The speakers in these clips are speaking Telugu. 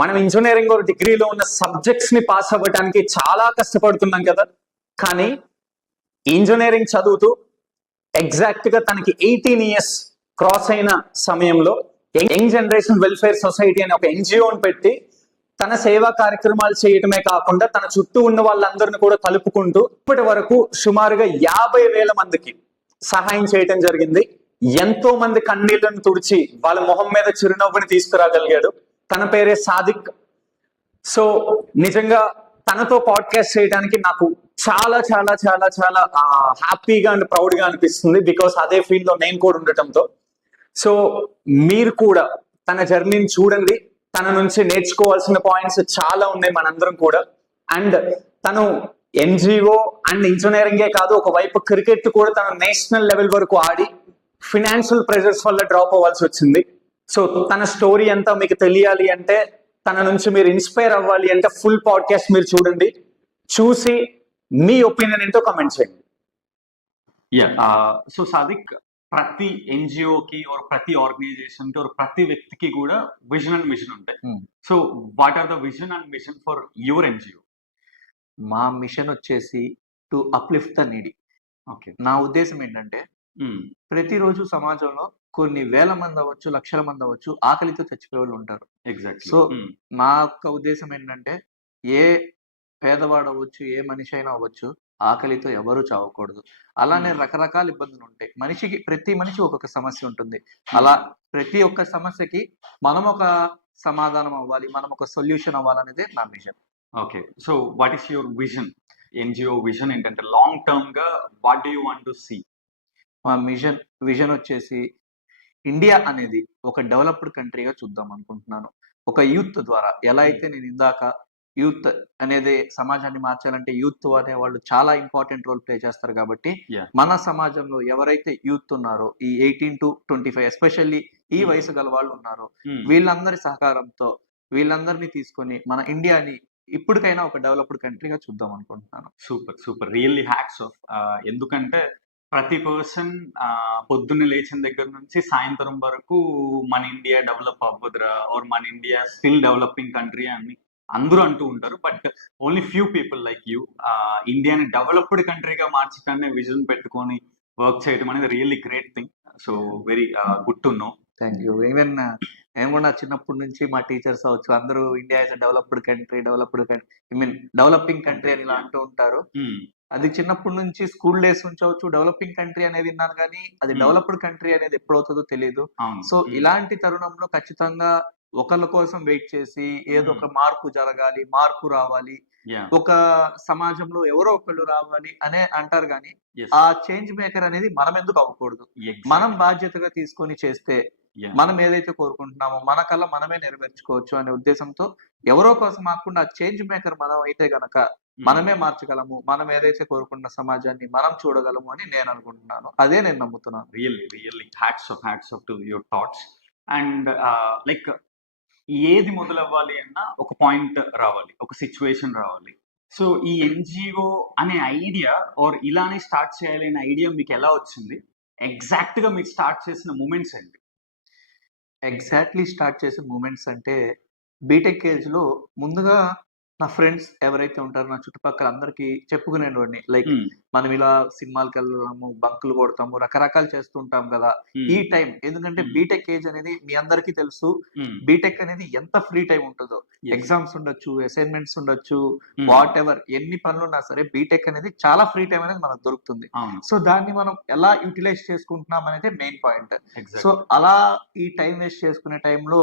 మనం ఇంజనీరింగ్ ఒక డిగ్రీలో ఉన్న సబ్జెక్ట్స్ ని పాస్ అవ్వడానికి చాలా కష్టపడుతున్నాం కదా. కానీ ఇంజనీరింగ్ చదువుతూ ఎగ్జాక్ట్ గా తనకి 18 ఇయర్స్ క్రాస్ అయిన సమయంలో యంగ్ జనరేషన్ వెల్ఫేర్ సొసైటీ అనే ఒక ఎన్జిఓని పెట్టి తన సేవా కార్యక్రమాలు చేయటమే కాకుండా తన చుట్టూ ఉన్న వాళ్ళందరిని కూడా కలుపుకుంటూ ఇప్పటి వరకు సుమారుగా 50,000 మందికి సహాయం చేయటం జరిగింది. ఎంతో మంది కన్నీళ్లను తుడిచి వాళ్ళ మొహం మీద చిరునవ్వుని తీసుకురాగలిగాడు. తన పేరే సాదిక్. సో నిజంగా తనతో పాడ్కాస్ట్ చేయడానికి నాకు చాలా చాలా చాలా చాలా హ్యాపీగా అండ్ ప్రౌడ్ గా అనిపిస్తుంది. బికాస్ అదే ఫీల్డ్ లో నేను కూడా ఉండటంతో. సో మీరు కూడా తన జర్నీని చూడండి. తన నుంచి నేర్చుకోవాల్సిన పాయింట్స్ చాలా ఉన్నాయి మనందరం కూడా. అండ్ తను ఎన్జిఓ అండ్ ఇంజనీరింగే కాదు, ఒకవైపు క్రికెట్ కూడా తన నేషనల్ లెవెల్ వరకు ఆడి ఫినాన్షియల్ ప్రెజర్స్ వల్ల డ్రాప్ అవ్వాల్సి వచ్చింది. సో తన స్టోరీ అంతా మీకు తెలియాలి అంటే, తన నుంచి మీరు ఇన్స్పైర్ అవ్వాలి అంటే ఫుల్ పాడ్కాస్ట్ మీరు చూడండి. చూసి మీ ఒపీనియన్ ఏంటో కామెంట్ చేయండి. సో సాదిక్, ప్రతి ఎన్జిఓకి or ప్రతి ఆర్గనైజేషన్ కి or ప్రతి వ్యక్తికి కూడా విజన్ అండ్ మిషన్ ఉంటాయి. So what are the vision and mission for your NGO? మా మిషన్ వచ్చేసి to uplift the needy. Okay. నా ఉద్దేశం ఏంటంటే, ప్రతిరోజు సమాజంలో కొన్ని వేల మంది అవ్వచ్చు, లక్షల మంది అవ్వచ్చు, ఆకలితో చచ్చిపోయే వాళ్ళు ఉంటారు. ఎగ్జాక్ట్లీ. సో నా యొక్క ఉద్దేశం ఏంటంటే, ఏ పేదవాడు అవ్వచ్చు, ఏ మనిషి అయినా అవ్వచ్చు, ఆకలితో ఎవరు చావకూడదు. అలానే రకరకాల ఇబ్బందులు ఉంటాయి. ప్రతి మనిషి ఒక్కొక్క సమస్య ఉంటుంది. అలా ప్రతి ఒక్క సమస్యకి మనం ఒక సమాధానం అవ్వాలి, మనం ఒక సొల్యూషన్ అవ్వాలనేదే నా mission. Okay. So what is your vision? NGO vision ఏంటంటే లాంగ్ టర్మ్ గా what do you want to see? మా విజన్ వచ్చేసి ఇండియా అనేది ఒక డెవలప్డ్ కంట్రీగా చూద్దాం అనుకుంటున్నాను. ఒక యూత్ ద్వారా ఎలా అయితే నేను ఇందాక యూత్ అనేది సమాజాన్ని మార్చాలంటే యూత్ అనే వాళ్ళు చాలా ఇంపార్టెంట్ రోల్ ప్లే చేస్తారు. కాబట్టి మన సమాజంలో ఎవరైతే యూత్ ఉన్నారో, ఈ 18 to 25 ఎస్పెషల్లీ ఈ వయసు గల వాళ్ళు ఉన్నారో, వీళ్ళందరి సహకారంతో వీళ్ళందరినీ తీసుకొని మన ఇండియాని ఇప్పటికైనా ఒక డెవలప్డ్ కంట్రీగా చూద్దాం అనుకుంటున్నాను. Super super, really hats off. ఎందుకంటే ప్రతి పర్సన్ పొద్దున్న లేచిన దగ్గర నుంచి సాయంత్రం వరకు మన ఇండియా డెవలప్ అవ్వదురా ఆర్ మన ఇండియా స్టిల్ డెవలపింగ్ కంట్రీ అని అందరూ అంటూ ఉంటారు. But only few people like you ఇండియాని డెవలప్డ్ కంట్రీగా మార్చడాన్ని విజన్ పెట్టుకొని వర్క్ చేయడం అనేది really great thing. So very good to know. Thank you. Even నేను కూడా చిన్నప్పటి నుంచి మా టీచర్స్ అవచ్చు అందరూ India is developed country, developing country అని ఇలా అంటూ ఉంటారు. అది చిన్నప్పటి నుంచి స్కూల్ డేస్ నుంచి అవచ్చు డెవలపింగ్ కంట్రీ అనేది విన్నాను, కానీ అది డెవలప్డ్ కంట్రీ అనేది ఎప్పుడవుతుందో తెలియదు. సో ఇలాంటి తరుణంలో ఖచ్చితంగా ఒకళ్ళ కోసం వెయిట్ చేసి ఏదో ఒక మార్పు జరగాలి, మార్పు రావాలి, ఒక సమాజంలో ఎవరో ఒకళ్ళు రావాలి అనే అంటారు. కానీ ఆ చేంజ్ మేకర్ అనేది మనం ఎందుకు అవ్వకూడదు? మనం బాధ్యతగా తీసుకొని చేస్తే మనం ఏదైతే కోరుకుంటున్నామో మన కళ్ళ మనమే నెరవేర్చుకోవచ్చు అనే ఉద్దేశంతో ఎవరో కోసం కాకుండా ఆ చేంజ్ మేకర్ మనం అయితే గనక మనమే మార్చగలము, మనం ఏదైతే కోరుకున్న సమాజాన్ని మనం చూడగలము అని నేను అనుకుంటున్నాను. అదే నేను నమ్ముతున్నాను. Really hats off to your thoughts. And like ఏది మొదలవ్వాలి అన్నా ఒక పాయింట్ రావాలి, ఒక సిచ్యువేషన్ రావాలి. సో ఈ ఎన్జిఓ అనే ఐడియా ఆర్ ఇలానే స్టార్ట్ చేయాలి అనే ఐడియా మీకు ఎలా వచ్చింది? ఎగ్జాక్ట్ గా మీకు స్టార్ట్ చేసిన మూమెంట్స్ ఏంటి? ఎగ్జాక్ట్లీ స్టార్ట్ చేసిన మూమెంట్స్ అంటే, బీటెక్ ఏజ్ లో ముందుగా నా ఫ్రెండ్స్ ఎవరైతే ఉంటారో నా చుట్టుపక్కల అందరికి చెప్పుకునేవాడిని, లైక్ మనం ఇలా సినిమాలకు వెళ్ళడము, బంకులు కొడతాము, రకరకాలు చేస్తుంటాం కదా ఈ టైం. ఎందుకంటే బీటెక్ ఏజ్ అనేది మీ అందరికీ తెలుసు. బీటెక్ అనేది ఎంత ఫ్రీ టైం ఉంటుందో, ఎగ్జామ్స్ ఉండొచ్చు, అసైన్మెంట్స్ ఉండొచ్చు, వాట్ ఎవర్ ఎన్ని పనులు ఉన్నా సరే బీటెక్ అనేది చాలా ఫ్రీ టైం అనేది మనకు దొరుకుతుంది. సో దాన్ని మనం ఎలా యూటిలైజ్ చేసుకుంటున్నాం అనేది మెయిన్ పాయింట్. సో అలా ఈ టైం వేస్ట్ చేసుకునే టైంలో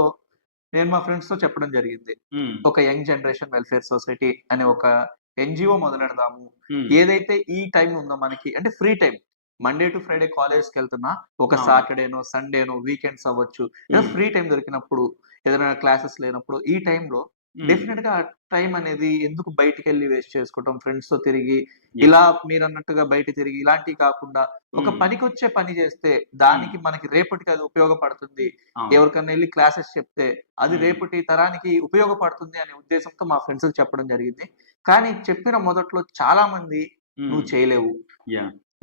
నేను మా ఫ్రెండ్స్ తో చెప్పడం జరిగింది, ఒక యంగ్ జనరేషన్ వెల్ఫేర్ సొసైటీ అనే ఒక ఎన్జిఓ మొదలెడదాము. ఏదైతే ఈ టైం ఉందో మనకి, అంటే free time, Monday to Friday కాలేజ్కి వెళ్తున్నా, ఒక సాటర్డేనో సండేనో వీకెండ్స్ అవ్వచ్చు, ఫ్రీ టైం దొరికినప్పుడు, ఏదైనా క్లాసెస్ లేనప్పుడు ఈ టైంలో డెఫినెట్ గా టైం అనేది ఎందుకు బయటికి వెళ్ళి వేస్ట్ చేసుకోవటం, ఫ్రెండ్స్ తో తిరిగి ఇలా మీరు అన్నట్టుగా బయట తిరిగి ఇలాంటివి కాకుండా ఒక పనికొచ్చే పని చేస్తే దానికి మనకి రేపటికి అది ఉపయోగపడుతుంది. ఎవరికన్నా వెళ్ళి క్లాసెస్ చెప్తే అది రేపటి తరానికి ఉపయోగపడుతుంది అనే ఉద్దేశంతో మా ఫ్రెండ్స్ చెప్పడం జరిగింది. కానీ చెప్పిన మొదట్లో చాలా మంది నువ్వు చేయలేవు,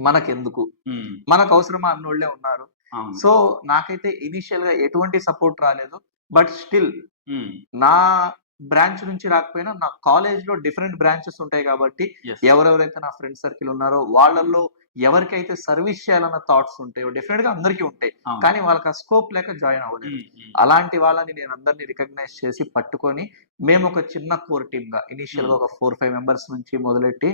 మనకెందుకు, మనకు అవసరమా అన్నోళ్లే ఉన్నారు. సో నాకైతే ఇనిషియల్ గా ఎటువంటి సపోర్ట్ రాలేదు. బట్ స్టిల్ నా బ్రాంచ్ నుంచి రాకపోయినా నా కాలేజ్ లో డిఫరెంట్ బ్రాంచెస్ ఉంటాయి కాబట్టి ఎస్ ఎవరెవరైతే నా ఫ్రెండ్ సర్కిల్ ఉన్నారో వాళ్ళల్లో ఎవరికైతే సర్వీస్ చేయాలన్న థాట్స్ ఉంటాయో డెఫినెట్ గా అందరికీ ఉంటాయి, కానీ వాళ్ళకి ఆ స్కోప్ లేక జాయిన్ అవ్వలేదు. అలాంటి వాళ్ళని నేను అందరినీ రికగ్నైజ్ చేసి పట్టుకొని మేము ఒక చిన్న కోర్ టీమ్ గా ఇనిషియల్ గా ఒక 4-5 మెంబర్స్ నుంచి మొదలెట్టి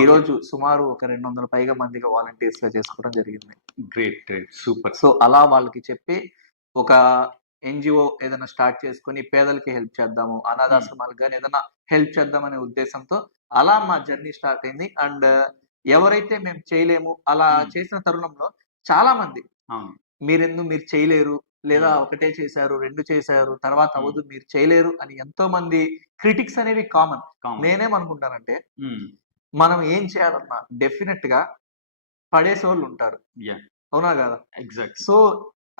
ఈ రోజు సుమారు ఒక 200 పైగా మందిగా వాలంటీర్స్ గా చేసుకోవడం జరిగింది. Great great super. సో అలా వాళ్ళకి చెప్పి ఒక ఎన్జిఓ ఏదైనా స్టార్ట్ చేసుకొని పేదలకి హెల్ప్ చేద్దాము, అనాథాశ్రమాలకు కానీ ఏదైనా హెల్ప్ చేద్దాం అనే ఉద్దేశంతో అలా మా జర్నీ స్టార్ట్ అయింది. అండ్ ఎవరైతే మేము చేయలేము అలా చేసిన తరుణంలో చాలా మంది అవును మీరు చేయలేరు, లేదా ఒకటే చేశారు, 2 చేశారు, తర్వాత అవ్వదు, మీరు చేయలేరు అని ఎంతో మంది క్రిటిక్స్ అనేవి కామన్. కామన్. నేనేమనుకుంటానంటే మనం ఏం చేయాలన్నా డెఫినెట్ గా పడేసేవాళ్ళు ఉంటారు, Yeah. అవునా కదా? ఎగ్జాక్ట్. సో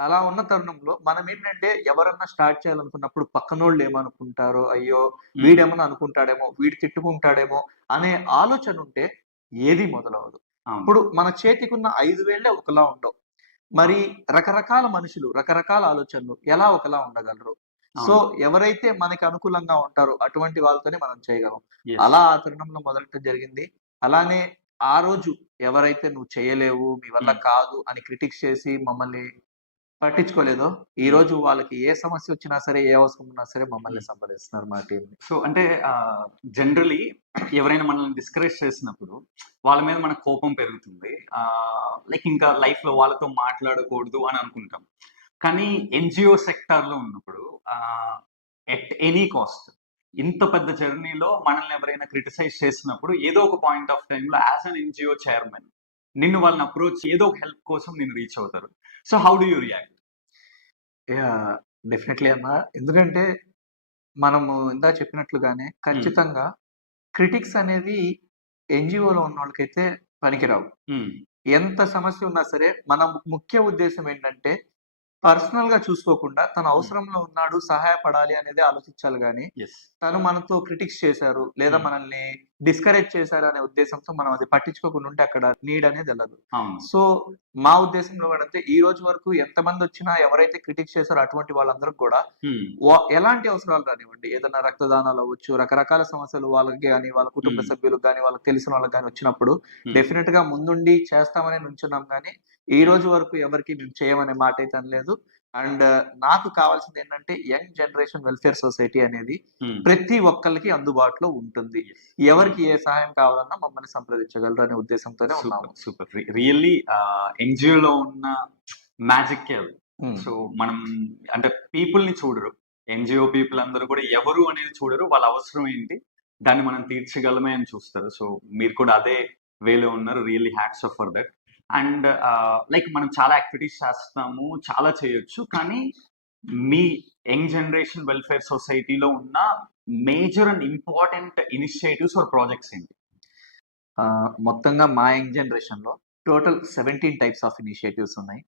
అలా ఉన్న తరుణంలో మనం ఏంటంటే ఎవరన్నా స్టార్ట్ చేయాలనుకున్నప్పుడు పక్కనోళ్ళు ఏమనుకుంటారో, అయ్యో వీడేమన్నా అనుకుంటాడేమో, వీడు తిట్టుకుంటాడేమో అనే ఆలోచన ఉంటే ఏది మొదలవదు. అవును ఇప్పుడు మన చేతికి ఉన్న 5 వేళ్లే ఒకలా ఉండవు, మరి రకరకాల మనుషులు రకరకాల ఆలోచనలు ఎలా ఒకలా ఉండగలరు? సో ఎవరైతే మనకి అనుకూలంగా ఉంటారో అటువంటి వాళ్ళతోనే మనం చేయగలం. Yes. అలా ఆ తరుణంలో మొదలెట్టడం జరిగింది. అలానే ఆ రోజు ఎవరైతే నువ్వు చేయలేవు, మీ వల్ల కాదు అని క్రిటిక్స్ చేసి మమ్మల్ని పట్టించుకోలేదో, ఈ రోజు వాళ్ళకి ఏ సమస్య వచ్చినా సరే, ఏ అవసరం ఉన్నా సరే మమ్మల్ని సంప్రదిస్తున్నారు మా టీం. సో అంటే జనరలీ ఎవరైనా మనల్ని డిస్కరేజ్ చేసినప్పుడు వాళ్ళ మీద మనకు కోపం పెరుగుతుంది, లైక్ ఇంకా లైఫ్ లో వాళ్ళతో మాట్లాడకూడదు అని అనుకుంటాం. కానీ ఎన్జిఓ సెక్టార్ లో ఉన్నప్పుడు ఎట్ ఎనీ కాస్ట్ ఇంత పెద్ద జర్నీలో మనల్ని ఎవరైనా క్రిటిసైజ్ చేసినప్పుడు ఏదో ఒక పాయింట్ ఆఫ్ టైంలో యాజ్ అన్ ఎన్జిఓ చైర్మన్ నిన్ను వాళ్ళని అప్రోచ్ ఏదో ఒక హెల్ప్ కోసం నేను రీచ్ అవుతారు. So how do you react? Definitely అన్న, ఎందుకంటే మనము ఇందా చెప్పినట్లుగానే ఖచ్చితంగా క్రిటిక్స్ అనేవి ఎన్జిఓలో ఉన్న వాళ్ళకైతే పనికిరావు. ఎంత సమస్య ఉన్నా సరే మన ముఖ్య ఉద్దేశం ఏంటంటే పర్సనల్ గా చూసుకోకుండా తన అవసరంలో ఉన్నాడు, సహాయపడాలి అనేది ఆలోచించాలి. కానీ తను మనతో క్రిటిక్స్ చేశారు లేదా మనల్ని డిస్కరేజ్ చేశారు అనే ఉద్దేశంతో మనం అది పట్టించుకోకుండా ఉంటే అక్కడ నీడ్ అనేది వెళ్ళదు. సో మా ఉద్దేశంలో అంటే ఈ రోజు వరకు ఎంతమంది వచ్చినా ఎవరైతే క్రిటిక్స్ చేశారో అటువంటి వాళ్ళందరూ కూడా ఎలాంటి అవసరాలు కానివ్వండి, ఏదైనా రక్తదానాలు అవ్వచ్చు, రకరకాల సమస్యలు వాళ్ళకి కానీ వాళ్ళ కుటుంబ సభ్యులకు కానీ వాళ్ళకి తెలిసిన వాళ్ళకి కానీ వచ్చినప్పుడు డెఫినెట్ గా ముందుండి చేస్తామని నుంచున్నాం. కానీ ఈ రోజు వరకు ఎవరికి మేము చేయమనే మాట అయితే అనలేదు. అండ్ నాకు కావాల్సింది ఏంటంటే యంగ్ జనరేషన్ వెల్ఫేర్ సొసైటీ అనేది ప్రతి ఒక్కరికి అందుబాటులో ఉంటుంది. ఎవరికి ఏ సహాయం కావాలన్నా మమ్మల్ని సంప్రదించగలరు అనే ఉద్దేశంతోనే ఉన్నాము. సూపర్. రియల్లీ ఎన్జిఓలో ఉన్న మ్యాజిక్. సో మనం అంటే పీపుల్ ని చూడరు, ఎన్జిఓ పీపుల్ అందరూ కూడా ఎవరు అనేది చూడరు, వాళ్ళ అవసరం ఏంటి దాన్ని మనం తీర్చగలమే అని చూస్తారు. సో మీరు కూడా అదే వేలో ఉన్నారు. Really hats off for that. And like మనం చాలా యాక్టివిటీస్ చేస్తాము, చాలా చేయొచ్చు, కానీ మీ యంగ్ జనరేషన్ వెల్ఫేర్ సొసైటీలో ఉన్న major and important initiatives or projects ఏంటి? మొత్తంగా మా యంగ్ జనరేషన్ లో టోటల్ 17 టైప్స్ ఆఫ్ ఇనిషియేటివ్స్ ఉన్నాయి.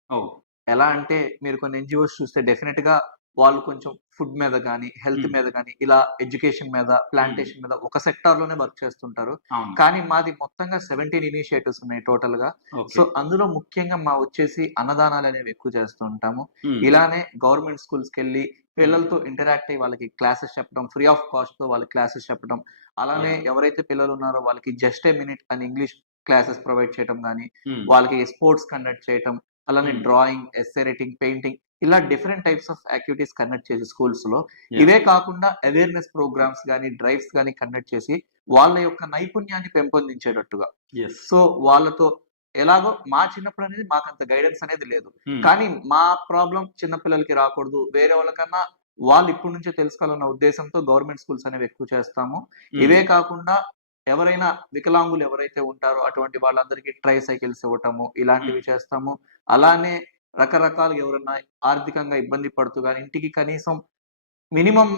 ఎలా అంటే మీరు కొన్ని ఎన్జిఓస్ చూస్తే డెఫినెట్ గా వాళ్ళు కొంచెం ఫుడ్ మీద కానీ, హెల్త్ మీద కానీ, ఇలా ఎడ్యుకేషన్ మీద, ప్లాంటేషన్ మీద ఒక సెక్టార్ లోనే వర్క్ చేస్తుంటారు. కానీ మాది మొత్తంగా 17 ఇనిషియేటివ్స్ ఉన్నాయి టోటల్ గా. సో అందులో ముఖ్యంగా మా వచ్చేసి అన్నదానాలు అనేవి ఎక్కువ చేస్తూ ఉంటాము. ఇలానే గవర్నమెంట్ స్కూల్స్ కి వెళ్ళి పిల్లలతో ఇంటరాక్ట్ అయ్యి వాళ్ళకి క్లాసెస్ చెప్పడం, ఫ్రీ ఆఫ్ కాస్ట్ తో వాళ్ళకి క్లాసెస్ చెప్పడం. అలానే ఎవరైతే పిల్లలు ఉన్నారో వాళ్ళకి జస్ట్ ఏ మినిట్ అని ఇంగ్లీష్ క్లాసెస్ ప్రొవైడ్ చేయడం కానీ, వాళ్ళకి స్పోర్ట్స్ కండక్ట్ చేయడం, అలానే డ్రాయింగ్, ఎస్సే రైటింగ్, పెయింటింగ్, ఇలా different types of activities conduct చేసి స్కూల్స్ లో ఇవే కాకుండా అవేర్నెస్ ప్రోగ్రామ్స్ కానీ, డ్రైవ్స్ కానీ కండక్ట్ చేసి వాళ్ళ యొక్క నైపుణ్యాన్ని పెంపొందించేటట్టుగా. సో వాళ్ళతో ఎలాగో మా చిన్నప్పుడు అనేది మాకు అంత గైడెన్స్ అనేది లేదు, కానీ మా ప్రాబ్లం చిన్నపిల్లలకి రాకూడదు, వేరే వాళ్ళకన్నా వాళ్ళు ఇప్పటి నుంచే తెలుసుకోవాలన్న ఉద్దేశంతో గవర్నమెంట్ స్కూల్స్ అనేవి ఎక్కువ చేస్తాము. ఇవే కాకుండా ఎవరైనా వికలాంగులు ఎవరైతే ఉంటారో అటువంటి వాళ్ళందరికీ ట్రై సైకిల్స్ ఇవ్వటము, ఇలాంటివి చేస్తాము. అలానే రకరకాలుగా ఎవరన్నా ఆర్థికంగా ఇబ్బంది పడుతూ కానీ ఇంటికి కనీసం మినిమం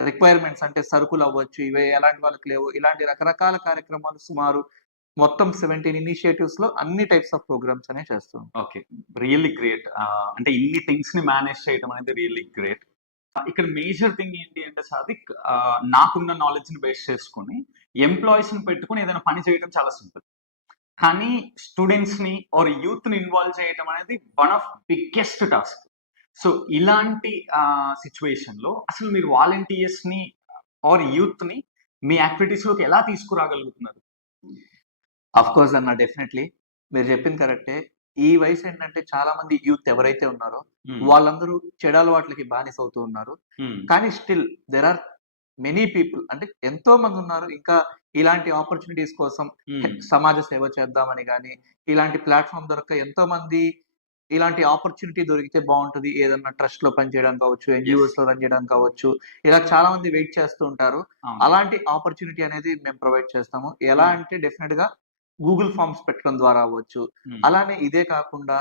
రిక్వైర్మెంట్స్ అంటే సరుకులు అవ్వచ్చు, ఇవే ఎలాంటి వాళ్ళకి లేవు, ఇలాంటి రకరకాల కార్యక్రమాలు సుమారు మొత్తం 17 ఇనిషియేటివ్స్ లో అన్ని టైప్స్ ఆఫ్ ప్రోగ్రామ్స్ అనే చేస్తాం. Okay, really great. అంటే ఇన్ని థింగ్స్ ని మేనేజ్ చేయడం అనేది రియల్లీ గ్రేట్. ఇక్కడ మేజర్ థింగ్ ఏంటి అంటే సాదిక్, నాకున్న నాలెడ్జ్ ని బేస్ చేసుకుని ఎంప్లాయీస్ ని పెట్టుకుని ఏదైనా పని చేయడం చాలా సింపుల్, కానీ స్టూడెంట్స్ ని ఆర్ యూత్ ని ఇన్వాల్వ్ చేయడం అనేది one of biggest task. So ఇలాంటి సిచ్యువేషన్ లో అసలు మీరు వాలంటీర్స్ ని ఆర్ యూత్ ని మీ యాక్టివిటీస్ లోకి ఎలా తీసుకురాగలుగుతున్నారు? అఫ్ కోర్స్ అన్న, డెఫినెట్లీ మీరు చెప్పింది కరెక్టే. ఈ వయసు ఏంటంటే చాలా మంది యూత్ ఎవరైతే ఉన్నారో వాళ్ళందరూ చెడు అలవాట్లకి బానిస అవుతూ ఉన్నారు. కానీ still there are many people, అంటే ఎంతో మంది ఉన్నారు ఇంకా ఇలాంటి ఆపర్చునిటీస్ కోసం సమాజ సేవ చేద్దామని గాని, ఇలాంటి ప్లాట్ఫామ్ దొరక్క ఎంతో మంది ఇలాంటి ఆపర్చునిటీ దొరికితే బాగుంటది, ఏదన్నా ట్రస్ట్ లో పనిచేయడానికి కావచ్చు, ఎన్జిఓస్ లో రన్ చేయడానికి కావచ్చు, ఇలా చాలా మంది వెయిట్ చేస్తూ ఉంటారు. అలాంటి ఆపర్చునిటీ అనేది మేము ప్రొవైడ్ చేస్తాము. ఎలా అంటే డెఫినెట్ గా గూగుల్ ఫార్మ్స్ పెట్టడం ద్వారా అవ్వచ్చు. అలానే ఇదే కాకుండా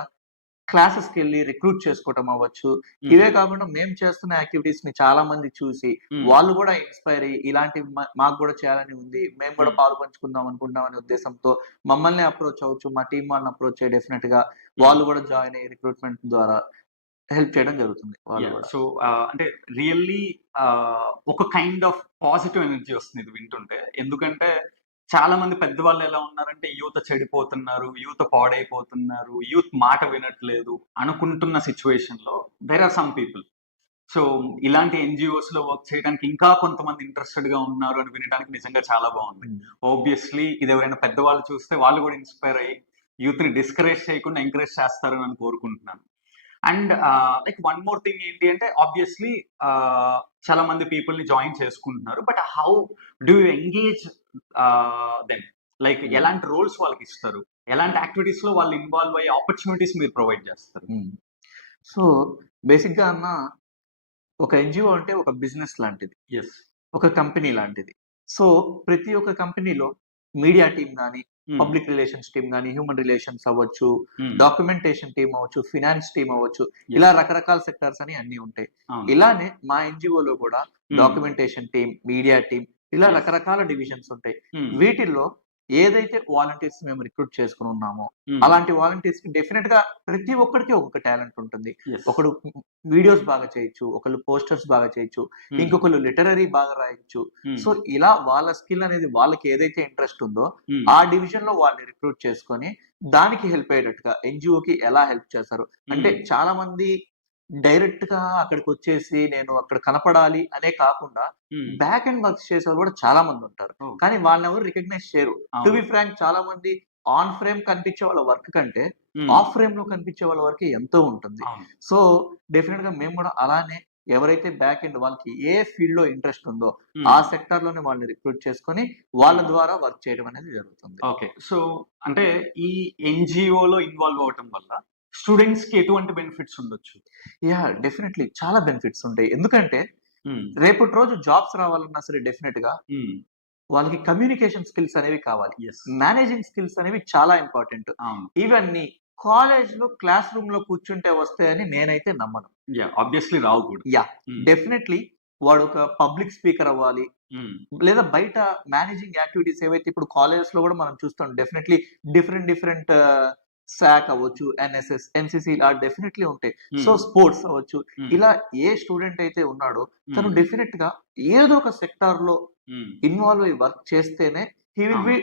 క్లాసెస్ కి వెళ్ళి రిక్రూట్ చేసుకోవటం అవ్వచ్చు. ఇవే కాకుండా మేము చేస్తున్న యాక్టివిటీస్ ని చాలా మంది చూసి వాళ్ళు కూడా ఇన్స్పైర్ అయ్యి ఇలాంటి మాకు కూడా చేయాలని ఉంది, మేము కూడా పాలు పంచుకుందాం అనుకుంటాం అనే ఉద్దేశంతో మమ్మల్ని అప్రోచ్ అవ్వచ్చు, మా టీం వాళ్ళని అప్రోచ్ అయ్యి డెఫినెట్ గా వాళ్ళు కూడా జాయిన్ అయ్యి రిక్రూట్మెంట్ ద్వారా హెల్ప్ చేయడం జరుగుతుంది వాళ్ళు కూడా. సో అంటే రియల్లీ ఒక కైండ్ ఆఫ్ పాజిటివ్ ఎనర్జీ వస్తుంది ఇది వింటుంటే. ఎందుకంటే చాలా మంది పెద్దవాళ్ళు ఎలా ఉన్నారంటే యూత్ చెడిపోతున్నారు, యూత్ పాడైపోతున్నారు, యూత్ మాట వినట్లేదు అనుకుంటున్న సిచ్యువేషన్ లో there are some people. So ఇలాంటి ఎన్జిఓస్ లో వర్క్ చేయడానికి ఇంకా కొంతమంది ఇంట్రెస్టెడ్ గా ఉన్నారు అని వినడానికి నిజంగా చాలా బాగుంది. ఆబ్వియస్లీ ఇది ఎవరైనా పెద్దవాళ్ళు చూస్తే వాళ్ళు కూడా ఇన్స్పైర్ అయ్యి యూత్ ని డిస్కరేజ్ చేయకుండా ఎంకరేజ్ చేస్తారని నేను కోరుకుంటున్నాను. And like one more thing ఏంటి అంటే ఆబ్వియస్లీ చాలా మంది పీపుల్ ని జాయిన్ చేసుకుంటున్నారు, but how do you engage them? Like ఎలాంటి రోల్స్ వాళ్ళకి ఇస్తారు, ఎలాంటి యాక్టివిటీస్ లో వాళ్ళు ఇన్వాల్వ్ అయ్యే ఆపర్చునిటీస్ మీరు ప్రొవైడ్ చేస్తారు? సో బేసిక్ గా అన్న, ఒక ఎన్జిఓ అంటే ఒక బిజినెస్ లాంటిది, ఎస్, ఒక కంపెనీ లాంటిది. సో ప్రతి ఒక్క కంపెనీలో మీడియా టీమ్ కానీ, పబ్లిక్ రిలేషన్స్ టీమ్ కానీ, హ్యూమన్ రిలేషన్స్ అవ్వచ్చు, డాక్యుమెంటేషన్ టీమ్ అవ్వచ్చు, ఫినాన్స్ టీమ్ అవ్వచ్చు, ఇలా రకరకాల సెక్టార్స్ అని అన్ని ఉంటాయి. ఇలానే మా ఎన్జిఓలో కూడా డాక్యుమెంటేషన్ టీమ్, మీడియా టీమ్, ఇలా రకరకాల డివిజన్స్ ఉంటాయి. వీటిల్లో ఏదైతే వాలంటీర్స్ మేము రిక్రూట్ చేసుకుని ఉన్నామో అలాంటి వాలంటీర్స్ కి డెఫినెట్ గా ప్రతి ఒక్కరికి ఒక్కొక్క టాలెంట్ ఉంటుంది. ఒకడు వీడియోస్ బాగా చేయొచ్చు, ఒకళ్ళు పోస్టర్స్ బాగా చేయొచ్చు, ఇంకొకళ్ళు లిటరరీ బాగా రాయొచ్చు. సో ఇలా వాళ్ళ స్కిల్ అనేది వాళ్ళకి ఏదైతే ఇంట్రెస్ట్ ఉందో ఆ డివిజన్ లో వాళ్ళని రిక్రూట్ చేసుకొని దానికి హెల్ప్ అయ్యేటట్టుగా ఎన్జిఓకి ఎలా హెల్ప్ చేస్తారు అంటే, చాలా మంది డైరెక్ట్ గా అక్కడికి వచ్చేసి నేను అక్కడ కనపడాలి అనే కాకుండా బ్యాక్ అండ్ వర్క్ చేసే వాళ్ళు కూడా చాలా మంది ఉంటారు. కానీ వాళ్ళని ఎవరు రికగ్నైజ్ చేయరు. టు బి ఫ్రాంక్, చాలా మంది ఆన్ ఫ్రేమ్ కనిపించే వాళ్ళ వర్క్ కంటే ఆఫ్ ఫ్రేమ్ లో కనిపించే వాళ్ళ వర్క్ ఎంతో ఉంటుంది. సో డెఫినెట్ గా మేము కూడా అలానే ఎవరైతే బ్యాక్ ఎండ్ వాళ్ళకి ఏ ఫీల్డ్ లో ఇంట్రెస్ట్ ఉందో ఆ సెక్టార్ లోనే వాళ్ళని రిక్రూట్ చేసుకొని వాళ్ళ ద్వారా వర్క్ చేయడం అనేది జరుగుతుంది. ఓకే, సో అంటే ఈ ఎన్జిఓలో ఇన్వాల్వ్ అవటం వల్ల స్టూడెంట్స్ కి ఎటువంటి బెనిఫిట్స్ ఉండొచ్చు? యా, డెఫినెట్లీ చాలా బెనిఫిట్స్ ఉంటాయి. ఎందుకంటే రేపటి రోజు జాబ్స్ రావాలన్నా సరే డెఫినెట్ గా వాళ్ళకి కమ్యూనికేషన్ స్కిల్స్ అనేవి కావాలి, మేనేజింగ్ స్కిల్స్ అనేవి చాలా ఇంపార్టెంట్. ఇవన్నీ కాలేజ్ లో క్లాస్ రూమ్ లో కూర్చుంటే వస్తాయని నేనైతే నమ్మను. ఆబ్వియస్లీ రావు కూడా. యా, డెఫినెట్లీ వాడు ఒక పబ్లిక్ స్పీకర్ అవ్వాలి, లేదా బయట మేనేజింగ్ యాక్టివిటీస్ ఏవైతే ఇప్పుడు కాలేజెస్ లో కూడా మనం చూస్తాం. డెఫినెట్లీ డిఫరెంట్ సాక్ అవ్వచ్చు, ఎన్ఎస్ఎస్, ఎన్సిసి ఇలా డెఫినెట్లీ ఉంటాయి. సో స్పోర్ట్స్ అవ్వచ్చు, ఇలా ఏ స్టూడెంట్ అయితే ఉన్నాడో తను డెఫినెట్ గా ఏదో ఒక సెక్టార్ లో ఇన్వాల్వ్ అయ్యి వర్క్ చేస్తేనే he will be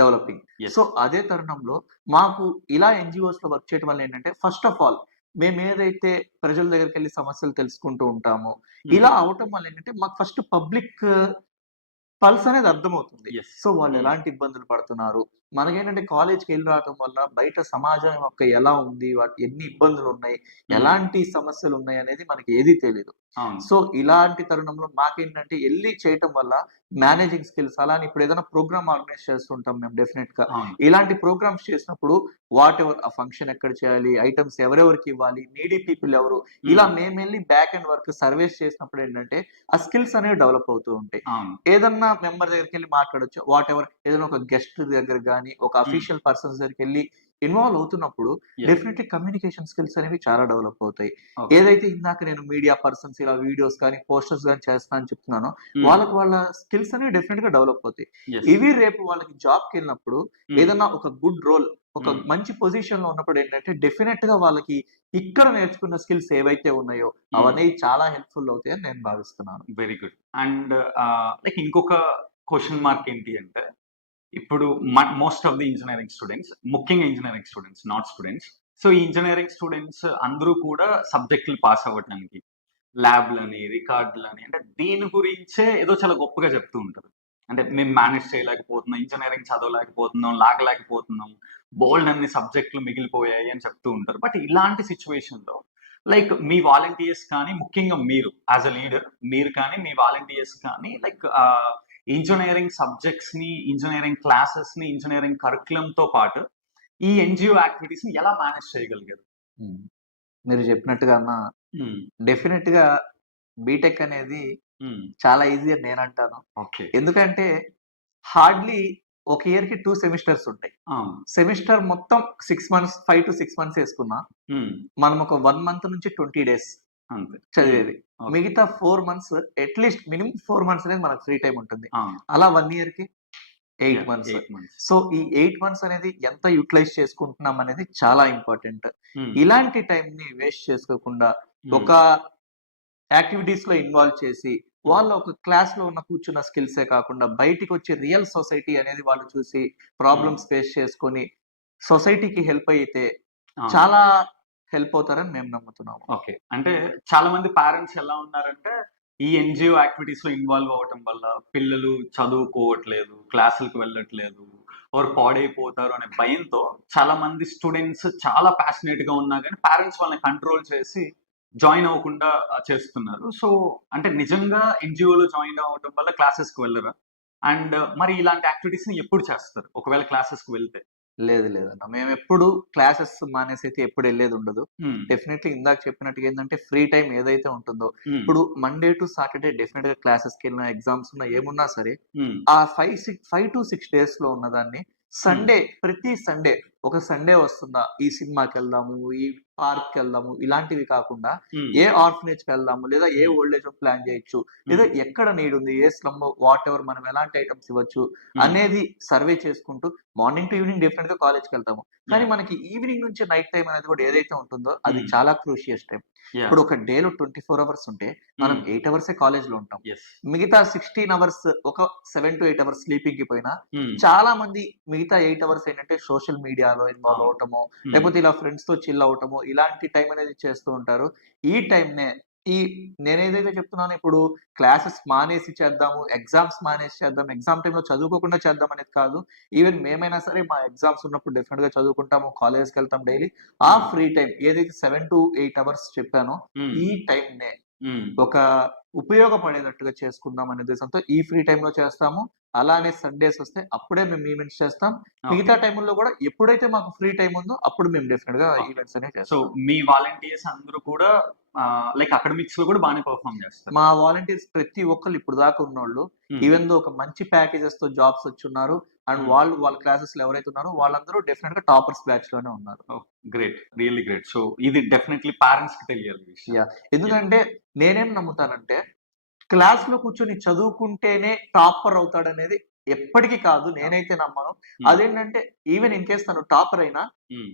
developing. So అదే తరుణంలో మాకు ఇలా ఎన్జిఓస్ లో వర్క్ చేయడం వల్ల ఏంటంటే, ఫస్ట్ ఆఫ్ ఆల్ మేము ఏదైతే ప్రజల దగ్గరికి వెళ్ళి సమస్యలు తెలుసుకుంటూ ఉంటామో ఇలా అవటం వల్ల ఏంటంటే మాకు ఫస్ట్ పబ్లిక్ పల్స్ అనేది అర్థమవుతుంది. సో వాళ్ళు ఎలాంటి ఇబ్బందులు పడుతున్నారు, మనకేంటంటే కాలేజ్కి వెళ్ళి రావటం వల్ల బయట సమాజం యొక్క ఎలా ఉంది, వాటి ఎన్ని ఇబ్బందులు ఉన్నాయి, ఎలాంటి సమస్యలు ఉన్నాయి అనేది మనకి ఏది తెలియదు. సో ఇలాంటి తరుణంలో మాకేంటంటే వెళ్ళి చేయటం వల్ల మేనేజింగ్ స్కిల్స్, అలానే ఇప్పుడు ఏదైనా ప్రోగ్రామ్ ఆర్గనైజ్ చేస్తుంటాం మేము. డెఫినెట్ గా ఇలాంటి ప్రోగ్రామ్స్ చేసినప్పుడు వాట్ ఎవర్ ఆ ఫంక్షన్ ఎక్కడ చేయాలి, ఐటమ్స్ ఎవరెవరికి ఇవ్వాలి, నీడీ పీపుల్ ఎవరు, ఇలా మేము వెళ్ళి బ్యాక్ అండ్ వర్క్ సర్వేస్ చేసినప్పుడు ఏంటంటే ఆ స్కిల్స్ అనేవి డెవలప్ అవుతూ ఉంటాయి. ఏదన్నా మెంబర్ దగ్గరికి వెళ్ళి మాట్లాడొచ్చు, వాట్ ఎవర్ ఏదైనా ఒక గెస్ట్ దగ్గర కానీ ఒక అఫీషియల్ పర్సన్స్ దగ్గరికి వెళ్ళి ఇన్వాల్వ్ అవుతున్నప్పుడు డెఫినెట్లీ కమ్యూనికేషన్ స్కిల్స్ అనేవి చాలా డెవలప్ అవుతాయి. ఏదైతే ఇందాక నేను మీడియా పర్సన్స్ ఇలా వీడియోస్ కానీ పోస్టర్స్ కానీ చేస్తా అని చెప్తున్నానో వాళ్ళ స్కిల్స్ అనేవి డెఫినెట్ గా డెవలప్ అవుతాయి. ఇవి రేపు వాళ్ళకి జాబ్ కి వెళ్ళినప్పుడు ఏదన్నా ఒక గుడ్ రోల్, ఒక మంచి పొజిషన్ లో ఉన్నప్పుడు ఏంటంటే డెఫినెట్ గా వాళ్ళకి ఇక్కడ నేర్చుకున్న స్కిల్స్ ఏవైతే ఉన్నాయో అవన్నీ చాలా హెల్ప్ఫుల్ అవుతాయి అని నేను భావిస్తున్నాను. Very good. అండ్ లైక్ ఇంకొక క్వశ్చన్ మార్క్ ఏంటి అంటే, ఇప్పుడు most of the engineering students, ముఖ్యంగా engineering students, not students, so ఈ ఇంజనీరింగ్ స్టూడెంట్స్ అందరూ కూడా సబ్జెక్టులు పాస్ అవ్వడానికి ల్యాబ్లని, రికార్డులని, అంటే దీని గురించే ఏదో చాలా గొప్పగా చెప్తూ ఉంటారు. అంటే మేము మేనేజ్ చేయలేకపోతున్నాం, ఇంజినీరింగ్ చదవలేకపోతున్నాం, లాగలేకపోతున్నాం, బోల్డ్ అన్ని సబ్జెక్టులు మిగిలిపోయాయి అని చెప్తూ ఉంటారు. బట్ ఇలాంటి సిచ్యువేషన్‌లో లైక్ మీ వాలంటీర్స్ కానీ, ముఖ్యంగా మీరు యాజ్ అ లీడర్ మీరు కానీ, మీ వాలంటీర్స్ కానీ లైక్ ఇంజినీరింగ్ సబ్జెక్ట్స్‌ని, ఇంజినీరింగ్ క్లాసెస్‌ని, ఇంజినీరింగ్ కరిక్యులంతో పాటు ఈ ఎన్‌జీఓ యాక్టివిటీస్‌ని ఎలా మేనేజ్ చేయగలిగారు? హ్మ్. మీరు చెప్పినట్టుగా అన్న హ్మ్. డెఫినెట్‌గా బీటెక్ అనేది హ్మ్. చాలా ఈజీ అని నేనంటాను. ఓకే. ఎందుకంటే హార్డ్‌లీ ఒక ఇయర్‌కి 2 సెమిస్టర్స్ ఉంటాయి. అవును. సెమిస్టర్ మొత్తం 6 మంత్స్ 5-6 మంత్స్ ఏసుకున్నా హ్మ్. మనం ఒక 1 మంత్ నుంచి 20 డేస్ అంతే. చదివేది. ఓకే. మిగతా 4 మంత్స్ అట్‌లీస్ట్ మినిమమ్ 4 మంత్స్ అనేది మనకు ఫ్రీ టైమ్ ఉంటుంది. అవును. అలా 1 ఇయర్‌కి 8 యాహ్! మంత్స్. 8 మంత్స్. సో, ఈ 8 మంత్స్ అనేది ఎంత యుటిలైజ్ చేసుకుంటున్నాం అనేది చాలా ఇంపార్టెంట్. హ్మ్. ఇలాంటి టైమ్‌ని వేస్ట్ చేసుకోకుండా ఒక హ్మ్. యాక్టివిటీస్‌లో ఇన్వాల్వ్ చేసి, వాళ్ళు ఒక క్లాస్‌లో ఉన్న కూర్చున్న స్కిల్సే కాకుండా బయటికొచ్చి రియల్ సొసైటీ అనేది వాళ్ళు చూసి ప్రాబ్లమ్స్ ఫేస్ చేసుకొని సొసైటీకి హెల్ప్ అయితే అవును. చాలా హెల్ప్ అవుతారని మేము నమ్ముతున్నాము. ఓకే. అంటే చాలా మంది పేరెంట్స్ ఎలా ఉన్నారంటే, ఈ ఎన్‌జీఓ యాక్టివిటీస్‌లో ఇన్వాల్వ్ అవ్వటం వల్ల పిల్లలు చదువుకోవట్లేదు, క్లాసులకి వెళ్ళట్లేదు, ఆర్ పాడైపోతారు అనే భయంతో చాలా మంది స్టూడెంట్స్ చాలా ప్యాషనేట్‌గా ఉన్నా గాని పేరెంట్స్ వాళ్ళని కంట్రోల్ చేసి జాయిన్ అవ్వకుండా చేస్తున్నారు. సో, అంటే నిజంగా ఎన్‌జీఓలో జాయిన్ అవ్వటం వల్ల క్లాసెస్‌కి వెళ్ళరా? అండ్ మరి ఇలాంటి యాక్టివిటీస్‌ని ఎప్పుడు చేస్తారు? ఒకవేళ క్లాసెస్‌కి వెళ్తే? లేదు లేదన్న. మేమెప్పుడు క్లాసెస్ మానేసైతే ఎప్పుడు ఎళ్ళేదుండదు. హ్మ్. డెఫినెట్‌లీ ఇందాక చెప్పినట్టుగా ఏందంటే ఫ్రీ టైమ్ ఏదైతే ఉంటుందో, హ్మ్. ఇప్పుడు మండే టు సాటర్‌డే డెఫినెట్‌గా క్లాసెస్‌కెళ్ళినా, ఎగ్జామ్స్ ఉన్నా, ఏమున్నా సరే, హ్మ్. ఆ 5-6 డేస్‌లో ఉన్నదాన్ని సండే ప్రతి సండే ఒక సండే వస్తుందా? ఈ సినిమాకెళ్దాము, ఈ పార్క్‌కెళ్దాము ఇలాంటివి కాకుండా హ్మ్. ఏ ఆర్ఫనేజ్‌కెళ్దాము, లేదా ఏ హ్మ్. ఓల్డ్ ఏజ్ హోమ్ ప్లాన్ చేయొచ్చు, లేదా హ్మ్. ఎక్కడ నీడ్ ఉంది, ఏ స్లమ్ వాటెవర్ మనం ఎలాంటి ఐటెమ్స్ ఇవ్వచ్చు హ్మ్. అనేది సర్వే చేసుకుంటూ మార్నింగ్ టు ఈవినింగ్ డెఫినెట్‌గా కాలేజ్‌కెళ్తాము. కానీ యాహ్! మనకి ఈవినింగ్ నుంచి నైట్ టైమ్ అనేది కూడా ఏదైతే ఉంటుందో అది హ్మ్. చాలా క్రూషియస్ టైమ్. యాహ్! ఇప్పుడు ఒక డేలో 24 అవర్స్ ఉంటే మనం హ్మ్. 8 అవర్సే కాలేజ్‌లో ఉంటాం. యెస్. మిగతా 16 అవర్స్ ఒక 7-8 అవర్స్ స్లీపింగ్‌కి పోయినా హ్మ్. చాలా మంది మిగతా 8 అవర్స్ ఏంటంటే సోషల్ మీడియాలో ఇన్వాల్వ్ అవును. అవ్వటమో, హ్మ్. లేకపోతే ఇలా ఫ్రెండ్స్‌తో చిల్ అవ్వటమో ఇలాంటి టైమ్ అనేది చేస్తూ ఉంటారు. ఈ టైమ్‌నే ఈ నేనేదైతే చెప్తున్నానో ఇప్పుడు క్లాసెస్ మానేసి చేద్దాము, ఎగ్జామ్స్ మానేసి చేద్దాం, ఎగ్జామ్ టైమ్‌లో చదువుకోకుండా చేద్దాం అనేది కాదు. ఈవెన్ మేమైనా సరే మా ఎగ్జామ్స్ ఉన్నప్పుడు డెఫినిట్‌గా చదువుకుంటాము, కాలేజ్‌కెళ్తాం డైలీ. ఆ హ్మ్. ఫ్రీ టైమ్ ఏదైతే 7-8 అవర్స్ చెప్పానో హ్మ్. ఈ టైమ్‌నే హ్మ్. ఒక ఉపయోగపడేటట్టుగా చేసుకుందాం అనే ఉద్దేశంతో ఈ ఫ్రీ టైమ్‌లో చేస్తాము. అలానే సండేస్ వస్తే అప్పుడే మేము ఈవెంట్స్ చేస్తాం. ఓకే. మిగతా టైముల్లో గూడా ఎప్పుడైతే మాకు ఫ్రీ టైమ్ ఉందో అప్పుడు మేము డెఫినిట్‌గా ఓకే. ఈవెంట్స్ అనేవి సో, చేస్తాం. మీ వాలంటీర్స్ అందరూ కూడా లైక్ అకాడమిక్స్‌లో కూడా బానే పెర్ఫార్మ్ చేస్తారు. మా వాలంటీర్స్ ప్రతి ఒక్కళ్ళు ఇప్పుడు దాకా ఉన్నోళ్ళు హ్మ్. ఈవెన్ దో ఒక మంచి ప్యాకేజెస్‌తో జాబ్స్ వచ్చున్నారు. అండ్ హ్మ్. వాళ్ళ క్లాసెస్‌లో ఎవరైతే ఉన్నారో వాళ్ళందరూ డెఫినిట్‌గా టాపర్స్ బ్యాచ్‌లోనే ఉన్నారు. ఓహ్! గ్రేట్. Really great. సో, ఇది డెఫినైట్‌లీ పేరెంట్స్‌కి తెలియాలి ఈ విషయం. యాహ్! యాహ్! ఎందుకంటే నేనేం నమ్ముతానంటే క్లాస్‌లో కూర్చొని చదువుకుంటేనే టాపర్ అవుతాడనేది ఎప్పటికి కాదు. నేనైతే నమ్మను. హ్మ్. అదేంటంటే ఈవెన్ ఇన్ కేస్ తను టాపర్ అయినా హ్మ్.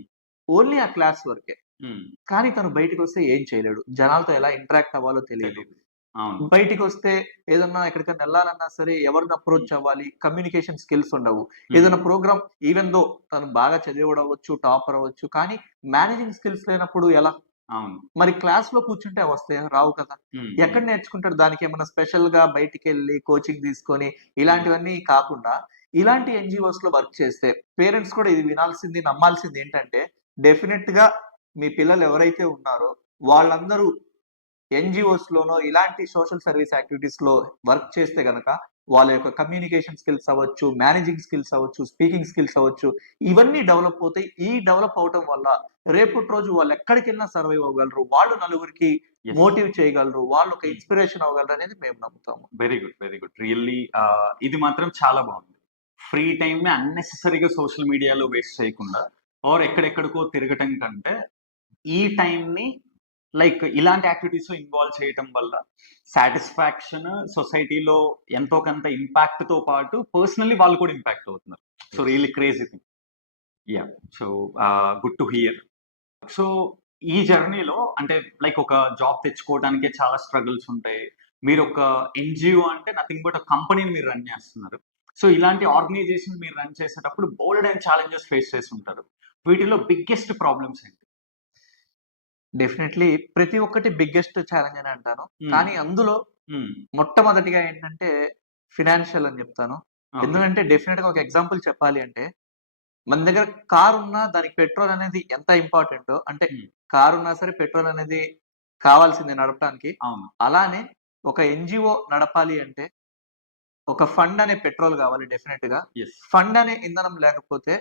ఓన్లీ ఆ క్లాస్ వరకే. హ్మ్. కానీ తను బయటికొస్తే ఏం చేయలేడు. జనాలతో ఎలా ఇంటరాక్ట్ అవ్వాలో తెలీదు. తెలీదు. అవును. బయటికొస్తే ఏదన్నా ఎక్కడికన్నా ఎళ్ళాలన్నా సరే ఎవరిని హ్మ్. అప్రోచ్ అవ్వాలి, కమ్యూనికేషన్ స్కిల్స్ ఉండవు. హ్మ్. ఏదైనా ప్రోగ్రామ్ ఈవెన్ దో తను బాగా చదివేవాడవ్వచ్చు, టాపర్ అవ్వచ్చు. కానీ మేనేజింగ్ స్కిల్స్ లేనప్పుడు ఎలా? అవును. మరి క్లాస్‌లో కూర్చుంటే అవొస్తాయా? రావు కదా! హ్మ్. ఎక్కడ హ్మ్. నేర్చుకుంటాడు? దానికేమన్నా స్పెషల్‌గా బయటికెళ్ళి కోచింగ్ తీసుకొని హ్మ్. ఇలాంటివన్నీ కాకుండా, ఇలాంటి ఎన్‌జీఓస్‌లో వర్క్ చేస్తే పేరెంట్స్ కూడా ఇది వినాల్సింది, నమ్మాల్సింది ఏంటంటే డెఫినిట్‌గా మీ పిల్లలు ఎవరైతే ఉన్నారో వాళ్ళందరూ ఎన్‌జీఓస్‌లోనో ఇలాంటి సోషల్ సర్వీస్ యాక్టివిటీస్‌లో వర్క్ చేస్తే గనక వాళ్ళ యొక్క కమ్యూనికేషన్ స్కిల్స్ అవ్వచ్చు, మేనేజింగ్ స్కిల్స్ అవ్వచ్చు, స్పీకింగ్ స్కిల్స్ అవ్వచ్చు, ఇవన్నీ డెవలప్ అవుతాయి. ఈ డెవలప్ అవ్వటం వల్ల రేపటి రోజు వాళ్ళెక్కడికెళ్ళినా సర్వైవ్ అవ్వగలరు. వాళ్ళు నలుగురికి యెస్. మోటివ్ చేయగలరు. వాళ్ళొక హ్మ్. ఇన్‌స్పిరేషన్ అవ్వగలరనేది మేము నమ్ముతాము. Very good. Very good. Really ఇది మాత్రం చాలా బాగుంది. ఫ్రీ టైమ్‌ని అన్నెసెసరీగా సోషల్ మీడియాలో వేస్ట్ చేయకుండా ఆర్ ఎక్కడెక్కడికో తిరగటం కంటే, ఈ టైమ్‌ని లైక్ ఇలాంటి యాక్టివిటీస్‌లో ఇన్వాల్వ్ చేయటం వల్ల సాటిస్ఫాక్షన్ సొసైటీలో ఎంతో కొంత ఇంపాక్ట్‌తో పాటు పర్సనల్లీ వాళ్ళు కూడా ఇంపాక్ట్ అవుతున్నారు. So, yes. Really crazy thing. Yeah! So, good to hear. So, ఈ జర్నీలో అంటే లైక్ ఒక జాబ్ తెచ్చుకోవడానికే చాలా స్ట్రగుల్స్ ఉంటాయి. మీరొక ఎన్‌జీఓ అంటే నథింగ్ బట్ ఒక కంపెనీని మీరు రన్ చేస్తున్నారు. సో, ఇలాంటి ఆర్గనైజేషన్ మీరు రన్ చేసేటప్పుడు బోలెడన్ని ఛాలెంజెస్ ఫేస్ చేసుంటారు. వీటిలో బిగ్గెస్ట్ ప్రాబ్లమ్స్ ఏంటి? డెఫినెట్లీ ప్రతి ఒక్కటి బిగ్గెస్ట్ ఛాలెంజ్ అని అంటాను. Hmm. కానీ అందులో Hmm. మొట్టమొదటిగా ఏంటంటే ఫినాన్షియల్ అని చెప్తాను. Okay. ఎందుకంటే డెఫినెట్‌గా ఒక ఎగ్జాంపుల్ చెప్పాలి అంటే, మన దగ్గర కార్ ఉన్నా దానికి పెట్రోల్ అనేది ఎంత ఇంపార్టెంటో అంటే Hmm. కార్ ఉన్నా సరే పెట్రోల్ అనేది కావాల్సిందే నడపడానికి. అవును. అలానే ఒక ఎన్‌జీఓ నడపాలి అంటే ఒక ఫండ్ అనే పెట్రోల్ కావాలి డెఫినెట్‌గా. Yes. ఫండ్ అనే ఇంధనం లేకపోతే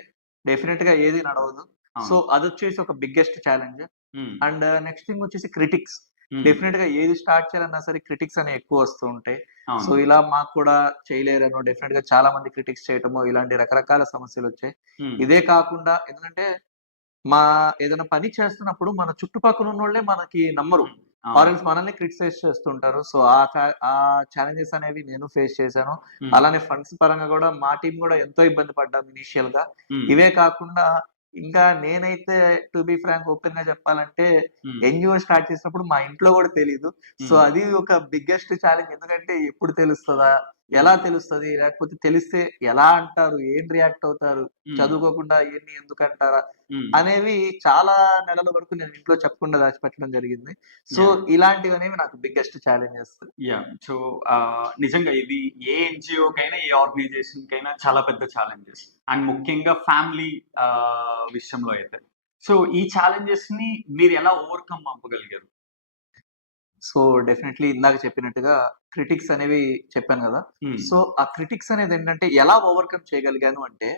డెఫినెట్‌గా ఏది నడవదు. సో అవును. అదొచ్చేసి ఒక biggest challenge. Hmm. And next thing వచ్చేసి క్రిటిక్స్. Hmm. డెఫినెట్‌గా ఏది స్టార్ట్ చేయాలన్నా సరే క్రిటిక్స్ అనేవి ఎక్కువ వస్తూ ఉంటాయి. సో అవును. ఇలా మాకు కూడా చేయలేరనో డెఫినెట్‌గా చాలా మంది క్రిటిక్స్ చేయటమో ఇలాంటి రకరకాల సమస్యలొచ్చాయి. Hmm. ఇదే కాకుండా ఎందుకంటే మా ఏదైనా పని చేస్తున్నప్పుడు మన చుట్టుపక్కల ఉన్నోళ్ళే మనకి నమ్మరు. అవును. ఆర్ ఎల్స్ మనల్ని క్రిటిసైజ్ చేస్తుంటారు. సో ఆ ఛాలెంజెస్ అనేవి నేను ఫేస్ చేశాను. Hmm. అలానే ఫండ్స్ పరంగా కూడా మా టీమ్ కూడా ఎంతో ఇబ్బంది పడ్డాం ఇనీషియల్‌గా. Hmm. ఇవే కాకుండా ఇంకా నేనైతే టు బీ ఫ్రాంక్ ఓపెన్‌గా చెప్పాలంటే Hmm. ఎన్‌జీఓ స్టార్ట్ చేసినప్పుడు మా ఇంట్లో కూడా తెలీదు. So Hmm. అది ఒక బిగ్గెస్ట్ ఛాలెంజ్. ఎందుకంటే ఎప్పుడు తెలుస్తదా? ఎలా తెలుస్తది? లేకపోతే తెలిస్తే ఎలా అంటారు? ఏం రియాక్ట్ అవుతారు? Hmm. చదువుకోకుండా ఇయన్నీ ఎందుకంటారా? Hmm. అనేవి చాలా నెలల వరకు నేను ఇంట్లో చెప్పకుండా దాచిపెట్టడం జరిగింది. So Yeah. ఇలాంటివనేవి నాకు బిగ్గెస్ట్ ఛాలెంజెస్. యాహ్! సో, నిజంగా ఇది ఏ ఎన్‌జీఓకైనా, ఏ ఆర్గనైజేషన్‌కైనా చాలా పెద్ద ఛాలెంజెస్. అండ్ ముఖ్యంగా ఫ్యామిలీ విషయంలో అయితే. సో, ఈ ఛాలెంజెస్‌ని మీరు ఎలా ఓవర్‌కమ్ అవ్వగలిగారు? సో డెఫినెట్‌లీ ఇందాక చెప్పినట్టుగా క్రిటిక్స్ అనేవి చెప్పాను గదా! హ్మ్. సో ఆ క్రిటిక్స్ అనేదేంటంటే ఎలా ఓవర్‌కమ్ చేయగలిగాను అంటే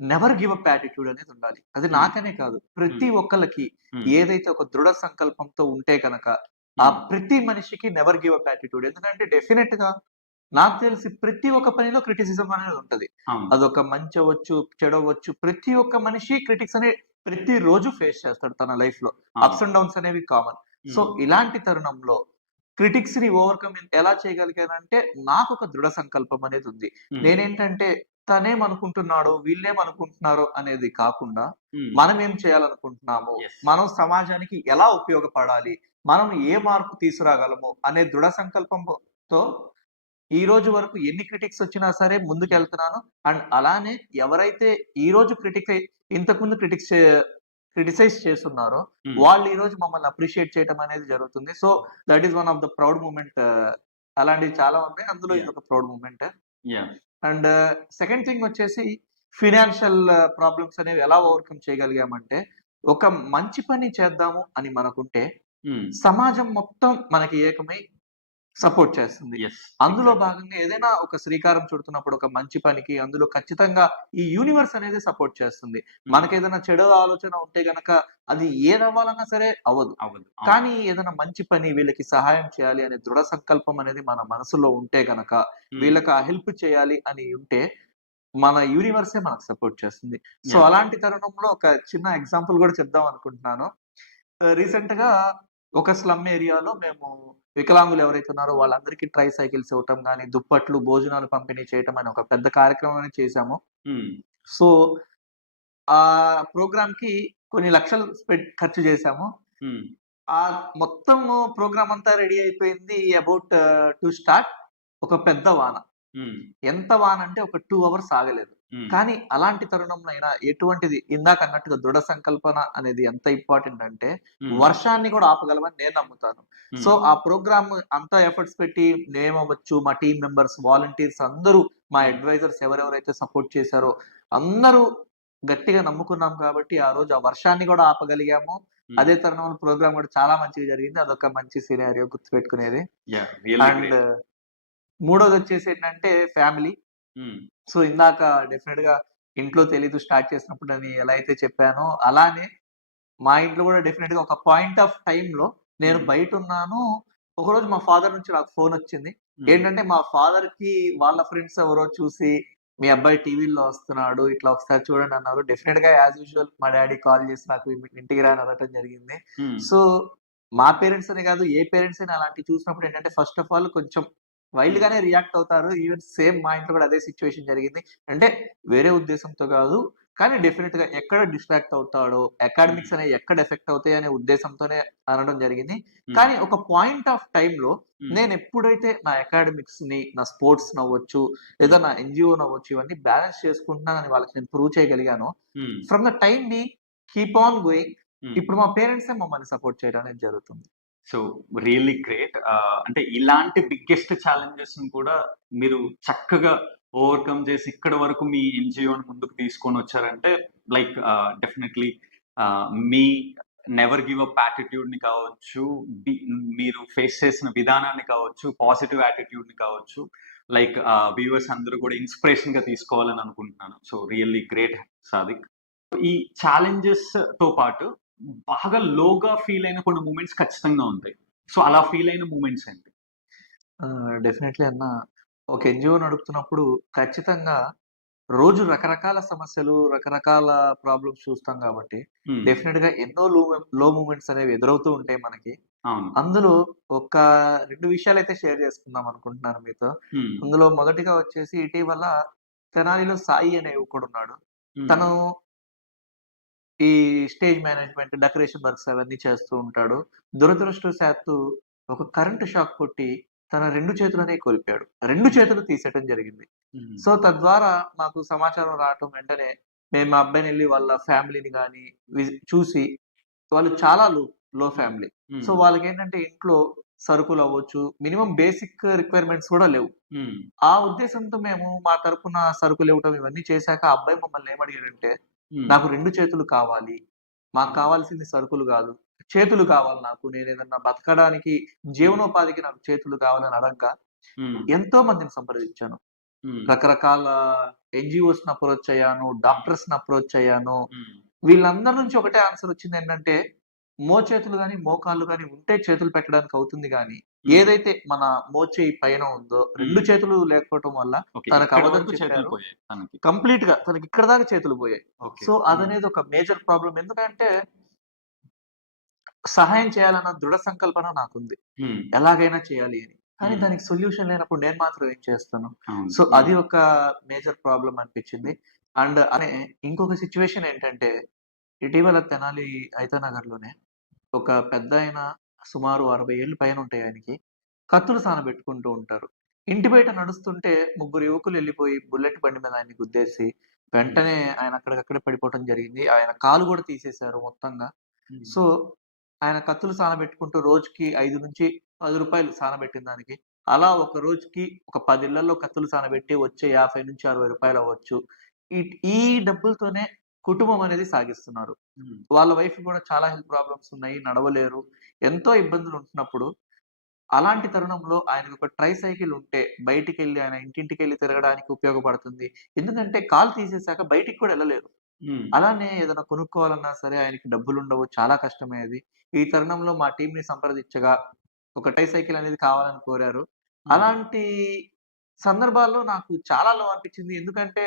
నెవర్ గివ్ అప్ యాటిట్యూడ్ అనేది ఉండాలి. అది హ్మ్. నాకనే కాదు. ప్రతి హ్మ్. ఒక్కళ్ళకి హ్మ్. ఏదైతే ఒక దృఢ సంకల్పంతో ఉంటే గనక ఆ హ్మ్. ప్రతి మనిషికి నెవర్ గివ్ అప్ యాటిట్యూడ్. ఎందుకంటే డెఫినెట్‌గా నాకు తెలిసి ప్రతి ఒక్క పనిలో క్రిటిసిజం అనేది ఉంటది. అవును. అదొక మంచి అవ్వచ్చు, చెడవ్వచ్చు. ప్రతి ఒక్క మనిషి క్రిటిక్స్ అనే ప్రతిరోజు ఫేస్ చేస్తాడు తన లైఫ్‌లో. అవును. అప్స్ అండ్ డౌన్స్ అనేవి కామన్. సో హ్మ్. ఇలాంటి తరుణంలో క్రిటిక్స్‌ని ఓవర్‌కమ్ ఎలా చేయగలిగానంటే నాకొక దృఢ సంకల్పం అనేది ఉంది. హ్మ్. నేనేంటంటే తనేమనుకుంటున్నాడో, వీళ్ళేమనుకుంటున్నారో అనేది కాకుండా హ్మ్. మనం ఏం చేయాలనుకుంటున్నాము, యెస్. మనం సమాజానికి ఎలా ఉపయోగపడాలి, మనం ఏ మార్పు తీసుకురాగలము అనే దృఢ సంకల్పంతో ఈ రోజు వరకు ఎన్ని క్రిటిక్స్ వచ్చినా సరే ముందుకెళ్తున్నాను. అండ్ అలానే ఎవరైతే ఈ రోజు ఇంతకుముందు క్రిటిసైజ్ చేసున్నారో హ్మ్. వాళ్ళు ఈ రోజు మమ్మల్ని అప్రిషియేట్ చేయటం అనేది జరుగుతుంది. So that is one of the proud moment. అలాంటివి చాలా ఉన్నాయి. అందులో యాహ్! ఇదొక proud moment. Yeah! And second thing వచ్చేసి ఫినాన్షియల్ ప్రాబ్లమ్స్ అనేవి ఎలా ఓవర్‌కమ్ చేయగలిగామంటే ఒక మంచి పని చేద్దాము అని మనకుంటే హ్మ్. సమాజం మొత్తం మనకి ఏకమై సపోర్ట్ చేస్తుంది. యెస్. అందులో ఎగ్జాక్ట్‌లీ. భాగంగా ఏదైనా ఒక శ్రీకారం చుడుతున్నప్పుడు ఒక మంచి పనికి అందులో ఖచ్చితంగా ఈ యూనివర్స్ అనేది సపోర్ట్ చేస్తుంది. హ్మ్. మనకేదైనా చెడు ఆలోచన ఉంటే గనక అది ఏదవ్వాలన్నా సరే అవ్వదు. అవ్వదు. అవును. కానీ ఏదైనా మంచి పని వీళ్ళకి సహాయం చేయాలి అనే దృఢ సంకల్పం అనేది మన మనసులో ఉంటే గనక హ్మ్. వీళ్ళకి ఆ హెల్ప్ చేయాలి అని ఉంటే మన యూనివర్సే మనకు సపోర్ట్ చేస్తుంది. So yeah! అలాంటి తరుణంలో ఒక చిన్న ఎగ్జాంపుల్ గూడా చెప్దాం అనుకుంటున్నాను. రీసెంట్‌గా ఒక స్లమ్ ఏరియాలో మేము వికలాంగులు ఎవరైతే ఉన్నారో వాళ్ళందరికీ ట్రై సైకిల్స్ ఇవ్వటం గాని, దుప్పట్లు, భోజనాలు పంపిణీ చేయటం అనే ఒక పెద్ద కార్యక్రమం అనేది చేశాము. హ్మ్. సో, ఆ ప్రోగ్రామ్‌కి కొన్ని లక్షలు ఖర్చు చేశాము. హ్మ్. ఆ మొత్తము ప్రోగ్రామ్ అంతా రెడీ అయిపోయింది. అబౌట్ టు స్టార్ట్ ఒక పెద్ద వాన. హ్మ్. ఎంత వాన అంటే ఒక 2 అవర్స్ ఆగలేదు. హ్మ్. కానీ అలాంటి తరుణంలో అయినా ఎటువంటిది ఇందాక అన్నట్టుగా దృఢ సంకల్పన అనేది ఎంత ఇంపార్టెంట్ అంటే హ్మ్. వర్షాన్ని కూడా ఆపగలమని నేను నమ్ముతాను. సో హ్మ్. ఆ ప్రోగ్రామ్ అంతా ఎఫర్ట్స్ పెట్టి మేమవ్వచ్చు, మా టీమ్ మెంబర్స్, వాలంటీర్స్ అందరూ, మా హ్మ్. అడ్వైజర్స్ ఎవరెవరైతే సపోర్ట్ చేశారో అందరూ గట్టిగా నమ్ముకున్నాం కాబట్టి ఆ రోజు ఆ వర్షాన్ని కూడా ఆపగలిగాము. హ్మ్. అదే తరుణంలో ప్రోగ్రామ్ కూడా చాలా మంచిగా జరిగింది. అదొక మంచి సినారియో గుర్తుపెట్టుకునేది. యాహ్! Really and great. మూడోదొచ్చేసి ఏంటంటే ఫ్యామిలీ. హ్మ్. సో ఇందాక డెఫినిట్‌గా ఇంట్లో తెలీదు స్టార్ట్ చేసినప్పుడని ఎలా అయితే చెప్పానో, అలానే మా ఇంట్లో గూడా డెఫినిట్‌గా ఒక పాయింట్ ఆఫ్ టైమ్‌లో నేను హ్మ్. బయటున్నాను. ఒకరోజు మా ఫాదర్ నుంచి నాకు ఫోనొచ్చింది. హ్మ్. ఏంటంటే మా ఫాదర్‌కి వాళ్ళ ఫ్రెండ్స్ ఎవరో చూసి, "మీ అబ్బాయి టీవీలో వస్తున్నాడు. ఇట్లా ఒకసారి చూడండి" అన్నారు. డెఫినిట్‌గా యాస్ యూజువల్ మా డ్యాడీ కాల్ చేసి నాకు ఇంటికి రా అని అనటం జరిగింది. హ్మ్. సో మా పేరెంట్స్ అనే కాదు, ఏ పేరెంట్స్ అయినా అలాంటివి చూసినప్పుడు ఏంటంటే ఫస్ట్ ఆఫ్ ఆల్ కొంచెం వైల్డ్ హ్మ్. గానే రియాక్ట్ అవుతారు. ఈవెన్ సేమ్ మా ఇంట్లో కూడా అదే సిట్యుయేషన్ జరిగింది. అంటే వేరే ఉద్దేశంతో కాదు. కానీ డెఫినిట్‌గా ఎక్కడ డిస్ట్రాక్ట్ అవుతాడో, హ్మ్. అకాడమిక్స్ అనేవి ఎక్కడ ఎఫెక్ట్ అవుతాయి అనే ఉద్దేశంతోనే అనడం జరిగింది. హ్మ్. కానీ ఒక పాయింట్ ఆఫ్ టైమ్‌లో హ్మ్. నేను ఎప్పుడైతే నా అకాడమిక్స్‌ని, నా స్పోర్ట్స్‌నవ్వచ్చు, లేదా హ్మ్. నా ఎన్‌జీఓనవ్వచ్చు ఇవన్నీ బ్యాలెన్స్ చేసుకుంటున్నానని వాళ్ళకి నేను ప్రూవ్ చేయగలిగానో, హ్మ్. From the time keep on going. ఇప్పుడు మా పేరెంట్సే మమ్మల్ని సపోర్ట్ చేయడం అనేది జరుగుతుంది. So really great. అంటే ఇలాంటి బిగ్గెస్ట్ ఛాలెంజెస్ కూడా మీరు చక్కగా ఓవర్కమ్ చేసి ఇక్కడ వరకు మీ ఎన్జిఓని ముందుకు తీసుకొని వచ్చారంటే లైక్ డెఫినెట్లీ మీ నెవర్ గివ్ అప్ యాటిట్యూడ్ ని కావచ్చు, మీరు ఫేస్ చేసిన విధానాన్ని కావచ్చు, పాజిటివ్ యాటిట్యూడ్ ని కావచ్చు, లైక్ వ్యూవర్స్ అందరూ కూడా ఇన్స్పిరేషన్ గా తీసుకోవాలని అనుకుంటున్నాను. So really great Sadiq. ఈ ఛాలెంజెస్ తో పాటు బాగా లోగా ఫీల్ అయిన కొన్ని మూమెంట్స్ ఖచ్చితంగా ఉంటాయి. సో అలా ఫీల్ అయిన మూమెంట్స్ ఏంటి? డెఫినెట్లీ అన్న, ఒక ఎన్‌జీఓ నడుపుతున్నప్పుడు ఖచ్చితంగా రోజు రకరకాల సమస్యలు, రకరకాల ప్రాబ్లమ్స్ చూస్తాం కాబట్టి డెఫినెట్‌గా ఎన్నో లో మూమెంట్స్ అనేవి ఎదురవుతూ ఉంటాయి మనకి. అవును. అందులో ఒక 2 విషయాలైతే షేర్ చేసుకుందాం అనుకుంటున్నాను మీతో. అందులో మొదటిగా వచ్చేసి ఇటీవల తెనాలిలో సాయి అనే యువకుడున్నాడు. తను ఈ స్టేజ్ మేనేజ్‌మెంట్, డెకరేషన్ వర్క్స్ అవన్నీ చేస్తూ ఉంటాడు. దురదృష్టవశాత్తు ఒక కరెంట్ షాక్ కొట్టి తన 2 చేతులనేవి కోల్పోయాడు. 2 చేతులు తీసేయటం జరిగింది. సో, తద్వారా మాకు సమాచారం రావటం వెంటనే మేము మా అబ్బాయినెళ్లి వాళ్ళ ఫ్యామిలీని గాని చూసి, వాళ్ళు చాలా లో ఫ్యామిలీ. సో, వాళ్ళకేంటంటే ఇంట్లో సరుకులవ్వచ్చు, మినిమమ్ బేసిక్ రిక్వైర్మెంట్స్ కూడా లేవు. ఆ ఉద్దేశంతో మేము మా తరపున సరుకులివ్వటం ఇవన్నీ చేశాక ఆ అబ్బాయి మమ్మల్ని ఏమడిగాడంటే, నాకు 2 చేతులు కావాలి. మాకు కావాల్సింది సరుకులు గాదు. చేతులు కావాలి నాకు. నేనేదన్నా బతకడానికి, జీవనోపాధికి నాకు చేతులు కావాలని అడగ్గా, ఎంతో మందిని సంప్రదించాను. రకరకాల ఎన్‌జీఓస్‌ని అప్రోచ్ అయ్యాను. డాక్టర్స్‌ని అప్రోచ్ అయ్యాను. వీళ్ళందరి నుంచి ఒకటే ఆన్సర్ వచ్చిందేంటంటే, మోచేతులు గాని, మోకాళ్ళు గాని ఉంటే చేతులు పెట్టడానికి అవుతుంది గానీ, ఏదైతే మన మోచేయి పైన ఉందో 2 చేతులు లేకపోవటం వల్ల తనకు అవ్వదని చెప్పారు. కంప్లీట్‌గా తనకిక్కడి దాకా చేతులు పోయాయి. సో, అదనేది ఒక మేజర్ ప్రాబ్లమ్. ఎందుకంటే సహాయం చేయాలన్న దృఢ సంకల్పన నాకుంది. ఎలాగైనా చేయాలి అని. కానీ దానికి సొల్యూషన్ లేనప్పుడు నేను మాత్రం ఏం చేస్తాను? సో, అది ఒక మేజర్ ప్రాబ్లమ్ అనిపించింది. అండ్ ఇంకొక సిట్యుయేషన్ ఏంటంటే, ఇటీవల తెనాలి ఐతానగర్‌లోనే ఒక పెద్దాయన, సుమారు 60 ఏళ్ళు పైనుంటాయి ఆయనకి. కత్తులు సానబెట్టుకుంటూ ఉంటారు. ఇంటి బయట నడుస్తుంటే ముగ్గురు యువకులు ఎళ్ళిపోయి బుల్లెట్ బండి మీద ఆయన్ని గుద్దేసి, వెంటనే ఆయన అక్కడికక్కడే పడిపోవటం జరిగింది. ఆయన కాలు గూడా తీసేశారు మొత్తంగా. సో, ఆయన కత్తులు సానబెట్టుకుంటూ రోజుకి రూ. 5-10 సానబెట్టిన దానికి. అలా ఒక రోజుకి ఒక 10 ఇళ్లల్లో కత్తులు సానబెట్టి వచ్చే రూ. 50-60 అవ్వచ్చు. ఈ ఈ డబ్బులతోనే కుటుంబం అనేది సాగిస్తున్నారు. వాళ్ళ వైఫ్ కూడా చాలా హెల్త్ ప్రాబ్లమ్స్ ఉన్నాయి. నడవలేరు. ఎంతో ఇబ్బందులు ఉంటున్నప్పుడు, అలాంటి తరుణంలో ఆయనకు ఒక ట్రై సైకిల్ ఉంటే బయటికెళ్ళి ఆయన ఇంటింటికెళ్ళి తిరగడానికి ఉపయోగపడుతుంది. ఎందుకంటే కాలు తీసేసాక బయటికి కూడా ఎళ్ళలేరు. అలానే ఏదైనా కొనుక్కోవాలన్నా సరే ఆయనకి డబ్బులుండవు. చాలా కష్టమే అది. ఈ తరుణంలో మా టీమ్‌ని సంప్రదించగా ఒక ట్రై సైకిల్ అనేది కావాలని కోరారు. అలాంటి సందర్భాల్లో నాకు చాలా లో అనిపించింది. ఎందుకంటే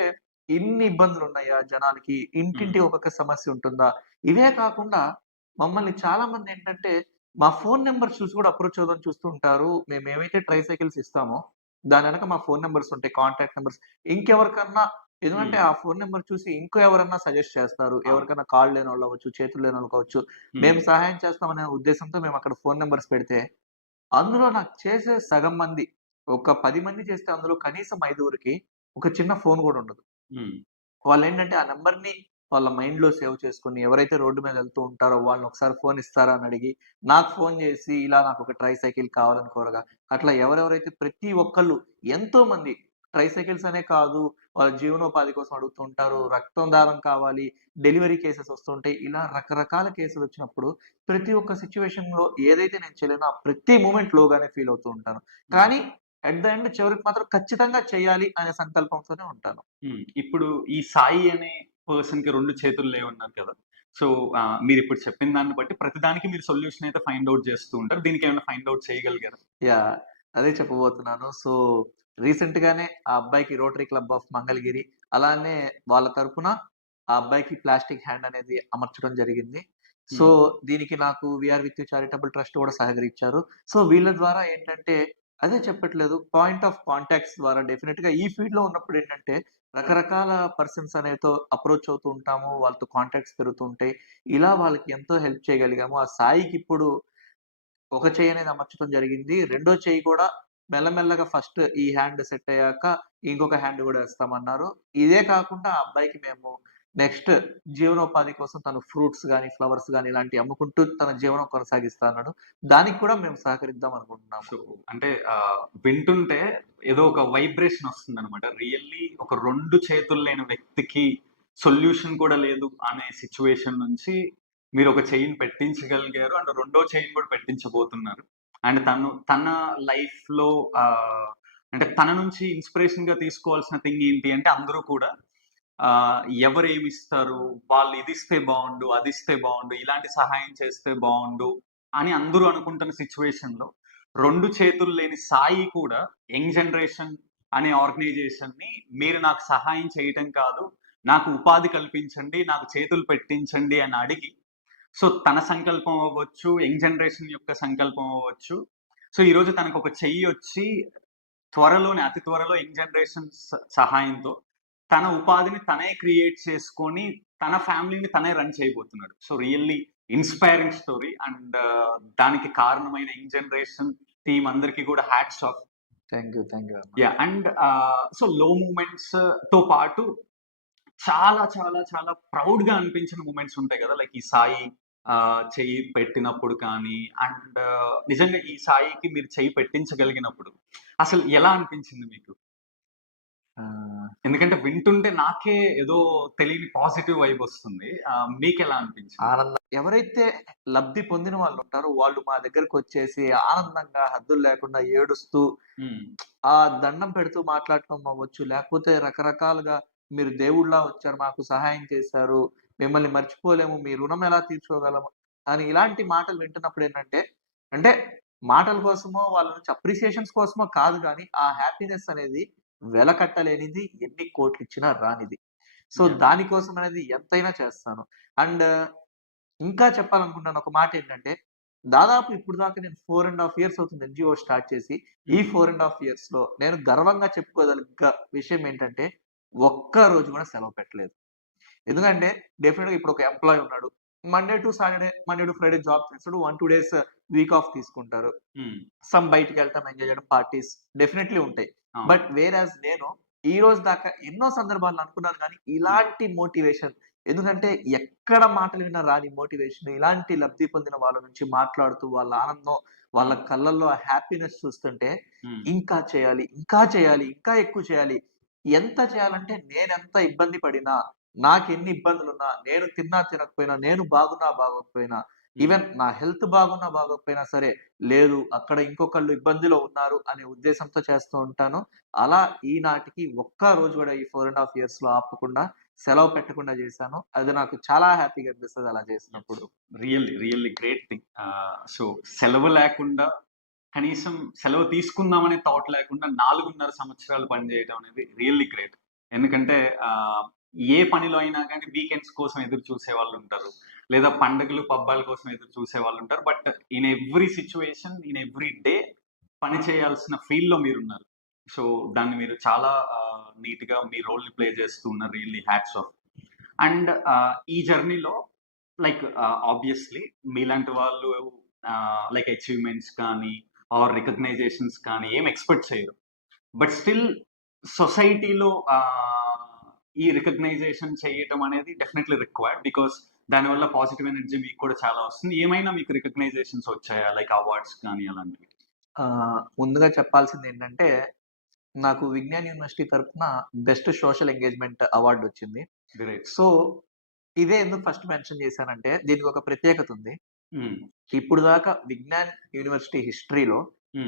ఇన్ని ఇబ్బందులున్నాయా జనాలకి? ఇంటింటికి ఒక్కొక్క సమస్య ఉంటుందా? ఇవే కాకుండా మమ్మల్ని చాలా మందేంటంటే మా ఫోను నంబర్స్ చూసి కూడా అప్రోచ్ అవుదామని చూస్తూ ఉంటారు. మేమేమైతే ట్రై సైకిల్స్ ఇస్తామో దాని వెనక మా ఫోను నంబర్స్ ఉంటాయి. Contact numbers. ఇంకెవరికన్నా ఎందుకంటే ఆ ఫోను నంబర్ చూసి ఇంకో ఎవరన్నా సజెస్ట్ చేస్తారు. ఎవరికైనా కాళ్ళు లేనోళ్ళు అవ్వచ్చు, చేతులు లేనోళ్ళు కావచ్చు. మేము సహాయం చేస్తామనే ఉద్దేశంతో మేమక్కడ ఫోను నంబర్స్ పెడితే, అందులో నాకు చేసే సగం మంది, ఒక 10 మంది చేస్తే అందులో కనీసం 5గురికి ఒక చిన్న ఫోను గూడా ఉండదు. వాళ్ళేంటంటే ఆ నంబర్‌ని వాళ్ళ మైండ్‌లో సేవ్ చేసుకొని, ఎవరైతే రోడ్డు మీద వెళ్తూ ఉంటారో వాళ్ళని ఒకసారి ఫోన్ ఇస్తారా అని అడిగి, నాకు ఫోన్ చేసి ఇలా నాకొక ట్రై సైకిల్ కావాలని కోరగా, అట్లా ఎవరెవరైతే ప్రతి ఒక్కళ్ళు ఎంతో మంది ట్రై సైకిల్స్ అనే కాదు, వాళ్ళ జీవనోపాధి కోసం అడుగుతూ ఉంటారు. రక్తం దానం కావాలి, డెలివరీ కేసెస్ వస్తుంటాయి. ఇలా రకరకాల కేసులొచ్చినప్పుడు ప్రతి ఒక్క సిట్యుయేషన్‌లో ఏదైతే నేను చేయలేనో ఆ ప్రతి మూమెంట్ లోగానే ఫీల్ అవుతూ ఉంటాను. కానీ అట్ ద ఎండ్ చివరికి మాత్రం ఖచ్చితంగా చేయాలి అనే సంకల్పంతోనే ఉంటాను. ఇప్పుడు ఈ సాయి అనే పర్సన్‌కి 2 చేతులు లేవన్నారు కదా! సో, మీరిప్పుడు చెప్పిన దాన్ని బట్టి ప్రతిదానికి మీరు సొల్యూషన్ అయితే ఫైండ్ ఔట్ చేస్తూ ఉంటారు. దీనికేమైనా ఫైండ్ ఔట్ చేయగలిగారా? యాహ్! అదే చెప్పబోతున్నాను. సో, రీసెంట్‌గానే ఆ అబ్బాయికి రోటరీ క్లబ్ ఆఫ్ మంగళగిరి, అలానే వాళ్ళ తరపున ఆ అబ్బాయికి ప్లాస్టిక్ హ్యాండ్ అనేది అమర్చడం జరిగింది. సో, దీనికి నాకు we are with you charitable trust కూడా సహకరించారు. సో, వీళ్ళ ద్వారా ఏంటంటే అదే చెప్పట్లేదు, పాయింట్ ఆఫ్ కాంటాక్ట్స్ ద్వారా డెఫినిట్‌గా ఈ ఫీల్డ్‌లో ఉన్నప్పుడేంటంటే రకరకాల పర్సన్స్ అనేతో అప్రోచ్ అవుతూ ఉంటాము. వాళ్ళతో కాంటాక్ట్స్ పెరుగుతూ ఉంటాయి. ఇలా వాళ్ళకి ఎంతో హెల్ప్ చేయగలిగాము. ఆ సాయికిప్పుడు ఒక చెయ్యి అనేది అమర్చడం జరిగింది. రెండో చెయ్యి కూడా మెల్లమెల్లగా ఫస్ట్ ఈ హ్యాండ్ సెట్ అయ్యాక ఇంకొక హ్యాండ్ గూడా ఏస్తామన్నారు. ఇదే కాకుండా ఆ అబ్బాయికి మేము నెక్స్ట్ జీవనోపాధి కోసం తను ఫ్రూట్స్ గానీ, ఫ్లవర్స్ గానీ ఇలాంటివి అమ్ముకుంటూ తన జీవనం కొనసాగిస్తా అన్నాడు. దానికి కూడా మేము సహకరిద్దాం అనుకుంటున్నాము. సో అంటే వింటుంటే ఏదో ఒక వైబ్రేషన్ వస్తుంది అనమాట. రియల్లీ ఒక 2 చేతులు లేని వ్యక్తికి సొల్యూషన్ కూడా లేదు అనే సిచ్యువేషన్ నుంచి మీరు ఒక చైన్ పెట్టించగలిగారు. అండ్ రెండో చైన్ కూడా పెట్టించబోతున్నారు. అండ్ తన లైఫ్ లో అంటే తన నుంచి ఇన్స్పిరేషన్ గా తీసుకోవాల్సిన థింగ్ ఏంటి అంటే అందరూ కూడా ఎవరు ఏమి ఇస్తారు, వాళ్ళు ఇది ఇస్తే బాగుండు, అది ఇస్తే బాగుండు, ఇలాంటి సహాయం చేస్తే బాగుండు అని అందరూ అనుకుంటున్న సిచ్యువేషన్ లో 2 చేతులు లేని సాయి కూడా యంగ్ జనరేషన్ అనే ఆర్గనైజేషన్ ని మీరు నాకు సహాయం చేయటం కాదు, నాకు ఉపాధి కల్పించండి, నాకు చేతులు పెట్టించండి అని అడిగి, సో తన సంకల్పం అవ్వచ్చు, యంగ్ జనరేషన్ యొక్క సంకల్పం అవ్వచ్చు. సో ఈ రోజు తనకు ఒక చెయ్యి వచ్చి అతి త్వరలో యంగ్ జనరేషన్ సహాయంతో తన ఉపాధిని తనే క్రియేట్ చేసుకొని తన ఫ్యామిలీని తనే రన్ చేయబోతున్నాడు. So really inspiring story. And దానికి కారణమైన యంగ్ జనరేషన్ టీమ్ అందరికీ కూడా hats off. Thank you. Yeah. And so లో మూమెంట్స్ తో పాటు చాలా చాలా చాలా ప్రౌడ్ గా అనిపించిన మూమెంట్స్ ఉంటాయి కదా, లైక్ ఈ సాయి చెయ్యి పెట్టినప్పుడు కానీ, అండ్ నిజంగా ఈ సాయికి మీరు చెయ్యి పెట్టించగలిగినప్పుడు అసలు ఎలా అనిపించింది మీకు? ఎందుకంటే వింటుంటే నాకే ఏదో తెలియని పాజిటివ్ వైబ్ వస్తుంది. మీకు ఎలా అనిపించింది? ఆనందం. ఎవరైతే లబ్ధి పొందిన వాళ్ళు ఉంటారో వాళ్ళు మా దగ్గరకు వచ్చేసి ఆనందంగా హద్దులు లేకుండా ఏడుస్తూ ఆ దండం పెడుతూ మాట్లాడటం అవ్వచ్చు, లేకపోతే రకరకాలుగా మీరు దేవుళ్ళ వచ్చారు, మాకు సహాయం చేశారు, మిమ్మల్ని మర్చిపోలేము, మీ రుణం ఎలా తీర్చుకోగలము అని ఇలాంటి మాటలు వింటున్నప్పుడు ఏంటంటే, అంటే మాటల కోసమో వాళ్ళ నుంచి అప్రిసియేషన్స్ కోసమో కాదు కానీ ఆ హ్యాపీనెస్ అనేది వెలకట్టలేనిది, ఎన్ని కోట్లు ఇచ్చినా రానిది. సో దానికోసం అనేది ఎంతైనా చేస్తాను. అండ్ ఇంకా చెప్పాలనుకుంటున్నాను ఒక మాట ఏంటంటే, దాదాపు ఇప్పుడు దాకా నేను 4.5 years అవుతుంది ఎన్‌జీఓ స్టార్ట్ చేసి. ఈ 4.5 years లో నేను గర్వంగా చెప్పుకోదగ్గ విషయం ఏంటంటే, ఒక్క రోజు కూడా సెలవు పెట్టలేదు. ఎందుకంటే డెఫినెట్‌గా ఇప్పుడు ఒక ఎంప్లాయీ ఉన్నాడు. మండే టు ఫ్రైడే జాబ్ చేస్తాడు. 1-2 days వీక్ ఆఫ్ తీసుకుంటారు. సమ్ బయటికెళ్ళటం, ఎంజాయ్ చేయడం, పార్టీస్ డెఫినెట్‌లీ ఉంటాయి. బట్ వేరాజ్ నేను ఈ రోజు దాకా ఎన్నో సందర్భాల్లో అనుకున్నాను కానీ ఇలాంటి మోటివేషన్, ఎందుకంటే ఎక్కడ మాటలు విన్నా రాని మోటివేషన్ ఇలాంటి లబ్ధి పొందిన వాళ్ళ నుంచి మాట్లాడుతూ వాళ్ళ ఆనందం, వాళ్ళ కళ్ళల్లో హ్యాపీనెస్ చూస్తుంటే ఇంకా చేయాలి, ఇంకా ఎక్కువ చేయాలి. ఎంత చేయాలంటే నేనెంత ఇబ్బంది పడినా, నాకెన్ని ఇబ్బందులున్నా, నేను తిన్నా తినకపోయినా, నేను బాగున్నా బాగోకపోయినా, ఈవెన్ నా హెల్త్ బాగున్నా బాగోకపోయినా సరే, లేదు అక్కడ ఇంకొకళ్ళు ఇబ్బందిలో ఉన్నారు అనే ఉద్దేశంతో చేస్తూ ఉంటాను. అలా ఈనాటికి ఒక్క రోజు కూడా ఈ 4.5 years లో ఆపకుండా, సెలవు పెట్టకుండా చేశాను. అది నాకు చాలా హ్యాపీగా అనిపిస్తది అలా చేసినప్పుడు. Really great thing. సో సెలవు లేకుండా, కనీసం సెలవు తీసుకుందామనే థాట్ లేకుండా 4.5 సంవత్సరాలు పనిచేయడం అనేది రియల్లీ గ్రేట్. ఎందుకంటే ఏ పనిలో అయినా కానీ వీకెండ్స్ కోసం ఎదురు చూసే వాళ్ళు ఉంటారు, లేదా పండుగలు పబ్బాల కోసం ఎదురు చూసే వాళ్ళు ఉంటారు. But in every situation, in every day పని చేయాల్సిన ఫీల్డ్ లో మీరున్నారు. సో దాన్ని మీరు చాలా నీట్ గా మీ రోల్ ని ప్లే చేస్తూ ఉన్నారు. Really hats off. అండ్ ఈ జర్నీలో లైక్ ఆబ్వియస్లీ మీలాంటి వాళ్ళు లైక్ అచీవ్మెంట్స్ కానీ ఆర్ రికగ్నైజేషన్స్ కానీ ఏం ఎక్స్పెక్ట్ చేయరు. బట్ స్టిల్ సొసైటీలో ఈ రికగ్నైజేషన్ చేయటం అనేది డెఫినెట్లీ రిక్వైర్డ్, బికాస్ దానివల్ల పాజిటివ్ ఎనర్జీ మీకు కూడా చాలా వస్తుంది. ఏమైనా మీకు రికగ్నైజేషన్స్ వచ్చాయా, లైక్ అవార్డ్స్ కానీ అలాంటివి? ముందుగా చెప్పాల్సింది ఏంటంటే, నాకు విజ్ఞాన్ యూనివర్సిటీ తరఫున బెస్ట్ సోషల్ ఎంగేజ్మెంట్ అవార్డు వచ్చింది. గ్రేట్. సో ఇదే ఎందుకు ఫస్ట్ మెన్షన్ చేశానంటే, దీనికి ఒక ప్రత్యేకత ఉంది. ఇప్పుడు దాకా విజ్ఞాన్ యూనివర్సిటీ హిస్టరీలో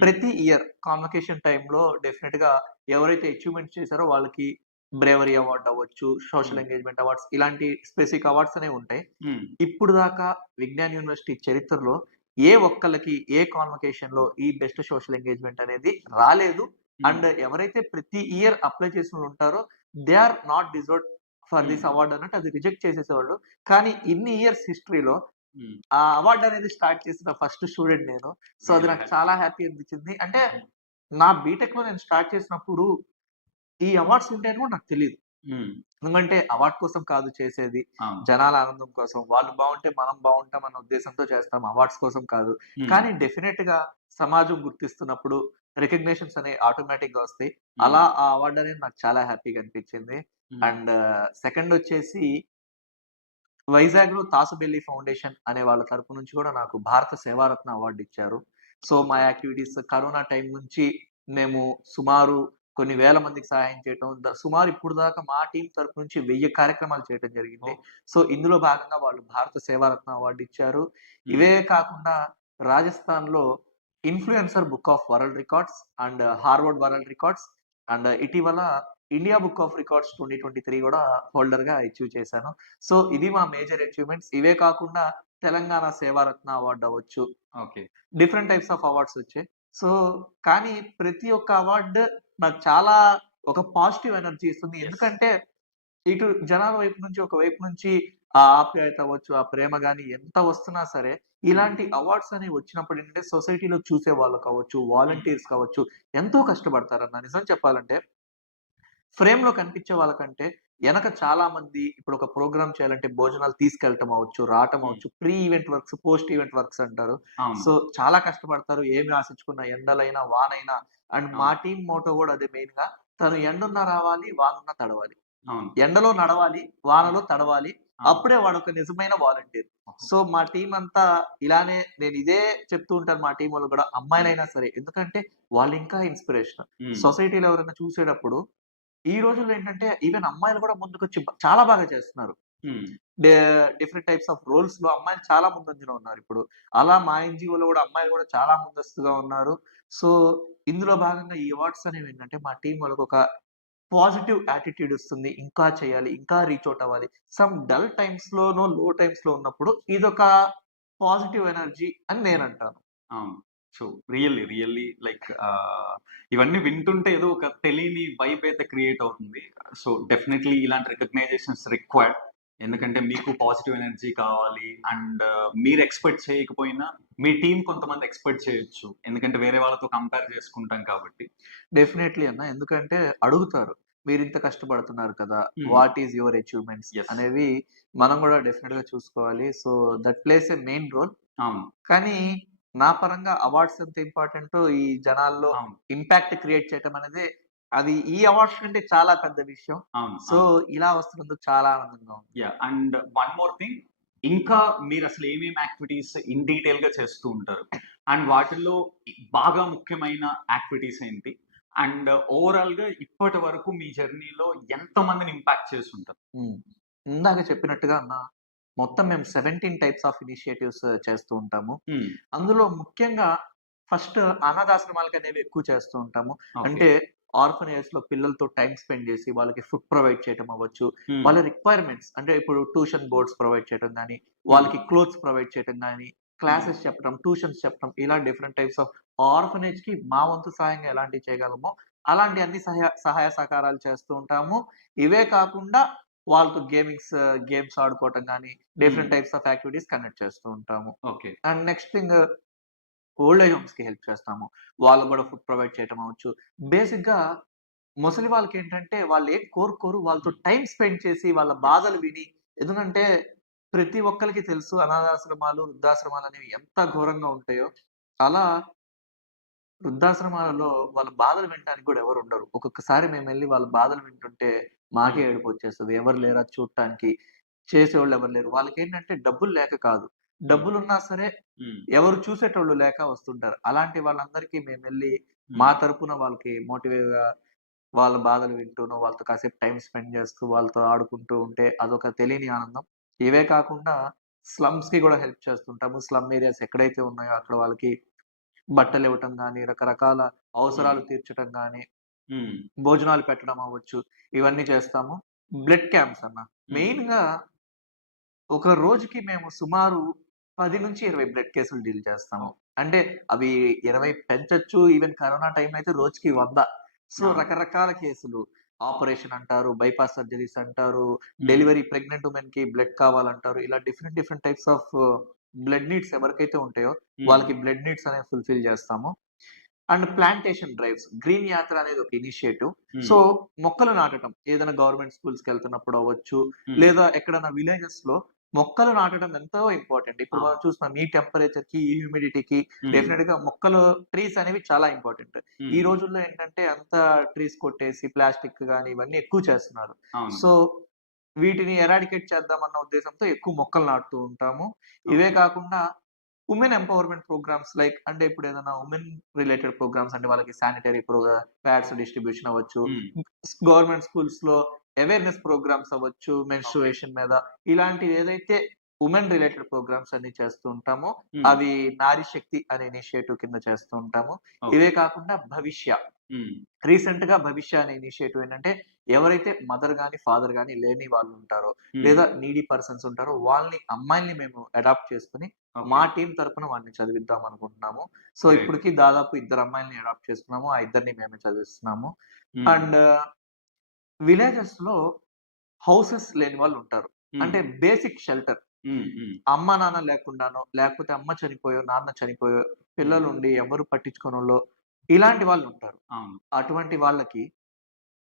ప్రతి ఇయర్ కాన్వకేషన్ టైంలో డెఫినెట్ గా ఎవరైతే అచీవ్మెంట్ చేశారో వాళ్ళకి బ్రేవరీ అవార్డ్ అవ్వచ్చు, సోషల్ ఎంగేజ్మెంట్ అవార్డ్స్, ఇలాంటి స్పెసిఫిక్ అవార్డ్స్ అనేవి ఉంటాయి. ఇప్పుడు దాకా విజ్ఞాన్ యూనివర్సిటీ చరిత్రలో ఏ ఒక్కళ్ళకి ఏ కాన్వకేషన్ లో ఈ బెస్ట్ సోషల్ ఎంగేజ్మెంట్ అనేది రాలేదు. అండ్ ఎవరైతే ప్రతి ఇయర్ అప్లై చేసిన ఉంటారో they are not deserved for this award అన్నట్టు అది రిజెక్ట్ చేసేసేవాళ్ళు. కానీ ఇన్ని ఇయర్స్ హిస్టరీలో ఆ అవార్డు అనేది స్టార్ట్ చేసిన ఫస్ట్ స్టూడెంట్ నేను. సో అది నాకు చాలా హ్యాపీ అనిపించింది. అంటే నా బీటెక్ లో నేను స్టార్ట్ చేసినప్పుడు ఈ అవార్డ్స్ ఉంటాయని కూడా నాకు తెలియదు. ఎందుకంటే అవార్డ్ కోసం కాదు చేసేది, జనాల ఆనందం కోసం. వాళ్ళు బాగుంటే మనం బాగుంటాం అన్న ఉద్దేశంతో చేస్తాం, అవార్డ్స్ కోసం కాదు. కానీ డెఫినెట్ గా సమాజం గుర్తిస్తున్నప్పుడు రికగ్నిషన్స్ అనేవి ఆటోమేటిక్ గా వస్తాయి. అలా ఆ అవార్డు అనేది నాకు చాలా హ్యాపీగా అనిపించింది. అండ్ సెకండ్ వచ్చేసి వైజాగ్‌లో తాసుబెల్లి ఫౌండేషన్ అనే వాళ్ళ తరపు నుంచి కూడా నాకు భారత సేవారత్న అవార్డ్ ఇచ్చారు. సో, మా యాక్టివిటీస్ కరోనా టైం నుంచి మేము సుమారు కొన్ని వేల మందికి సహాయం చేయటం, సుమారు ఇప్పుడు దాకా మా టీమ్ తరపు నుంచి 1000 కార్యక్రమాలు చేయటం జరిగింది. ఓహ్! సో, ఇందులో భాగంగా వాళ్ళు భారత సేవారత్న అవార్డ్ ఇచ్చారు. హ్మ్. ఇవే కాకుండా రాజస్థాన్‌లో influencer book of world records and Harvard world records and ఇటీవల ఇండియా బుక్ ఆఫ్ రికార్డ్స్ 2023 కూడా హోల్డర్‌గా అచీవ్ చేశాను. సో, ఇది మా మేజర్ అచీవ్‌మెంట్స్. ఇవే కాకుండా తెలంగాణ సేవారత్న అవార్డ్ అవ్వచ్చు. Okay. Different types of awards వచ్చాయి. సో, కానీ ప్రతి ఒక్క అవార్డ్ నాకు చాలా ఒక పాజిటివ్ ఎనర్జీ ఇస్తుంది. యెస్. ఎందుకంటే ఇటు జనాల వైపు నుంచి ఒక వైపు నుంచి ఆ ఆప్యాయత అవ్వచ్చు, ఆ ప్రేమ గాని ఎంత వస్తున్నా సరే, ఇలాంటి అవార్డ్స్ అనేవి వచ్చినప్పుడు ఏంటంటే సొసైటీలో చూసేవాళ్ళు కావచ్చు, వాలంటీర్స్ కావచ్చు, ఎంతో కష్టపడతారన్న నిజం చెప్పాలంటే ఫ్రేమ్‌లో కనిపించే వాళ్ళకంటే, ఎనక చాలా మంది ఇప్పుడు ఒక ప్రోగ్రామ్ చేయాలంటే భోజనాలు తీసుకెళ్ళటం అవ్వచ్చు, రావటం హ్మ్. అవ్వచ్చు, pre event works, post event works అంటారు. అవును. సో, చాలా కష్టపడతారు. ఏమి ఆశించకున్నా ఎండలైనా, వానైనా అండ్ మా అవును. టీమ్ మోటో గూడా అదే మెయిన్‌గా. తను ఎండున్నా రావాలి, వానున్నా తడవాలి. అవును. ఎండలో నడవాలి, వానలో తడవాలి. అవును. అప్పుడే వాడొక నిజమైన వాలంటీర్. ఓహో! సో, మా టీమ్ అంతా ఇలానే నేను ఇదే చెప్తూ ఉంటాను మా టీమోళ్ళకి గూడా. అమ్మాయిలైనా సరే. ఎందుకంటే వాళ్ళు ఇంకా ఇన్‌స్పిరేషన్. హ్మ్. సొసైటీలో ఎవరైనా చూసేటప్పుడు ఈ రోజుల్లో ఏంటంటే ఈవెన్ అమ్మాయిలు కూడా ముందుకొచ్చి చాలా బాగా చేస్తున్నారు. హ్మ్. డే డిఫరెంట్ టైప్స్ ఆఫ్ రోల్స్‌లో అమ్మాయిలు చాలా ముందంజలో ఉన్నారిప్పుడు. అలా మా ఎన్‌జీఓలో కూడా అమ్మాయిలు కూడా చాలా ముందస్తుగా ఉన్నారు. సో, ఇందులో భాగంగా ఈ అవార్డ్స్ అనేవేంటంటే మా టీమ్ వాళ్ళకొక పాజిటివ్ యాటిట్యూడ్ ఇస్తుంది. ఇంకా చేయాలి, ఇంకా రీచ్ ఔట్ అవ్వాలి. సమ్ డల్ టైమ్స్‌లోనో, లో టైమ్స్‌లో ఉన్నప్పుడు ఇదొక పాజిటివ్ ఎనర్జీ అని నేనంటాను. అవును. సో, రియల్లీ లైక్ ఇవన్నీ వింటుంటే ఏదో ఒక తెలియని వైబ్ అయితే క్రియేట్ అవుతుంది. సో, డెఫినైట్‌లీ ఇలాంటి రికగ్నైజేషన్స్ రిక్వైర్డ్. ఎందుకంటే మీకు పాజిటివ్ ఎనర్జీ కావాలి. అండ్ మీరు ఎక్స్‌పెక్ట్ చేయకపోయినా మీ టీమ్ కొంతమంది ఎక్స్‌పెక్ట్ చేయొచ్చు. ఎందుకంటే వేరే వాళ్ళతో కంపేర్ చేసుకుంటాం కాబట్టి. డెఫినైట్‌లీ అన్న. ఎందుకంటే అడుగుతారు. మీరింత కష్టపడుతున్నారు కదా! Hmm. What is your achievements yes. అనేవి మనం గూడా డెఫినిట్‌గా చూసుకోవాలి. So, that plays a main role. అవును. కానీ నా పరంగా అవార్డ్స్ ఎంత ఇంపార్టెంటో ఈ జనాల్లో అవును. ఇంపాక్ట్ క్రియేట్ చేయటం అనేది అది ఈ అవార్డ్స్ కంటే చాలా పెద్ద విషయం. అవును. సో, అవును. ఇలా వస్తున్నందుకు చాలా ఆనందంగా ఉంది. Yeah! And one more thing, ఇంకా మీరసలు ఏమేమి యాక్టివిటీస్ ఇన్ డీటెయిల్‌గా చేస్తూ ఉంటారు? అండ్ వాటిల్లో బాగా ముఖ్యమైన యాక్టివిటీస్ ఏంటి? అండ్ ఓవరాల్‌గా ఇప్పటి వరకు మీ జర్నీలో ఎంతమందిని ఇంపాక్ట్ చేసుంటారు? హ్మ్. ఇందాక చెప్పినట్టుగా అన్న మొత్తం మేము 17 టైప్స్ ఆఫ్ ఇనిషియేటివ్స్ చేస్తూ ఉంటాము. హ్మ్. అందులో ముఖ్యంగా ఫస్ట్ అనాథాశ్రమాలకనేవి ఎక్కువ చేస్తూ ఉంటాము. ఓకే. అంటే ఆర్ఫనేజెస్‌లో పిల్లలతో టైమ్ స్పెండ్ చేసి వాళ్ళకి ఫుడ్ ప్రొవైడ్ చేయటం అవ్వచ్చు. హ్మ్. వాళ్ళ రిక్వైర్మెంట్స్ అంటే ఇప్పుడు ట్యూషన్ బోర్డ్స్ ప్రొవైడ్ చేయటం గానీ, హ్మ్. వాళ్ళకి క్లోత్స్ ప్రొవైడ్ చేయటం గానీ, హ్మ్. క్లాసెస్ చెప్పడం, ట్యూషన్స్ చెప్పడం ఇలా డిఫరెంట్ టైప్స్ ఆఫ్ ఆర్ఫనేజ్‌కి మా వంతు సాయంగా ఎలాంటివి చేయగలమో అలాంటి అన్ని సహాయ సహకారాలు చేస్తూ ఉంటాము. ఇవే కాకుండా వాళ్ళతో గేమ్స్ ఆడుకోవటం గానీ, హ్మ్. Different types of activities conduct చేస్తూ ఉంటాము. Okay. And next thing old age హోమ్స్‌కి హెల్ప్ చేస్తాము. వాళ్ళకి గూడా ఫుడ్ ప్రొవైడ్ చేయటం అవ్వచ్చు. బేసిక్‌గా ముసలి వాళ్ళకేంటంటే వాళ్ళేం కోరుకోరు. వాళ్ళతో హ్మ్. టైమ్ స్పెండ్ చేసి వాళ్ళ యెస్. బాధలు విని ఎందుకంటే ప్రతి ఒక్కళ్ళకి తెలుసు అనాథాశ్రమాలు, వృద్ధాశ్రమాలనేవి ఎంత ఘోరంగా ఉంటాయో. అలా వృద్ధాశ్రమాలలో వాళ్ళ బాధలు వినటానికి గూడా ఎవరుండరు. ఒక్కొక్కసారి మేమెళ్లి వాళ్ళ బాధలు వింటుంటే మాకే హ్మ్. ఏడుపొచ్చేస్తది. ఎవరు హ్మ్. లేరా చూడటానికి. చేసేవాళ్ళు ఎవరు లేరు. వాళ్ళకేంటంటే డబ్బులు లేక కాదు. హ్మ్. డబ్బులున్నా సరే హ్మ్. ఎవరు చూసేటోళ్ళు లేక వస్తుంటారు. అలాంటి వాళ్ళందరికీ మేమెళ్లి మా హ్మ్. తరపున వాళ్ళకి మోటివేట్‌గా వాళ్ళ బాధలు వింటూనో, వాళ్ళతో కాసేపు టైమ్ స్పెండ్ చేస్తూ, వాళ్ళతో ఆడుకుంటూ ఉంటే అదొక తెలియని ఆనందం. ఇవే కాకుండా స్లమ్స్‌కి గూడా హెల్ప్ చేస్తుంటాము. స్లమ్ ఏరియాస్ ఎక్కడైతే ఉన్నాయో అక్కడ వాళ్ళకి బట్టలివ్వటం గానీ, రకరకాల హ్మ్. అవసరాలు తీర్చటం గానీ, హ్మ్. భోజనాలు పెట్టడం అవ్వచ్చు. ఇవన్నీ చేస్తాము. బ్లడ్ క్యాంప్స్ అన్న. హ్మ్. మెయిన్‌గా ఒక రోజుకి మేము సుమారు 10-20 బ్లడ్ కేసులు డీల్ చేస్తాము. ఓహ్! అంటే అవి 20 పెంచొచ్చు. ఈవెన్ కరోనా టైమ్‌లో అయితే రోజుకి 100. సో, అవును. రకరకాల కేసులు. ఆపరేషన్ అంటారు, బైపాస్ సర్జరీస్ అంటారు, హ్మ్. డెలివరీ ప్రెగ్నెంట్ వుమెన్‌కి బ్లడ్ కావాలంటారు. ఇలా different different types of blood needs ఎవరికైతే ఉంటాయో హ్మ్. వాళ్ళకి బ్లడ్ నీడ్స్ అనేవి ఫుల్‌ఫిల్ చేస్తాము. And plantation drives. గ్రీన్ యాత్ర అనేది ఒక ఇనిషియేటివ్. సో, హ్మ్. మొక్కలు నాటటం. ఏదైనా గవర్నమెంట్ స్కూల్స్‌కెళ్తున్నప్పుడు అవ్వచ్చు, హ్మ్. లేదా ఎక్కడన్నా విలేజెస్‌లో మొక్కలు నాటడం ఎంతో ఇంపార్టెంట్. ఇప్పుడు మనం అవును. చూస్తున్నాం ఈ టెంపరేచర్‌కి, ఈ హ్యూమిడిటీకి హ్మ్. డెఫినిట్‌గా ట్రీస్ అనేవి చాలా ఇంపార్టెంట్. ఈ హ్మ్. రోజుల్లో ఏంటంటే అంతా ట్రీస్ కొట్టేసి ప్లాస్టిక్ గాని ఇవన్నీ ఎక్కువ చేస్తున్నారు. అవును. సో, వీటిని ఎరాడికేట్ చేద్దామన్న ఉద్దేశంతో ఎక్కువ మొక్కలు నాటుతూ ఉంటాము. ఇవే కాకుండా ఉమెన్ ఎంపవర్‌మెంట్ ప్రోగ్రామ్స్ లైక్ అంటే ఇప్పుడు ఏదైనా ఉమెన్ రిలేటెడ్ ప్రోగ్రామ్స్ అంటే వాళ్ళకి శానిటరీ ప్యాడ్స్ డిస్ట్రిబ్యూషన్ అవ్వచ్చు. గవర్నమెంట్ స్కూల్స్‌లో అవేర్‌నెస్ ప్రోగ్రామ్స్ అవ్వచ్చు. మెన్స్ట్రుయేషన్ మీద ఇలాంటివి ఏదైతే ఉమెన్ రిలేటెడ్ ప్రోగ్రామ్స్ అన్ని చేస్తూ ఉంటామో అవి నారీ శక్తి అనే ఇనిషియేటివ్ కింద చేస్తూ ఉంటాము. ఇవే కాకుండా భవిష్య రీసెంట్ గా భవిష్య అనే ఇనిషియేటివ్ ఏంటంటే ఎవరైతే మదర్ గాని ఫాదర్ గాని లేని వాళ్ళు ఉంటారో లేదా నీడీ పర్సన్స్ ఉంటారో వాళ్ళని అమ్మాయిల్ని మేము అడాప్ట్ చేసుకుని మా టీం తరపున వాడిని చదివిద్దాం అనుకుంటున్నాము. So Great. ఇప్పటికి దాదాపు 2 అమ్మాయిల్ని అడాప్ట్ చేసుకున్నాము. ఆ ఇద్దరిని మేమే చదివిస్తున్నాము. అండ్ విలేజెస్ లో హౌసెస్ లేని వాళ్ళు ఉంటారు. అంటే బేసిక్ షెల్టర్ అమ్మ నాన్న లేకుండానో లేకపోతే అమ్మ చనిపోయో నాన్న చనిపోయో పిల్లలు ఉండి ఎవరు పట్టించుకోనోళ్ళో ఇలాంటి వాళ్ళు ఉంటారు. అవును. అటువంటి వాళ్ళకి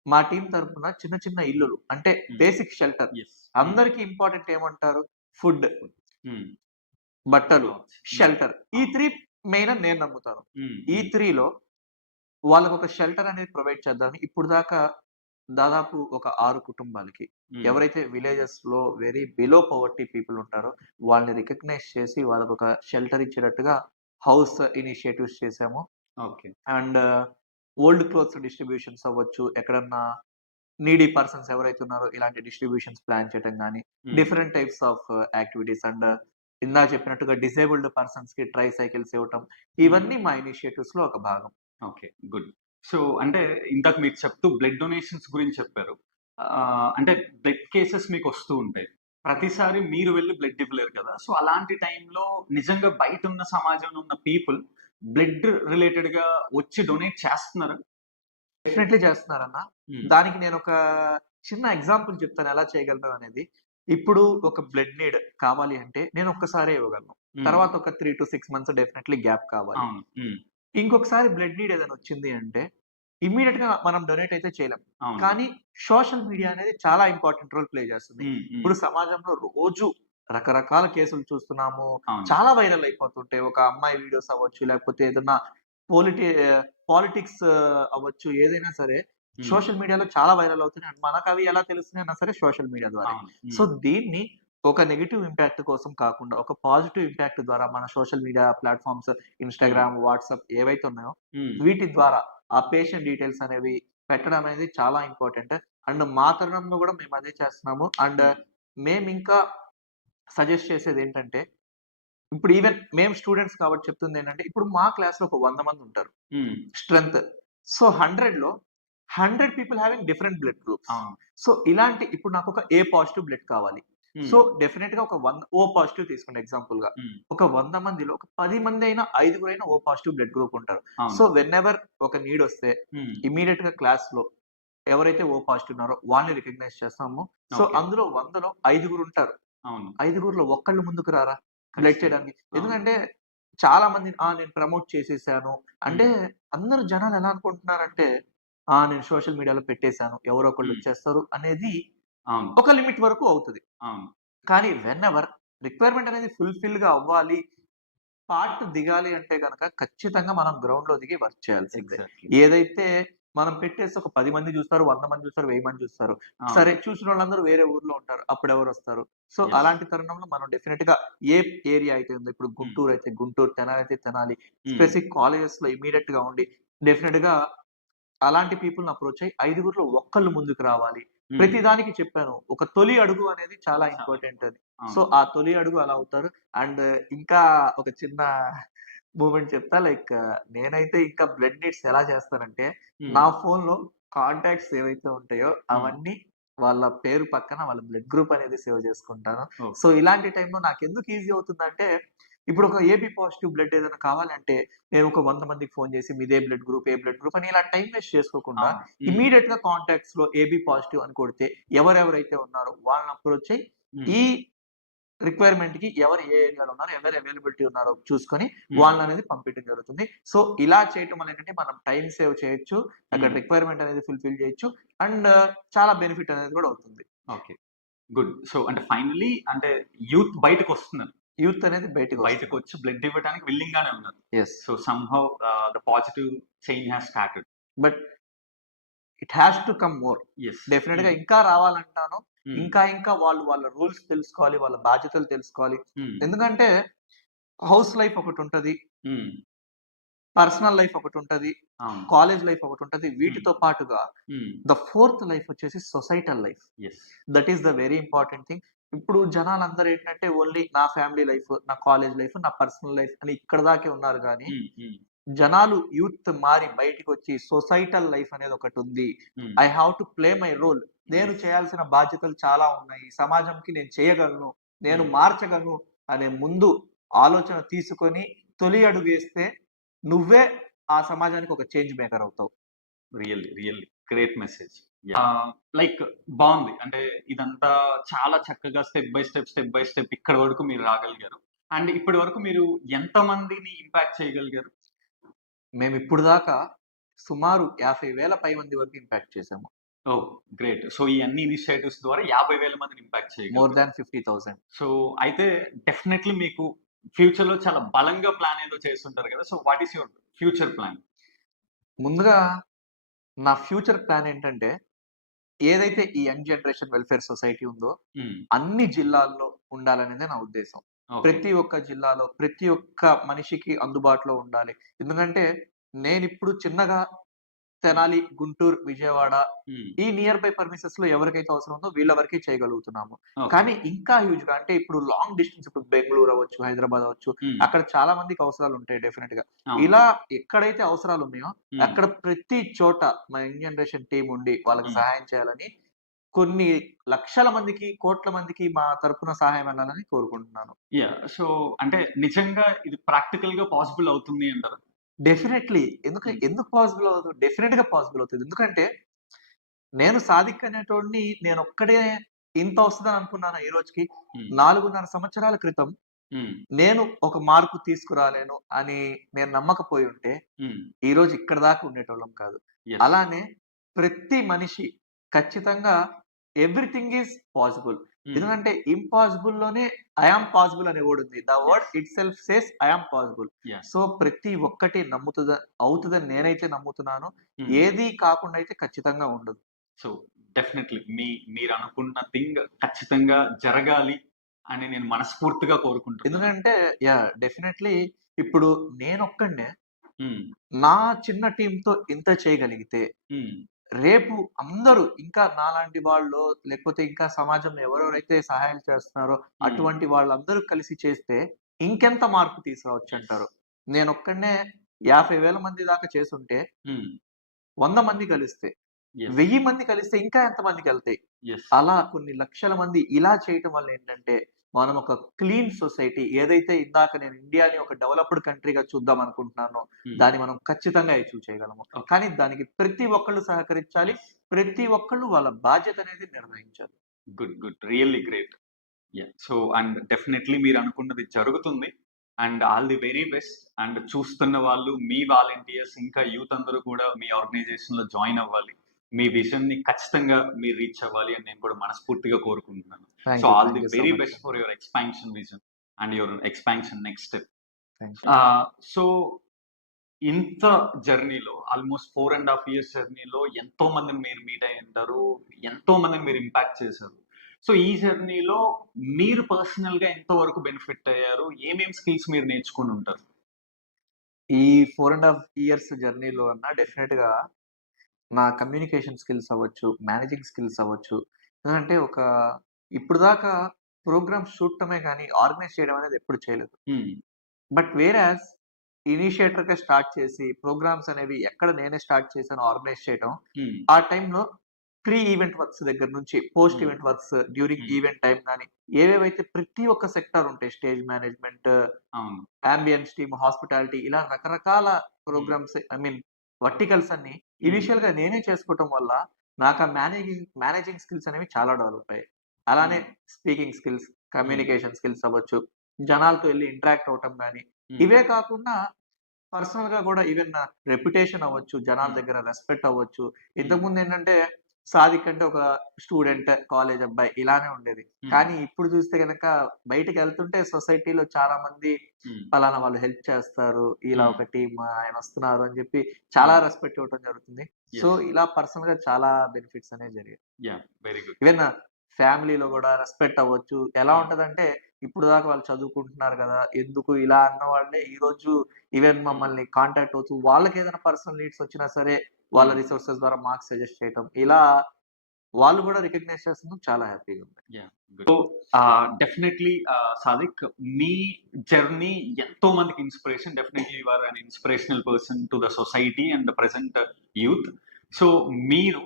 మా టీం తరపున చిన్న చిన్న ఇల్లులు అంటే బేసిక్ షెల్టర్. Yes. అందరికి ఇంపార్టెంట్ ఏమంటారు? ఫుడ్, బట్టలు, షెల్టర్. ఈ 3 మెయిన్ అని నేను నమ్ముతాను. ఈ 3లో వాళ్ళకొక షెల్టర్ అనేది ప్రొవైడ్ చేద్దామని ఇప్పుడు దాకా దాదాపు ఒక 6 కుటుంబాలకి ఎవరైతే విలేజెస్ లో వెరీ బిలో పవర్టీ పీపుల్ ఉంటారో వాళ్ళని రికగ్నైజ్ చేసి వాళ్ళకొక షెల్టర్ ఇచ్చేటట్టుగా హౌస్ ఇనిషియేటివ్స్ చేశాము. Okay. And old clothes distributions అవ్వచ్చు. ఎక్కడన్నా నీడీ పర్సన్స్ ఎవరైతే ఉన్నారో ఇలాంటి డిస్ట్రిబ్యూషన్స్ ప్లాన్ చేయడం గానీ, different types of activities and ఇందాక చెప్పినట్టుగా డిసేబుల్డ్ పర్సన్స్ కి ట్రై సైకిల్స్ ఇవ్వటం ఇవన్నీ మా ఇనిషియేటివ్స్ లో ఒక భాగం. ఓకే. గుడ్. సో అంటే ఇందాక మీరు చెప్తూ బ్లడ్ డొనేషన్స్ గురించి చెప్పారు. అంటే బ్లడ్ కేసెస్ మీకు వస్తూ ఉంటాయి. ప్రతిసారి మీరు వెళ్ళి బ్లడ్ ఇవ్వలేరు కదా! సో అలాంటి టైంలో నిజంగా బయట ఉన్న సమాజంలో ఉన్న పీపుల్ బ్లడ్ రిలేటెడ్ గా వచ్చి డొనేట్ చేస్తున్నారా? డెఫినెట్లీ చేస్తున్నారన్న. దానికి నేను ఒక చిన్న ఎగ్జాంపుల్ చెప్తాను ఎలా చేయగలను అనేది. ఇప్పుడు ఒక బ్లడ్ నీడ్ కావాలి అంటే నేను ఒక్కసారే ఇవ్వగలను. తర్వాత ఒక 3-6 మంత్స్ డెఫినెట్లీ గ్యాప్ కావాలి. అవును. ఇంకొకసారి బ్లడ్ నీడ్ ఏదైనా వచ్చింది అంటే ఇమ్మీడియేట్ గా మనం డొనేట్ అయితే చేయలేం. అవును. కానీ సోషల్ మీడియా అనేది చాలా ఇంపార్టెంట్ రోల్ ప్లే చేస్తుంది. హ్మ్. ఇప్పుడు సమాజంలో రోజు రకరకాల కేసులు చూస్తున్నాము. అవును. చాలా వైరల్ అయిపోతుంటాయి. ఒక అమ్మాయి వీడియోస్ అవ్వచ్చు, లేకపోతే ఏదన్నా పొలిటి పాలిటిక్స్ అవ్వచ్చు, ఏదైనా సరే సోషల్ మీడియాలో చాలా వైరల్ అవుతున్నాయి. అండ్ మనకవి ఎలా తెలుస్తున్నాయన్నా సరే సోషల్ మీడియా ద్వారా. అవును. సో దీన్ని ఒక నెగెటివ్ ఇంపాక్ట్ కోసం కాకుండా ఒక పాజిటివ్ ఇంపాక్ట్ ద్వారా మన social media platforms Instagram, WhatsApp ఏవైతే ఉన్నాయో వీటి ద్వారా ఆ పేషెంట్ డీటెయిల్స్ అనేవి పెట్టడం అనేది చాలా ఇంపార్టెంట్. అండ్ మా తరుణంలో గూడా మేము అదే చేస్తున్నాము. అండ్ మేమింకా సజెస్ట్ చేసేదేంటంటే ఇప్పుడు ఈవెన్ మేము స్టూడెంట్స్ కాబట్టి చెప్తుందేంటంటే ఇప్పుడు మా క్లాస్‌లో ఒక 100 మంది ఉంటారు. స్ట్రెంత్. సో 100లో 100 people having different blood groups. అవును. సో ఇలాంటి ఇప్పుడు నాకొక ఏ పాజిటివ్ బ్లడ్ కావాలి. సో డెఫినిట్‌గా ఒక 100 ఓ పాజిటివ్ తీసుకోండి ఎగ్జాంపుల్‌గా. ఒక 100 మందిలో ఒక 10 మంది అయినా, 5 అయినా ఓ పాజిటివ్ బ్లడ్ గ్రూప్ ఉంటారు. సో వెనెవర్ ఒక నీడ్ వస్తే ఇమ్మీడియేట్‌గా క్లాస్‌లో ఎవరైతే ఓ పాజిటివ్ ఉన్నారో వాళ్ళని రికగ్నైజ్ చేస్తాము. So okay. అందులో 100లో 5 ఉంటారు. అవును. 5లో ఒక్కళ్ళు ముందుకు రారా బ్లడ్ ఖచ్చితంగా. చేయడానికి? అవును. ఎందుకంటే చాలా మంది నేను ప్రమోట్ చేసేసాను. అంటే అందరూ జనాలు ఎలా అనుకుంటున్నారంటే నేను సోషల్ మీడియాలో పెట్టేసాను. ఎవరో ఒకళ్ళు వచ్చేస్తారు అనేది అవును. ఒక లిమిట్ వరకు అవుతది. అవును. కానీ వెనెవర్ రిక్వైర్మెంట్ అనేది ఫుల్‌ఫిల్‌గా అవ్వాలి, పార్ట్ దిగాలి అంటే గనక ఖచ్చితంగా మనం గ్రౌండ్‌లో దిగి వర్క్ చేయాల్సిందే. ఎగ్జాక్ట్‌లీ. ఏదైతే మనం పెట్టేసి ఒక 10 మంది చూస్తారు, 100 మంది చూస్తారు, 1000 మంది చూస్తారు. అవును. సరే చూసినోళ్ళందరూ వేరే ఊర్లో ఉంటారు. అప్పుడెవరొస్తారు? So Yes. అలాంటి తరుణంలో మనం డెఫినిట్‌గా ఏ ఏరియా అయితే ఉందో ఇప్పుడు గుంటూరు అయితే గుంటూరు, తెనాలి అయితే తెనాలి, స్పెసిఫిక్ కాలేజెస్‌లో ఇమ్మీడియేట్‌గా ఉండి డెఫినిట్‌గా అలాంటి పీపుల్‌ని అప్రోచ్ అయ్యి 5లో ఒక్కళ్ళు ముందుకు రావాలి. ప్రతి దానికి చెప్పాను. ఒక తొలి అడుగు అనేది చాలా చాలా ఇంపార్టెంట్ అని. అవును. సో ఆ తొలి అడుగు అలా అవుతారు. అండ్ ఇంకా ఒక చిన్న మూవ్‌మెంట్ చెప్తా. లైక్ నేనైతే ఇంకా బ్లడ్ నీడ్స్ ఎలా చేస్తానంటే నా ఫోన్‌లో కాంటాక్ట్స్ ఏవైతే ఉంటాయో అవన్నీ వాళ్ళ పేరు పక్కన వాళ్ళ బ్లడ్ గ్రూప్ అనేది సేవ్ చేసుకుంటాను. ఓకే. సో ఇలాంటి టైంలో నాకెందుకు ఈజీ అవుతుందంటే ఇప్పుడు ఒక ఏబీ పాజిటివ్ బ్లడ్ ఏదైనా కావాలంటే నేను ఒక 100 మందికి ఫోన్ చేసి మీదే బ్లడ్ గ్రూప్, ఏ బ్లడ్ గ్రూప్ అని ఇలా టైమ్ వేస్ట్ చేసుకోకుండా అవును. ఇమ్మీడియేట్‌గా కాంటాక్ట్స్‌లో ఏబీ పాజిటివ్ అని కొడితే ఎవరెవరైతే ఉన్నారో వాళ్ళని అప్రోచ్ అయ్యి ఈ రిక్వైర్మెంట్‌కి ఎవరు ఏ ఏరియాలో ఉన్నారో, ఎవరు అవైలబిలిటీ ఉన్నారో చూసుకొని వాళ్ళననేది పంపించడం జరుగుతుంది. సో ఇలా చేయటం వల్ల ఏంటంటే మనం టైమ్ సేవ్ చేయొచ్చు. అక్కడ రిక్వైర్మెంట్ అనేది ఫుల్‌ఫిల్ చేయొచ్చు. అండ్ చాలా బెనిఫిట్ అనేది కూడా అవుతుంది. ఓకే. గుడ్. సో అంటే ఫైనల్లీ అంటే యూత్ బయటకొస్తున్నారు. యూత్ అనేది బయటకొస్తుంది. బయటకొచ్చి బ్లడ్ ఇవ్వడానికి విల్లింగ్ గానే ఉన్నారు. Yes. So somehow the positive change has started. But it has to come more. Yes. Definite గా ఇంకా రావాలంటాను. ఇంకా వాళ్ళు వాళ్ళ రూల్స్ తెలుసుకోవాలి, వాళ్ళ బాధ్యతలు తెలుసుకోవాలి. ఎందుకంటే హౌస్ లైఫ్ ఒకటి ఉంటది, పర్సనల్ లైఫ్ ఒకటి ఉంటది, అవును. కాలేజ్ లైఫ్ ఒకటి ఉంటది. వీటితో పాటుగా ద ఫోర్త్ లైఫ్ వచ్చేసి societal life. Yes. That is the very important thing. ఇప్పుడు జనాలందరూ ఏంటంటే ఓన్లీ నా ఫ్యామిలీ లైఫ్, నా కాలేజ్ లైఫ్, నా పర్సనల్ లైఫ్ అని ఇక్కడ దాకే ఉన్నారు కానీ జనాలు యూత్ మారి బయటికి వచ్చి సొసైటల్ లైఫ్ అనేది ఒకటి ఉంది. I have to play my role. నేను చేయాల్సిన బాధ్యతలు చాలా ఉన్నాయి, సమాజంకి నేను చేయగలను, నేను మార్చగలను అనే ముందు ఆలోచన తీసుకొని తొలి అడుగు వేస్తే నువ్వే ఆ సమాజానికి ఒక చేంజ్ మేకర్ అవుతావు. Really great message. లైక్ బాగుంది. అంటే ఇదంతా చాలా చక్కగా స్టెప్ బై స్టెప్ ఇక్కడ వరకు మీరు రాగలిగారు. అండ్ ఇప్పటి వరకు మీరు ఎంత మందిని ఇంపాక్ట్ చేయగలిగారు? మేము ఇప్పుడు దాకా సుమారు 50,000 పై మంది వరకు ఇంపాక్ట్ చేసాము. ఓ గ్రేట్. సో ఈ అన్ని ఇనిషియేటివ్స్ ద్వారా 50,000 మందిని ఇంపాక్ట్ మోర్ చేయగలిగారు. దాన్ 50,000. సో అయితే డెఫినెట్లీ మీకు ఫ్యూచర్ లో చాలా బలంగా ప్లాన్ ఏదో చేస్తుంటారు కదా. So what is your future plan? ముందుగా నా ఫ్యూచర్ ప్లాన్ ఏంటంటే ఏదైతే ఈ యంగ్ జనరేషన్ వెల్ఫేర్ సొసైటీ ఉందో అన్ని జిల్లాల్లో ఉండాలనేదే నా ఉద్దేశం. ప్రతి ఒక్క జిల్లాలో ప్రతి ఒక్క మనిషికి అందుబాటులో ఉండాలి. ఎందుకంటే నేను ఇప్పుడు చిన్నగా తెనాలి, గుంటూరు, విజయవాడ ఈ నియర్ బై పర్మిసెస్ లో ఎవరికైతే అవసరం ఉందో వీళ్ళ వరకే చేయగలుగుతున్నాము. కానీ ఇంకా హ్యూజ్ గా అంటే ఇప్పుడు లాంగ్ డిస్టెన్స్, ఇప్పుడు బెంగళూరు అవ్వచ్చు, హైదరాబాద్ అవ్వచ్చు, అక్కడ చాలా మందికి అవసరాలు ఉంటాయి డెఫినెట్ గా. ఇలా ఎక్కడైతే అవసరాలు ఉన్నాయో అక్కడ ప్రతి చోట మా యంగ్ జనరేషన్ టీం ఉండి వాళ్ళకి సహాయం చేయాలని, కొన్ని లక్షల మందికి, కోట్ల మందికి మా తరపున సహాయం వెళ్ళాలని కోరుకుంటున్నాను. యా. సో అంటే నిజంగా ఇది ప్రాక్టికల్ గా పాసిబుల్ అవుతుంది అంటారు? డెఫినెట్లీ. ఎందుకు పాసిబుల్ అవుతుంది? డెఫినెట్ గా పాసిబుల్ అవుతుంది. ఎందుకంటే నేను సాదిక్ అనేటోడిని నేను ఒక్కడే ఇంత వస్తుందని అనుకున్నాను ఈ రోజుకి. 4.5 సంవత్సరాల క్రితం నేను ఒక మార్పు తీసుకురాలేను అని నేను నమ్మకపోయి ఉంటే ఈ రోజు ఇక్కడ దాకా ఉండేటోళ్ళం కాదు. అలానే ప్రతి మనిషి ఖచ్చితంగా ఎవ్రీథింగ్ ఈజ్ పాసిబుల్. ఎందుకంటే ఇంపాసిబుల్ లోనే ఐఆమ్ పాసిబుల్ అనే వర్డ్ ఉంది. The word it self says I am possible. So ప్రతి ఒక్కటి అవుతుందని నేనైతే నమ్ముతున్నాను. ఏది కాకుండా అయితే ఖచ్చితంగా ఉండదు. సో డెఫినెట్లీ మీరు అనుకున్న థింగ్ ఖచ్చితంగా జరగాలి అని నేను మనస్ఫూర్తిగా కోరుకుంటున్నాను. ఎందుకంటే డెఫినెట్లీ ఇప్పుడు నేనొక్కడే నా చిన్న టీంతో ఇంత చేయగలిగితే రేపు అందరూ ఇంకా నాలాంటి వాళ్ళు, లేకపోతే ఇంకా సమాజంలో ఎవరెవరైతే సహాయం చేస్తున్నారో అటువంటి వాళ్ళందరూ కలిసి చేస్తే ఇంకెంత మార్పు తీసుకురావచ్చు అంటారు. నేను ఒక్కడనే 50,000 మంది దాకా చేస్తుంటే 100 మంది కలిస్తే, 1000 మంది కలిస్తే ఇంకా ఎంత మందికి వెళ్తాయి. అలా కొన్ని లక్షల మంది ఇలా చేయటం వల్ల ఏంటంటే మనం ఒక క్లీన్ సొసైటీ, ఏదైతే ఇందాక నేను ఇండియాని ఒక డెవలప్డ్ కంట్రీగా చూద్దాం అనుకుంటున్నానో దాన్ని మనం ఖచ్చితంగా అచీవ్ చేయగలము. కానీ దానికి ప్రతి ఒక్కళ్ళు సహకరించాలి, ప్రతి ఒక్కళ్ళు వాళ్ళ బాధ్యత అనేది నిర్వహించాలి. Good. Really great. So and definitely మీరు అనుకున్నది జరుగుతుంది. And all the very best. And చూస్తున్న వాళ్ళు, మీ వాలంటీర్స్, ఇంకా యూత్ అందరూ కూడా మీ ఆర్గనైజేషన్ లో జాయిన్ అవ్వాలి. మీ విజన్ ని ఖచ్చితంగా మీరు రీచ్ అవ్వాలి అని నేను కూడా మనస్ఫూర్తిగా కోరుకుంటున్నాను. So all the very best for your expansion vision and your expansion next step. So ఇంత జర్నీలో ఆల్మోస్ట్ 4.5 years జర్నీలో ఎంతో మందిని మీరు మీట్ అయి ఉంటారు, ఎంతో మందిని మీరు ఇంపాక్ట్ చేశారు. సో ఈ జర్నీలో మీరు పర్సనల్ గా ఎంతవరకు బెనిఫిట్ అయ్యారు? ఏమేం స్కిల్స్ మీరు నేర్చుకుని ఉంటారు? ఈ 4.5 years జర్నీలో అన్న డెఫినెట్ గా నా కమ్యూనికేషన్ స్కిల్స్ అవ్వచ్చు, మేనేజింగ్ స్కిల్స్ అవ్వచ్చు. ఎందుకంటే ఇప్పుడు దాకా ప్రోగ్రామ్స్ చూడటమే కానీ ఆర్గనైజ్ చేయడం అనేది ఎప్పుడు చేయలేదు. బట్ వేరాస్ ఇనిషియేటర్ గా స్టార్ట్ చేసి ప్రోగ్రామ్స్ అనేవి ఎక్కడ నేనే స్టార్ట్ చేశాను ఆర్గనైజ్ చేయడం. ఆ టైంలో ప్రీ ఈవెంట్ వర్క్స్ దగ్గర నుంచి post event works, during event time కానీ ఏవేవైతే ప్రతి ఒక్క సెక్టార్ ఉంటాయి, stage management, ambience team, hospitality, ఇలా రకరకాల ప్రోగ్రామ్స్, ఐ మీన్ వర్టికల్స్ అన్ని ఇనిషియల్ గా నేనే చేసుకోవటం వల్ల నాకు ఆ మేనేజింగ్ స్కిల్స్ అనేవి చాలా డెవలప్ అయ్యాయి. అలానే స్పీకింగ్ స్కిల్స్, కమ్యూనికేషన్ స్కిల్స్ అవ్వచ్చు, జనాలతో వెళ్ళి ఇంటరాక్ట్ అవటం కానీ, ఇవే కాకుండా పర్సనల్ గా కూడా ఈవెన్ రెప్యుటేషన్ అవ్వచ్చు, జనాల దగ్గర రెస్పెక్ట్ అవ్వచ్చు. ఇంతకుముందు ఏంటంటే సాదిక్ అంటే ఒక స్టూడెంట్, కాలేజ్ అబ్బాయి ఇలానే ఉండేది. కానీ ఇప్పుడు చూస్తే గనక బయటికెళ్తుంటే సొసైటీలో చాలా మంది పలానా వాళ్ళు హెల్ప్ చేస్తారు. ఇలా ఒక టీమ్ ఆయన వస్తున్నారు అని చెప్పి చాలా రెస్పెక్ట్ ఇవ్వటం జరుగుతుంది. సో, ఇలా పర్సనల్‌గా చాలా బెనిఫిట్స్ అనేవి జరిగాయి. యాహ్! Very good. ఈవెన్ ఫ్యామిలీలో గూడా రెస్పెక్ట్ అవ్వచ్చు. ఎలా ఉంటదంటే, ఇప్పుడు దాకా వాళ్ళు చదువుకుంటున్నారు గదా! ఎందుకు ఇలా అన్న వాళ్ళే ఈరోజు ఈవెన్ మమ్మల్ని కాంటాక్ట్ అవుతూ వాళ్ళకేదైనా పర్సనల్ నీడ్స్ వచ్చినా సరే, వాళ్ళ రిసోర్సెస్ ద్వారా మాకు సజెస్ట్ చేయటం. ఇలా వాళ్ళు గూడా రికగ్నైజ్ చేస్తున్నందుకు చాలా హ్యాపీగా ఉంది. Yeah! Good. So, definitely Sadiq, మీ జర్నీ ఎంతో మందికి inspiration. Definitely you are an inspirational person to the society and the present youth. So, మీరు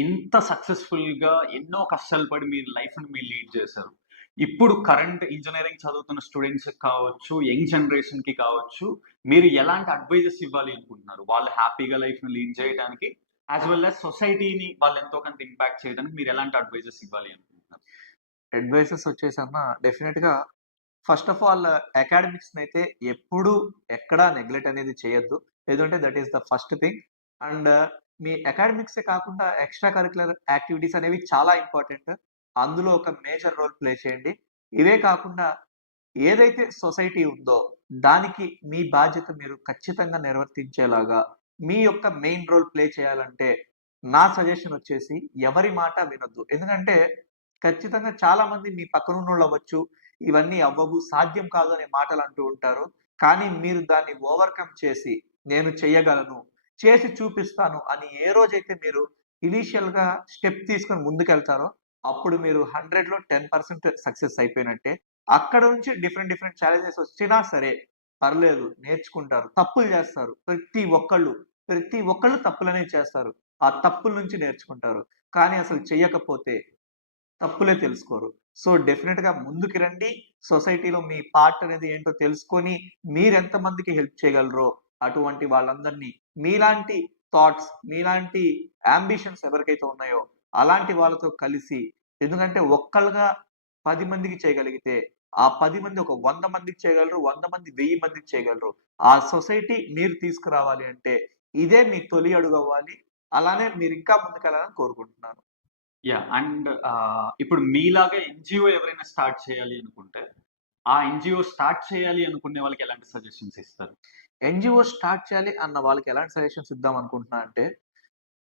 ఇంత సక్సెస్‌ఫుల్‌గా ఎన్నో కష్టాలు పడి మీ లైఫ్‌ని మీరు లీడ్ చేశారు. ఇప్పుడు కరెంట్ ఇంజినీరింగ్ చదువుతున్న స్టూడెంట్స్‌కి కావచ్చు, యంగ్ జనరేషన్‌కి కావచ్చు, మీరు ఎలాంటి అడ్వైజెస్ ఇవ్వాలి అనుకుంటున్నారు? వాళ్ళు హ్యాపీగా లైఫ్‌ని లీడ్ చేయడానికి, యాస్ వెల్ యాస్ సొసైటీని వాళ్ళు ఎంతో కొంత ఇంపాక్ట్ చేయడానికి మీరు ఎలాంటి అడ్వైజెస్ ఇవ్వాలి అనుకుంటున్నారు? అడ్వైసెస్ వచ్చేసన్నా డెఫినిట్‌గా ఫస్ట్ ఆఫ్ ఆల్ అకాడమిక్స్‌నైతే ఎప్పుడూ ఎక్కడా నెగ్లెక్ట్ అనేది చేయొద్దు. ఎందుకంటే that is the first thing. And మీ అకాడమిక్సే కాకుండా ఎక్స్‌ట్రా కరిక్యులర్ యాక్టివిటీస్ అనేవి చాలా ఇంపార్టెంట్. అందులో ఒక మేజర్ రోల్ ప్లే చేయండి. ఇవే కాకుండా ఏదైతే సొసైటీ ఉందో దానికి మీ బాధ్యత మీరు ఖచ్చితంగా నిర్వర్తించేలాగా మీ యొక్క మెయిన్ రోల్ ప్లే చేయాలంటే నా సజెషన్ వచ్చేసి ఎవరి మాట వినొద్దు. ఎందుకంటే ఖచ్చితంగా చాలా మంది మీ పక్కనున్నోళ్ళు అవ్వచ్చు, ఇవన్నీ అవ్వవు, సాధ్యం కాదు అనే మాటలు అంటూ ఉంటారు. కానీ మీరు దాన్ని ఓవర్‌కమ్ చేసి నేను చెయ్యగలను, చేసి చూపిస్తాను అని ఏ రోజైతే మీరు ఇనీషియల్‌గా స్టెప్ తీసుకొని ముందుకెళ్తారో అప్పుడు మీరు 100లో 10% సక్సెస్ అయిపోయినట్టే. అక్కడ నుంచి డిఫరెంట్ డిఫరెంట్ ఛాలెంజెస్ వచ్చినా సరే పర్లేదు, నేర్చుకుంటారు. తప్పులు చేస్తారు. ప్రతి ఒక్కళ్ళు తప్పులనేవి చేస్తారు. ఆ తప్పుల నుంచి నేర్చుకుంటారు. కానీ అసలు చెయ్యకపోతే తప్పులే తెలుసుకోరు. సో, డెఫినిట్‌గా ముందుకి రండి. సొసైటీలో మీ పార్ట్ అనేది ఏంటో తెలుసుకొని మీరెంత మందికి హెల్ప్ చేయగలరో అటువంటి వాళ్ళందరినీ మీలాంటి థాట్స్, మీలాంటి యాంబిషన్స్ ఎవరికైతే ఉన్నాయో అలాంటి వాళ్ళతో కలిసి, ఎందుకంటే ఒక్కళ్ళుగా 10 మందికి చేయగలిగితే, ఆ 10 మంది ఒక 100 మందికి చేయగలరు. 100 మంది 1000 మందికి చేయగలరు. ఆ సొసైటీ మీరు తీసుకురావాలి అంటే ఇదే మీ తొలి అడుగవ్వాలి. అలానే మీరింకా ముందుకెళ్ళాలని కోరుకుంటున్నాను. యాహ్! అండ్ ఇప్పుడు మీలాగా ఎన్‌జీఓ ఎవరైనా స్టార్ట్ చేయాలి అనుకుంటే, ఆ ఎన్‌జీఓ స్టార్ట్ చేయాలి అనుకునే వాళ్ళకి ఎలాంటి సజెషన్స్ ఇస్తారు? ఎన్‌జీఓ స్టార్ట్ చేయాలి అన్న వాళ్ళకి ఎలాంటి సజెషన్స్ ఇద్దాం అనుకుంటున్నా అంటే,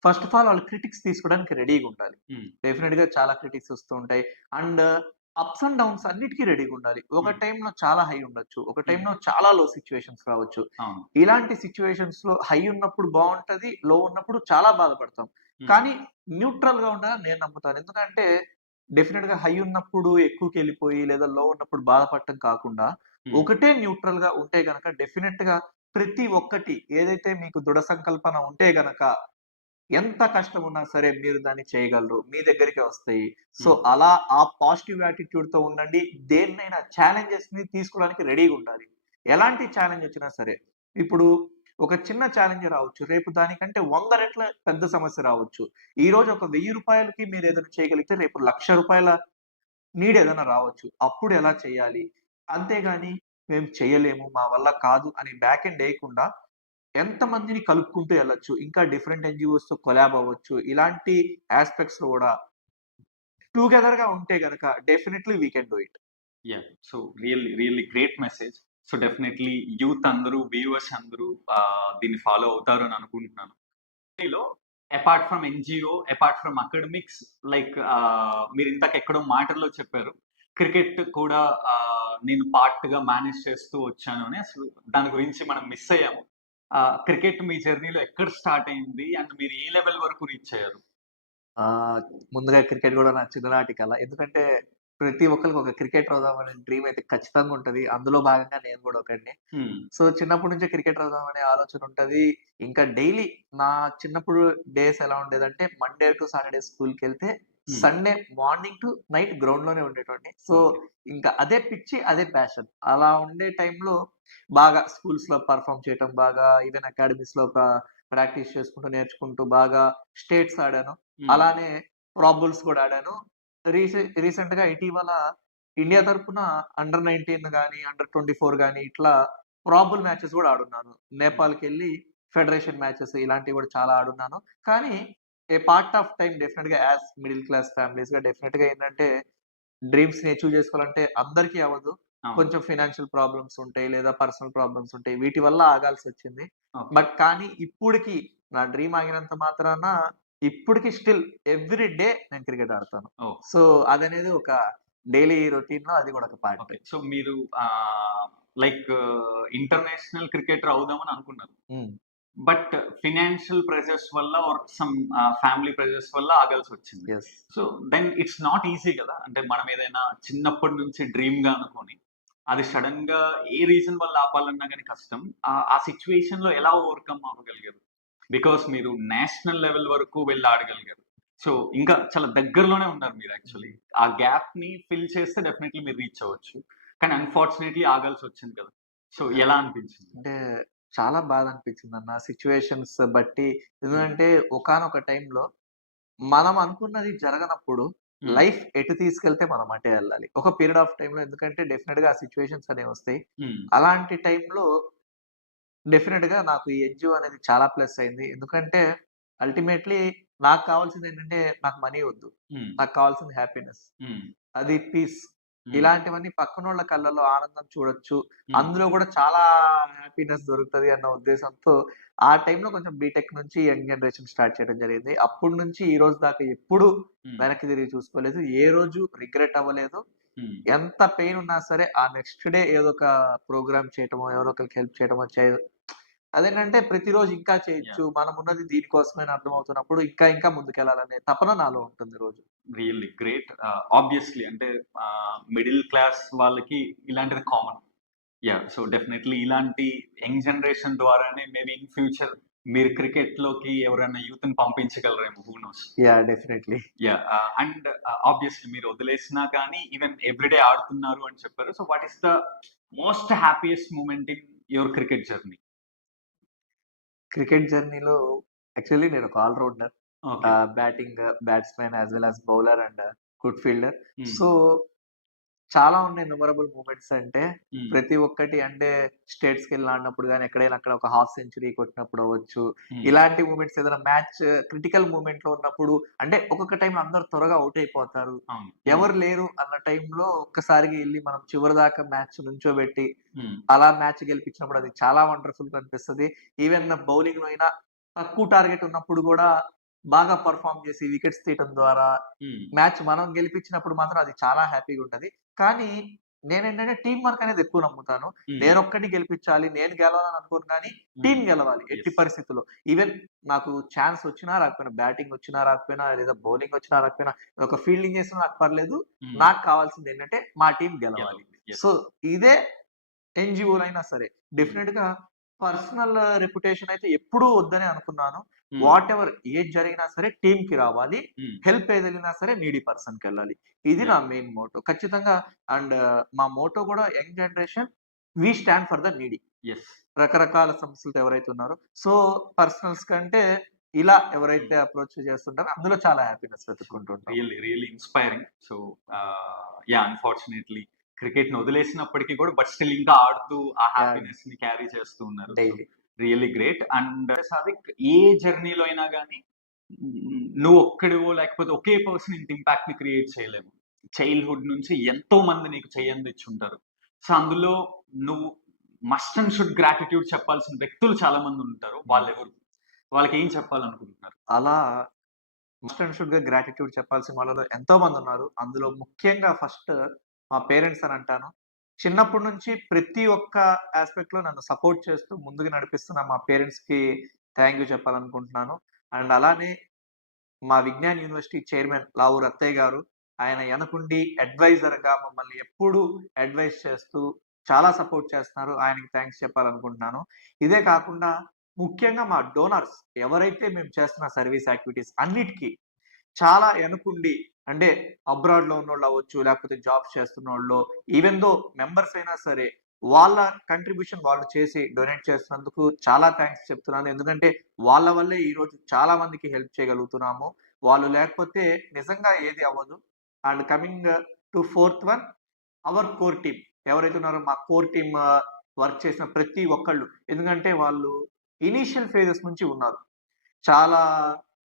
ఫస్ట్ ఆఫ్ ఆల్ వాళ్ళు క్రిటిక్స్ తీసుకోవడానికి రెడీగుండాలి. హ్మ్. డెఫినిట్‌గా చాలా క్రిటిక్స్ వస్తూ ఉంటాయి. అండ్ అప్స్ అండ్ డౌన్స్ అన్నిటికి రెడీగుండాలి. ఒక టైమ్‌లో చాలా హై ఉండొచ్చు. ఒక టైమ్‌లో చాలా లో సిట్యుయేషన్స్ రావచ్చు. అవును. ఇలాంటి సిట్యుయేషన్స్‌లో హై ఉన్నప్పుడు బావుంటది. లో ఉన్నప్పుడు చాలా బాధపడతాం. హ్మ్. కానీ న్యూట్రల్‌గా ఉండాలని నేను నమ్ముతాను. ఎందుకంటే డెఫినిట్‌గా హై ఉన్నప్పుడు ఎక్కువకెళ్ళిపోయి లేదా లో ఉన్నప్పుడు బాధపడటం కాకుండా హ్మ్. ఒకటే న్యూట్రల్‌గా ఉంటే గనక డెఫినిట్‌గా ప్రతి ఒక్కటి ఏదైతే మీకు దృఢ సంకల్పన ఉంటే గనక ఎంత కష్టమున్నా సరే మీరు దాన్ని చేయగలరు. మీ దగ్గరికే వస్తాయి. సో, హ్మ్. అలా ఆ పాజిటివ్ యాటిట్యూడ్‌తో ఉండండి. దేన్నైనా ఛాలెంజెస్‌ని తీసుకోవడానికి రెడీగుండాలి. ఎలాంటి ఛాలెంజ్ వచ్చినా సరే. ఇప్పుడు ఒక చిన్న ఛాలెంజ్ రావచ్చు. రేపు దానికంటే 100 రెట్ల పెద్ద సమస్య రావచ్చు. ఈరోజు ఒక రూ. 1000కి మీరేదైనా చేయగలిగితే రేపు రూ. 1,00,000 నీడ్ ఏదైనా రావచ్చు. అప్పుడు ఎలా చేయాలి? అంతేగాని మేము చేయలేము, మా వల్ల కాదు అని బ్యాక్ ఎండ్ ఏయకుండా ఎంతమందిని కలుపుకుంటూ ఎళ్ళొచ్చు. ఇంకా డిఫరెంట్ ఎన్‌జీఓస్‌తో కొలాబ్ అవ్వచ్చు. ఇలాంటి యాస్పెక్ట్స్‌లో గూడా టుగెదర్‌గా ఉంటే గనక definitely we can do it. Yeah! So, really great message. So, definitely youth అందరూ, వ్యూవర్స్ అందరూ దీన్ని ఫాలో అవుతారు అని అనుకుంటున్నాను. లో apart from NGO, apart from academics, like మీరు ఇందాక ఎక్కడో మాటల్లో చెప్పారు. క్రికెట్ కూడా నేను పార్ట్‌గా మేనేజ్ చేస్తూ వచ్చాను అని. అసలు దాని గురించి మనం మిస్ అయ్యాము. క్రికెట్ మీ జర్నీలో ఎక్కడ స్టార్ట్ అయింది? అండ్ మీరు ఏ లెవెల్ వరకు రీచ్ అయ్యారు? ఆహ్, ముందుగా క్రికెట్ గూడా నా చిన్ననాటి కల. ఎందుకంటే ప్రతి ఒక్కళ్ళకి ఒక క్రికెటర్ అవుదామనే డ్రీమ్ అయితే ఖచ్చితంగా ఉంటది. అందులో భాగంగా నేను గూడా ఒకడిని. హ్మ్. సో, చిన్నప్పటి నుంచే క్రికెటర్ అవుదామనే ఆలోచన ఉంటది. ఇంకా డైలీ నా చిన్నప్పుడు డేస్ ఎలా ఉండేదంటే మండే టు సాటర్‌డే స్కూల్‌కెళ్తే హ్మ్. సండే మార్నింగ్ టు నైట్ గ్రౌండ్‌లోనే ఉండేటోడిని. So, okay. ఇంకా అదే పిచ్చి, అదే ప్యాషన్. అలా ఉండే టైంలో బాగా స్కూల్స్‌లో పెర్ఫార్మ్ చేయటం, బాగా ఈవెన్ అకాడమీస్‌లో ప్రాక్టీస్ చేసుకుంటూ, నేర్చుకుంటూ బాగా స్టేట్స్ ఆడాను. హ్మ్. అలానే ప్రాబబుల్స్ కూడా ఆడాను. రీసెంట్‌గా ఇటీవల ఇండియా తరపున అండర్ 19 గాని, అండర్ 24 గాని ఇట్లా ప్రాబబుల్ మ్యాచెస్ గూడా ఆడున్నాను. హ్మ్. నేపాల్‌కెళ్ళి ఫెడరేషన్ మ్యాచెస్ ఇలాంటివి గూడా చాలా ఆడున్నాను. కానీ ఏ పార్ట్ ఆఫ్ టైం డెఫినెట్‌గా యాస్ మిడిల్ క్లాస్ ఫ్యామిలీస్‌గా డెఫినెట్‌గా ఏంటంటే డ్రీమ్స్‌ని అచీవ్ చేసుకోవాలంటే అందరికీ అవ్వదు. అవును. కొంచెం ఫైనాన్షియల్ ప్రాబ్లమ్స్ ఉంటాయి. లేదా పర్సనల్ ప్రాబ్లమ్స్ ఉంటాయి. వీటి వల్ల ఆగాల్సొచ్చింది. ఓకే. బట్ కానీ ఇప్పటికి నా డ్రీమ్ ఆగినంత మాత్రాన ఇప్పటికి స్టిల్ ఎవ్రీ డే నేను క్రికెట్ ఆడతాను. ఓహ్! సో, అదనేది ఒక డైలీ రొటీన్‌లో అది కూడా ఒక పార్ట్. ఓకే. సో మీరు లైక్ ఇంటర్నేషనల్ క్రికెటర్ అవుదామని అనుకున్నారు. హ్మ్. బట్ ఫినాన్షియల్ ప్రెషర్స్ వల్ల ఆర్ సమ్ ఫ్యామిలీ ప్రెషర్స్ వల్ల ఆగాల్సొచ్చింది. Yes. So then it's not easy కదా! అంటే మనం ఏదైనా చిన్నప్పటి నుంచి డ్రీమ్‌గా అనుకోని, అది సడెన్‌గా ఏ రీజన్ వల్ల ఆపాలన్నా గాని కష్టం. ఆ సిట్యుయేషన్‌లో ఎలా ఓవర్‌కమ్ అవ్వగలిగారు? బికాస్ మీరు నేషనల్ లెవెల్ వరకు వెళ్లి ఆడగలిగారు. సో ఇంకా చాలా దగ్గరలోనే ఉన్నారు మీరు యాక్చువల్లీ. ఆ గ్యాప్‌ని ఫిల్ చేస్తే డెఫినైట్‌లీ మీరు రీచ్ అవ్వచ్చు. కానీ అన్‌ఫార్చునేట్‌లీ ఆగాల్సొచ్చింది కదా! సో ఎలా అనిపించింది? అంటే చాలా బాధ అనిపించిందన్న సిట్యుయేషన్స్ బట్టి. హ్మ్. ఎందుకంటే ఒకానొక టైంలో మనం అనుకున్నది జరగనప్పుడు హ్మ్. లైఫ్ ఎటు తీసుకెళ్తే మనం అటే ఎళ్ళాలి. ఒక పీరియడ్ ఆఫ్ టైమ్‌లో ఎందుకంటే డెఫినిట్‌గా ఆ సిట్యుయేషన్స్ అనేవొస్తాయి. హ్మ్. అలాంటి టైంలో డెఫినిట్‌గా నాకు ఈ ఎడ్జ్ అనేది చాలా ప్లస్ అయింది. ఎందుకంటే అల్టిమేట్‌లీ నాకు కావాల్సిందేంటంటే నాకు మనీ వద్దు. హ్మ్. నాకు కావాల్సింది హ్యాపీనెస్. హ్మ్. అది పీస్. హ్మ్. ఇలాంటివన్నీ పక్కనోళ్ళ కళ్ళలో ఆనందం చూడొచ్చు. హ్మ్. అందులో గూడా చాలా హ్యాపీనెస్ దొరుకుతది అన్న ఉద్దేశంతో ఆ టైంలో కొంచెం బీటెక్ నుంచి యంగ్ జనరేషన్ స్టార్ట్ చేయడం జరిగింది. అప్పటి నుంచి ఈ రోజు దాకా ఎప్పుడు హ్మ్. వెనక్కి తిరిగి చూసుకోలేదు. ఏ రోజు రిగ్రెట్ అవ్వలేదు. హ్మ్. ఎంత పెయిన్ ఉన్నా సరే ఆ నెక్స్ట్ డే ఏదో ఒక ప్రోగ్రామ్ చేయటమో, ఎవరో ఒకళ్ళకి హెల్ప్ చేయడమో అదేంటంటే ప్రతిరోజు ఇంకా చేయొచ్చు. యాహ్! మనమున్నది దీనికోసమే అని అర్థమవుతున్నప్పుడు ఇంకా ఇంకా ముందుకెళ్ళాలనే తపన నాలో ఉంటుంది రోజు. Really great. ఆబ్వియస్‌లీ అంటే మిడిల్ క్లాస్ వాళ్ళకి ఇలాంటిది కామన్. యాహ్! సో డెఫినైట్‌లీ ఇలాంటి యంగ్ జనరేషన్ ద్వారానే మేబీ ఇన్ ఫ్యూచర్ మీరు క్రికెట్‌లోకి ఎవరైనా యూత్‌ని పంపించగలరేమో who knows. Yeah! Definitely. Yeah! And obviously మీరు వదిలేసినా కానీ ఈవెన్ ఎవ్రీడే ఆడుతున్నారు అని చెప్పారు. So what is the most happiest moment in your cricket journey? క్రికెట్ జర్నీలో యాక్చువల్లీ నేనొక all rounder. Okay. Batting, batsman as well as bowler and good fielder. హ్మ్. సో, చాలా ఉన్నాయి మెమరబుల్ మూమెంట్స్ అంటే హ్మ్. ప్రతి ఒక్కటి అంటే స్టేట్స్‌కెళ్ళి ఆడినప్పుడు గాని, ఎక్కడైనా అక్కడ ఒక హాఫ్ సెంచరీ కొట్టినప్పుడు అవ్వచ్చు. హ్మ్. ఇలాంటి మూమెంట్స్ ఏదైనా మ్యాచ్ క్రిటికల్ మూమెంట్‌లో ఉన్నప్పుడు అంటే ఒక్కొక్క టైంలో అందరూ త్వరగా ఔట్ అయిపోతారు. అవును. హ్మ్. ఎవరు లేరు అన్న టైంలో ఒక్కసారిగా ఎళ్లి మనం చివరిదాకా మ్యాచ్ నుంచోబెట్టి హ్మ్. అలా మ్యాచ్ గెలిపించినప్పుడు అది చాలా వండర్‌ఫుల్‌గా అనిపిస్తది. ఈవెన్ బౌలింగ్‌లో అయినా తక్కువ టార్గెట్ ఉన్నప్పుడు గూడా బాగా పెర్ఫార్మ్ చేసి వికెట్స్ తీయటం ద్వారా హ్మ్. మ్యాచ్ మనం గెలిపించినప్పుడు మాత్రం అది చాలా హ్యాపీగా ఉంటది. కానీ నేనేంటంటే టీమ్ వర్క్ అనేది ఎక్కువ నమ్ముతాను. హ్మ్. నేనొక్కడిని గెలిపించాలి, నేను గెలవాలని అనుకోను గానీ టీమ్ హ్మ్. గెలవాలి ఎట్టి యెస్. పరిస్థితుల్లో. ఈవెన్ నాకు ఛాన్స్ వచ్చినా రాకపోయినా, బ్యాటింగ్ వచ్చినా రాకపోయినా, లేదా బౌలింగ్ వచ్చినా రాకపోయినా, ఒక ఫీల్డింగ్ చేసినా నాకు పర్లేదు. హ్మ్. నాకు కావాల్సిందేంటంటే మా టీమ్ గెలవాలి. గెలవాలి. యెస్. సో, ఇదే ఎన్‌జీఓలైనా సరే. హ్మ్. డెఫినిట్‌గా పర్సనల్ రెప్యుటేషన్ అయితే ఎప్పుడూ వద్దనే అనుకున్నాను. హ్మ్. వాటెవర్ ఏది జరిగినా సరే టీమ్‌కి రావాలి. హ్మ్. హెల్ప్ ఏదెళ్ళినా సరే నీడీ పర్సన్‌కెళ్ళాలి. ఇది నా యాహ్! Main motto. ఖచ్చితంగా అండ్ మా మోటో గూడా young generation we stand for the needy. Yes. రకరకాల సమస్యలతో ఎవరైతే ఉన్నారో. సో, పర్సనల్స్ కంటే ఇలా హ్మ్. ఎవరైతే అప్రోచ్ చేస్తుంటారో అందులో చాలా హ్యాపీనెస్ సో వెతుక్కుంటూ ఉంటాం. Really inspiring. So yeah! Unfortunately క్రికెట్‌ని వదిలేసినప్పటికి కూడా బట్ స్టిల్ ఇంకా ఆడుతూ ఆ యాహ్! హ్యాపీనెస్‌ని క్యారీ చేస్తూ ఉన్నారు. So daily. Really great. And Sadiq ఏ జర్నీలో అయినా గాని నువ్వు ఒక్కడివో లేకపోతే ఒకే పర్సన్ ఇంత ఇంపాక్ట్‌ని క్రియేట్ చేయలేవు. చైల్డ్‌హుడ్ నుంచి ఎంతో మంది నీకు చెయ్యందిచ్చుంటారు. సో అందులో నువ్వు మస్ట్ అండ్ షుడ్ గ్రాటిట్యూడ్ చెప్పాల్సిన వ్యక్తులు చాలా మంది ఉంటారు. హ్మ్. వాళ్ళెవరు? వాళ్ళకేం చెప్పాలనుకుంటున్నారు? అలా మస్ట్ అండ్ షుడ్‌గా గ్రాటిట్యూడ్ చెప్పాల్సిన వాళ్ళలో ఎంతో మందున్నారు. అందులో ముఖ్యంగా ఫస్ట్ మా పేరెంట్స్ అని అంటాను. చిన్నప్పటి నుంచి ప్రతి ఒక్క యాస్పెక్ట్‌లో నన్ను సపోర్ట్ చేస్తూ ముందుకు నడిపిస్తున్న మా పేరెంట్స్‌కి థాంక్ యూ చెప్పాలనుకుంటున్నాను. అండ్ అలానే మా విజ్ఞాన్ యూనివర్సిటీ చైర్మన్ లావు రత్తయ్య గారు. ఆయన ఎనకుండి అడ్వైజర్‌గా మమ్మల్ని ఎప్పుడూ అడ్వైస్ చేస్తూ చాలా సపోర్ట్ చేస్తున్నారు. ఆయనకి థాంక్స్ చెప్పాలనుకుంటున్నాను. ఇదే కాకుండా ముఖ్యంగా మా డోనర్స్ ఎవరైతే మేము చేస్తున్న సర్వీస్ యాక్టివిటీస్ అన్నిటికి చాలా ఎనకుండి అంటే అబ్రాడ్‌లో ఉన్నోళ్ళవ్వచ్చు, లేకపోతే జాబ్స్ చేస్తున్నోళ్ళో, ఈవెన్ దో మెంబర్స్ అయినా సరే, వాళ్ళ కంట్రిబ్యూషన్ వాళ్ళు చేసి డొనేట్ చేస్తున్నందుకు చాలా థాంక్స్ చెప్తున్నాను. ఎందుకంటే వాళ్ళ వల్లే ఈరోజు చాలా మందికి హెల్ప్ చేయగలుగుతున్నాము. వాళ్ళు లేకపోతే నిజంగా ఏది అవ్వదు. And coming to fourth one hour core team. ఎవరైతే ఉన్నారో మా కోర్ టీమ్ వర్క్ చేసిన ప్రతి ఒక్కళ్ళు. ఎందుకంటే వాళ్ళు ఇనీషియల్ ఫేజెస్ నుంచి ఉన్నారు. చాలా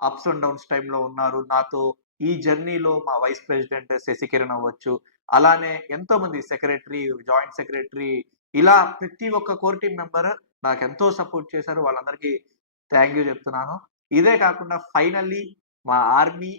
అప్స్ అండ్ డౌన్స్ టైంలో ఉన్నారు. నాతో ఈ జర్నీలో మా వైస్ ప్రెసిడెంట్ శశికిరణ్ అవ్వచ్చు. అలానే ఎంతో మంది సెక్రటరీ, జాయింట్ సెక్రటరీ ఇలా ప్రతి ఒక్క కోర్ టీమ్ మెంబర్ నాకెంతో సపోర్ట్ చేశారు. వాళ్ళందరికీ థ్యాంక్ యూ చెప్తున్నాను. ఇదే కాకుండా ఫైనల్లీ మా ఆర్మీ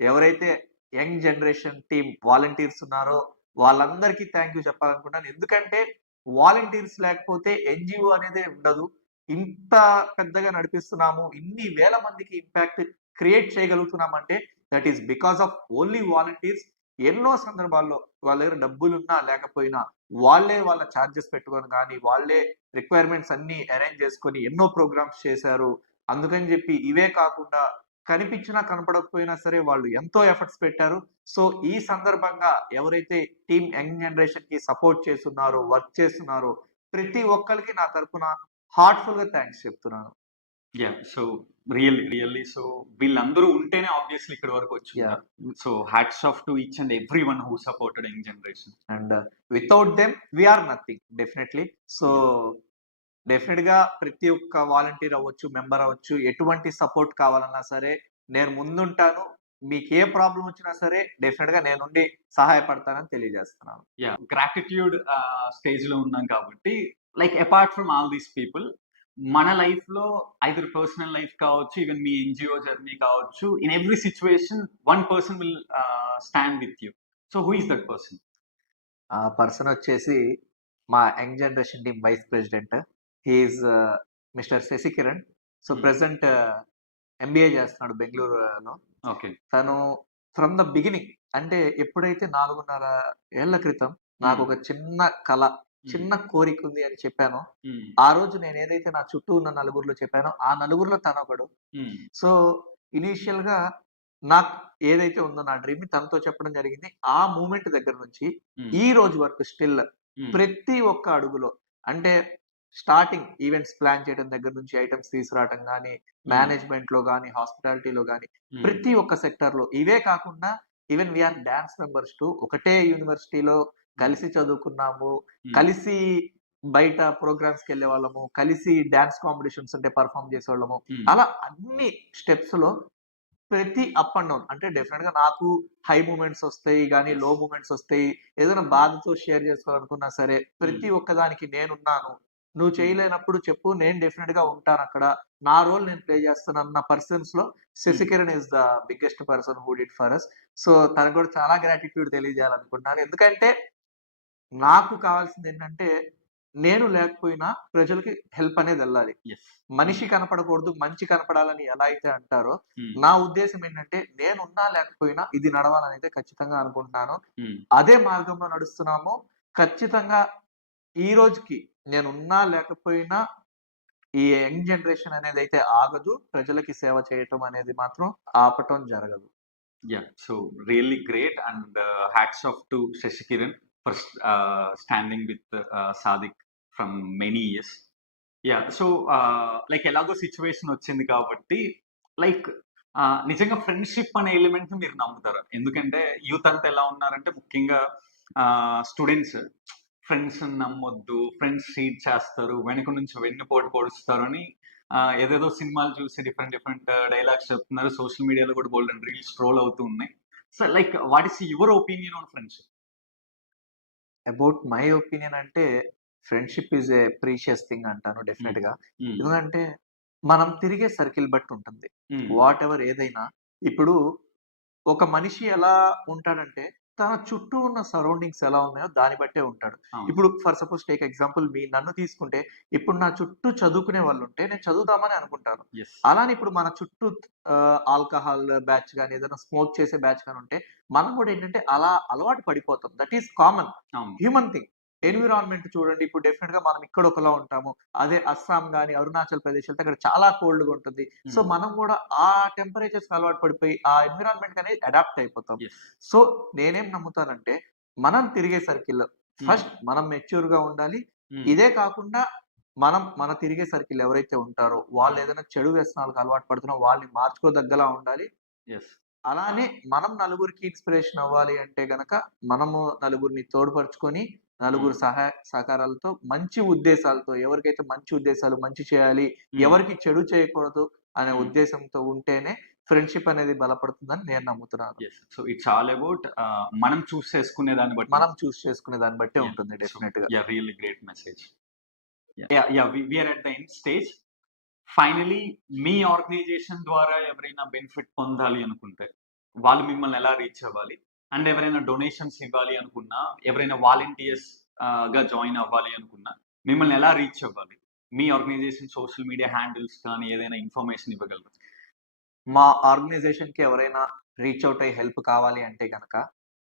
ఎవరైతే యంగ్ జనరేషన్ టీమ్ వాలంటీర్స్ ఉన్నారో వాళ్ళందరికీ థ్యాంక్ యూ చెప్పాలనుకుంటున్నాను. ఎందుకంటే వాలంటీర్స్ లేకపోతే ఎన్‌జీఓ అనేదే ఉండదు. ఇంత పెద్దగా నడిపిస్తున్నాము. ఇన్ని వేల మందికి ఇంపాక్ట్ క్రియేట్ చేయగలుగుతున్నామంటే that is because of only volunteers. ఎన్నో సందర్భాల్లో వాళ్ళ దగ్గర డబ్బులున్నా లేకపోయినా వాళ్ళే వాళ్ళ చార్జెస్ పెట్టుకొని గానీ, వాళ్ళే రిక్వైర్మెంట్స్ అన్నీ అరేంజ్ చేసుకొని ఎన్నో ప్రోగ్రామ్స్ చేశారు. అందుకని చెప్పి ఇవే కాకుండా కనిపించినా కనపడకపోయినా సరే వాళ్ళు ఎంతో ఎఫర్ట్స్ పెట్టారు. సో ఈ సందర్భంగా ఎవరైతే టీమ్ యంగ్ జనరేషన్ కి సపోర్ట్ చేస్తున్నారో, వర్క్ చేస్తున్నారో ప్రతి ఒక్కరికి నా తరపున హార్ట్‌ఫుల్‌గా థాంక్స్ చెప్తున్నాను. సో రియల్లీ సో వీళ్ళందరూ ఉంటేనే ఆబ్వియస్లీ ఇక్కడ వరకు వచ్చుంటారు. So hats off to each and every one who supported young generation. And without them we are nothing definitely. So డెఫినెట్‌గా ప్రతి ఒక్క వాలంటీర్ అవ్వచ్చు, మెంబర్ అవ్వచ్చు, ఎటువంటి సపోర్ట్ కావాలన్నా సరే నేను ముందుంటాను. మీకు ఏ ప్రాబ్లమ్ వచ్చినా సరే డెఫినెట్‌గా నేనుండి సహాయపడతానని తెలియజేస్తున్నాను. గ్రాటిట్యూడ్ స్టేజ్ లో ఉన్నాం కాబట్టి like apart from all these people మన లైఫ్ లో ఐదర్ పర్సనల్ లైఫ్ కావచ్చు, ఈవెన్ మీ ఎన్జిఓ జర్నీ కావచ్చు, in every situation one person will stand with you. So who is that person? ఆ పర్సన్ వచ్చేసి మా young generation team vice president. He is mister Shashikiran. So present MBA చేస్తున్నాడు బెంగుళూరులో. ఓకే. తను ఫ్రమ్ ద బిగినింగ్ అంటే ఎప్పుడైతే 4.5 ఏళ్ల క్రితం నాకు ఒక చిన్న కల, చిన్న కోరిక ఉంది అని చెప్పానో, ఆ రోజు నేను ఏదైతే నా చుట్టూ ఉన్న నలుగురిలో చెప్పానో ఆ నలుగురిలో తనొకడు. సో ఇనీషియల్ గా నాకు ఏదైతే ఉందో నా డ్రీమ్ ని తనతో చెప్పడం జరిగింది. ఆ మూమెంట్ దగ్గర నుంచి ఈ రోజు వరకు స్టిల్ ప్రతి ఒక్క అడుగులో అంటే స్టార్టింగ్ ఈవెంట్స్ ప్లాన్ చేయడం దగ్గర నుంచి ఐటమ్స్ తీసుకురావడం గానీ, మేనేజ్మెంట్ లో గానీ, హాస్పిటాలిటీలో గానీ ప్రతి ఒక్క సెక్టర్ లో ఇవే కాకుండా even we are dance members too ఒకటే యూనివర్సిటీలో కలిసి చదువుకున్నాము, కలిసి బయట ప్రోగ్రామ్స్ కి వెళ్ళే వాళ్ళము, కలిసి డాన్స్ కాంపిటీషన్స్ అంటే పర్ఫామ్ చేసేవాళ్ళము. అలా అన్ని స్టెప్స్ లో ప్రతి అప్ అండ్ డౌన్ అంటే డెఫినెట్ గా నాకు హై మూమెంట్స్ వస్తాయి గానీ, లో మూమెంట్స్ వస్తాయి. ఏదైనా బాధతో షేర్ చేసుకోవాలనుకున్నా సరే ప్రతి ఒక్కదానికి నేనున్నాను. నువ్వు చేయలేనప్పుడు చెప్పు, నేను డెఫినెట్ గా ఉంటాను అక్కడ. నా రోల్ నేను ప్లే చేస్తాను అన్న పర్సన్స్ లో Shashikiran is the biggest person who did for us. So తనకు కూడా చాలా గ్రాటిట్యూడ్ తెలియజేయాలనుకుంటున్నాను. ఎందుకంటే నాకు కావాల్సింది ఏంటంటే నేను లేకపోయినా ప్రజలకి హెల్ప్ అనేది వెళ్ళాలి. మనిషి కనపడకూడదు, మంచి కనపడాలని ఎలా అయితే అంటారో నా ఉద్దేశం ఏంటంటే నేనున్నా లేకపోయినా ఇది నడవాలనైతే ఖచ్చితంగా అనుకుంటున్నాను. అదే మార్గంలో నడుస్తున్నాము. ఖచ్చితంగా ఈ రోజుకి నేనున్నా లేకపోయినా ఈ యంగ్ జనరేషన్ అనేది అయితే ఆగదు. ప్రజలకి సేవ చేయటం అనేది మాత్రం ఆపటం జరగదు. So really great and hats off to Sasikiran for standing with Sadiq from many years. So like ఎలాగో సిచ్యువేషన్ వచ్చింది కాబట్టి లైక్ నిజంగా ఫ్రెండ్షిప్ అనే ఎలిమెంట్ మీరు నమ్ముతారా? ఎందుకంటే యూత్ అంతా ఎలా ఉన్నారంటే ముఖ్యంగా స్టూడెంట్స్ ఫ్రెండ్స్ నమ్మొద్దు, ఫ్రెండ్స్ చీట్ చేస్తారు, వెనుక నుంచి వెన్నుపోటు పొడుస్తారు అని ఏదేదో సినిమాలు చూసి డిఫరెంట్ డైలాగ్స్ చెప్తున్నారు. సోషల్ మీడియాలో కూడా బోల్డెన్ రీల్స్ స్క్రోల్ అవుతూ ఉన్నాయి. So like what is your opinion on friendship? About my opinion అంటే friendship is a precious thing అంటాను డెఫినెట్ గా. ఎందుకంటే మనం తిరిగే సర్కిల్ బట్టి ఉంటుంది. వాట్ ఎవర్ ఏదైనా ఇప్పుడు ఒక మనిషి ఎలా ఉంటాడంటే తన చుట్టూ ఉన్న సరౌండింగ్స్ ఎలా ఉన్నాయో దాన్ని బట్టే ఉంటాడు. ఇప్పుడు ఫర్ సపోజ్ టేక్ ఎగ్జాంపుల్ నన్ను తీసుకుంటే ఇప్పుడు నా చుట్టూ చదువుకునే వాళ్ళు ఉంటే నేను చదువుదామని అనుకుంటాను. అలానే ఇప్పుడు మన చుట్టూ ఆల్కహాల్ బ్యాచ్ కానీ ఏదైనా స్మోక్ చేసే బ్యాచ్ కానీ ఉంటే మనం కూడా ఏంటంటే అలా అలవాటు పడిపోతాం. That is common human thing. Environment చూడండి, ఇప్పుడు డెఫినెట్ గా మనం ఇక్కడ ఒకలా ఉంటాము. అదే అస్సాం గానీ, అరుణాచల్ ప్రదేశ్ వెళ్తే అక్కడ చాలా కోల్డ్ గా ఉంటుంది. సో మనం కూడా ఆ టెంపరేచర్స్ అలవాటు పడిపోయి ఆ ఎన్విరాన్మెంట్ అనేది అడాప్ట్ అయిపోతాం. సో నేనేం నమ్ముతానంటే మనం తిరిగే సర్కిల్ ఫస్ట్ మనం మెచ్యూర్ గా ఉండాలి. ఇదే కాకుండా మన తిరిగే సర్కిల్ ఎవరైతే ఉంటారో వాళ్ళు ఏదైనా చెడు వ్యసనాలకు అలవాటు పడుతున్నారో వాళ్ళని మార్చుకోదగ్గలా ఉండాలి. అలానే మనం నలుగురికి ఇన్స్పిరేషన్ అవ్వాలి అంటే గనక మనము నలుగురిని తోడ్పరుచుకొని నలుగురు సహకారాలతో మంచి ఉద్దేశాలతో ఎవరికైతే మంచి ఉద్దేశాలు మంచి చేయాలి, ఎవరికి చెడు చేయకూడదు అనే ఉద్దేశంతో ఉంటేనే ఫ్రెండ్షిప్ అనేది బలపడుతుందని నేను నమ్ముతున్నాను. Yes. So it's all about మనం చూస్ చేసుకునే దాన్ని బట్టి మనం చూస్ చేసుకునే దాన్ని బట్టే ఉంటుంది డెఫినెట్ గా. Yeah, really great message. Yeah, we are at the end stage. Finally మీ ఆర్గనైజేషన్ ద్వారా ఎవరైనా బెనిఫిట్ పొందాలి అనుకుంటే వాళ్ళు మిమ్మల్ని ఎలా రీచ్ అవ్వాలి? అండ్ ఎవరైనా డొనేషన్స్ ఇవ్వాలి అనుకున్నా, ఎవరైనా వాలంటీర్స్ గా జాయిన్ అవ్వాలి అనుకున్నా మిమ్మల్ని ఎలా రీచ్ అవ్వాలి? మీ ఆర్గనైజేషన్ సోషల్ మీడియా హ్యాండిల్స్ కానీ ఏదైనా ఇన్ఫర్మేషన్ ఇవ్వగలరు? మా ఆర్గనైజేషన్ కి ఎవరైనా రీచ్ అవుట్ అయ్యి హెల్ప్ కావాలి అంటే కనుక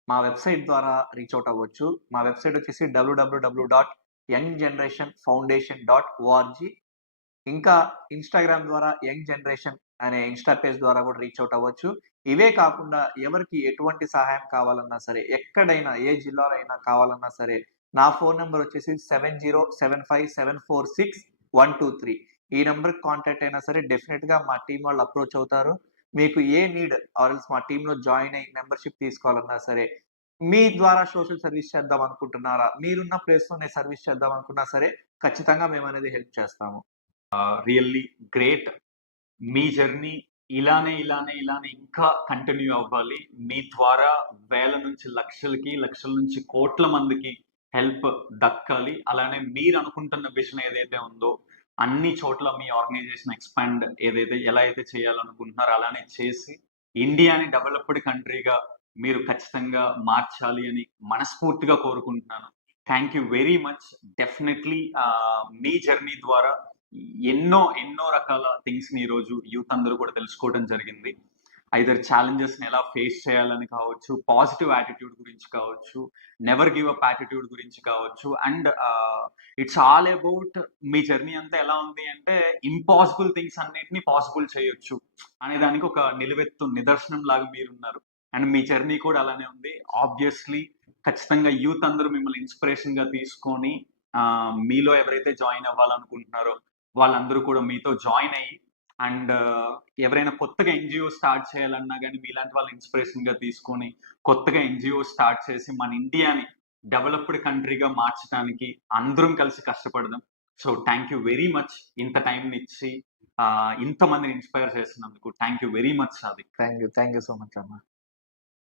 మా వెబ్సైట్ ద్వారా రీచ్ అవుట్ అవ్వచ్చు. మా వెబ్సైట్ వచ్చేసి www.younggenerationfoundation.org. ఇంకా ఇన్స్టాగ్రామ్ ద్వారా యంగ్ జనరేషన్ అనే ఇన్స్టా పేజ్ ద్వారా కూడా రీచ్ అవుట్ అవ్వచ్చు. ఇవే కాకుండా ఎవరికి ఎటువంటి సహాయం కావాలన్నా సరే, ఎక్కడైనా ఏ జిల్లాలో అయినా కావాలన్నా సరే, నా ఫోన్ నెంబర్ వచ్చేసి 7075746123. ఈ నెంబర్కి కాంటాక్ట్ అయినా సరే డెఫినెట్ గా మా టీం వాళ్ళు అప్రోచ్ అవుతారు. మీకు ఏ నీడ్ ఆర్ఎల్స్ మా టీంలో జాయిన్ అయ్యి మెంబర్షిప్ తీసుకోవాలన్నా సరే, మీ ద్వారా సోషల్ సర్వీస్ చేద్దాం అనుకుంటున్నారా, మీరున్న ప్లేస్ లోనే సర్వీస్ చేద్దాం అనుకున్నా సరే ఖచ్చితంగా మేము అనేది హెల్ప్ చేస్తాము. Really great. మీ జర్నీ ఇలానే ఇంకా కంటిన్యూ అవ్వాలి. మీ ద్వారా వేల నుంచి లక్షలకి, లక్షల నుంచి కోట్ల మందికి హెల్ప్ దక్కాలి. అలానే మీరు అనుకుంటున్న విజన్ ఏదైతే ఉందో అన్ని చోట్ల మీ ఆర్గనైజేషన్ ఎక్స్పాండ్ ఎలా అయితే చేయాలనుకుంటున్నారో అలానే చేసి ఇండియాని డెవలప్డ్ కంట్రీగా మీరు ఖచ్చితంగా మార్చాలి అని మనస్ఫూర్తిగా కోరుకుంటున్నాను. Thank you very much. Definitely me journey ద్వారా ఎన్నో రకాల థింగ్స్ ని ఈరోజు యూత్ అందరూ కూడా తెలుసుకోవడం జరిగింది. ఐదర్ ఛాలెంజెస్ ని ఎలా ఫేస్ చేయాలని కావచ్చు, పాజిటివ్ యాటిట్యూడ్ గురించి కావచ్చు, నెవర్ గివ్ అప్ యాటిట్యూడ్ గురించి కావచ్చు. And it's all about me journey అంతా ఎలా ఉంది అంటే ఇంపాసిబుల్ థింగ్స్ అన్నిటిని పాసిబుల్ చేయొచ్చు అనే దానికి ఒక నిదర్శనం లాగా మీరున్నారు. అండ్ మీ జర్నీ కూడా అలానే ఉంది. ఆబ్వియస్లీ ఖచ్చితంగా యూత్ అందరూ మిమ్మల్ని ఇన్స్పిరేషన్ గా తీసుకొని మీలో ఎవరైతే జాయిన్ అవ్వాలనుకుంటున్నారో వాళ్ళందరూ కూడా మీతో జాయిన్ అయ్యి అండ్ ఎవరైనా కొత్తగా ఎన్జిఓ స్టార్ట్ చేయాలన్నా కానీ మీలాంటి వాళ్ళ ఇన్స్పిరేషన్ గా తీసుకొని కొత్తగా ఎన్జిఓ స్టార్ట్ చేసి మన ఇండియాని డెవలప్డ్ కంట్రీగా మార్చడానికి అందరం కలిసి కష్టపడదాం. So thank you very much. ఇంత టైం ఇచ్చి ఇంతమందిని ఇన్స్పైర్ చేసినందుకు thank you very much Sadiq. Thank you so much అన్న.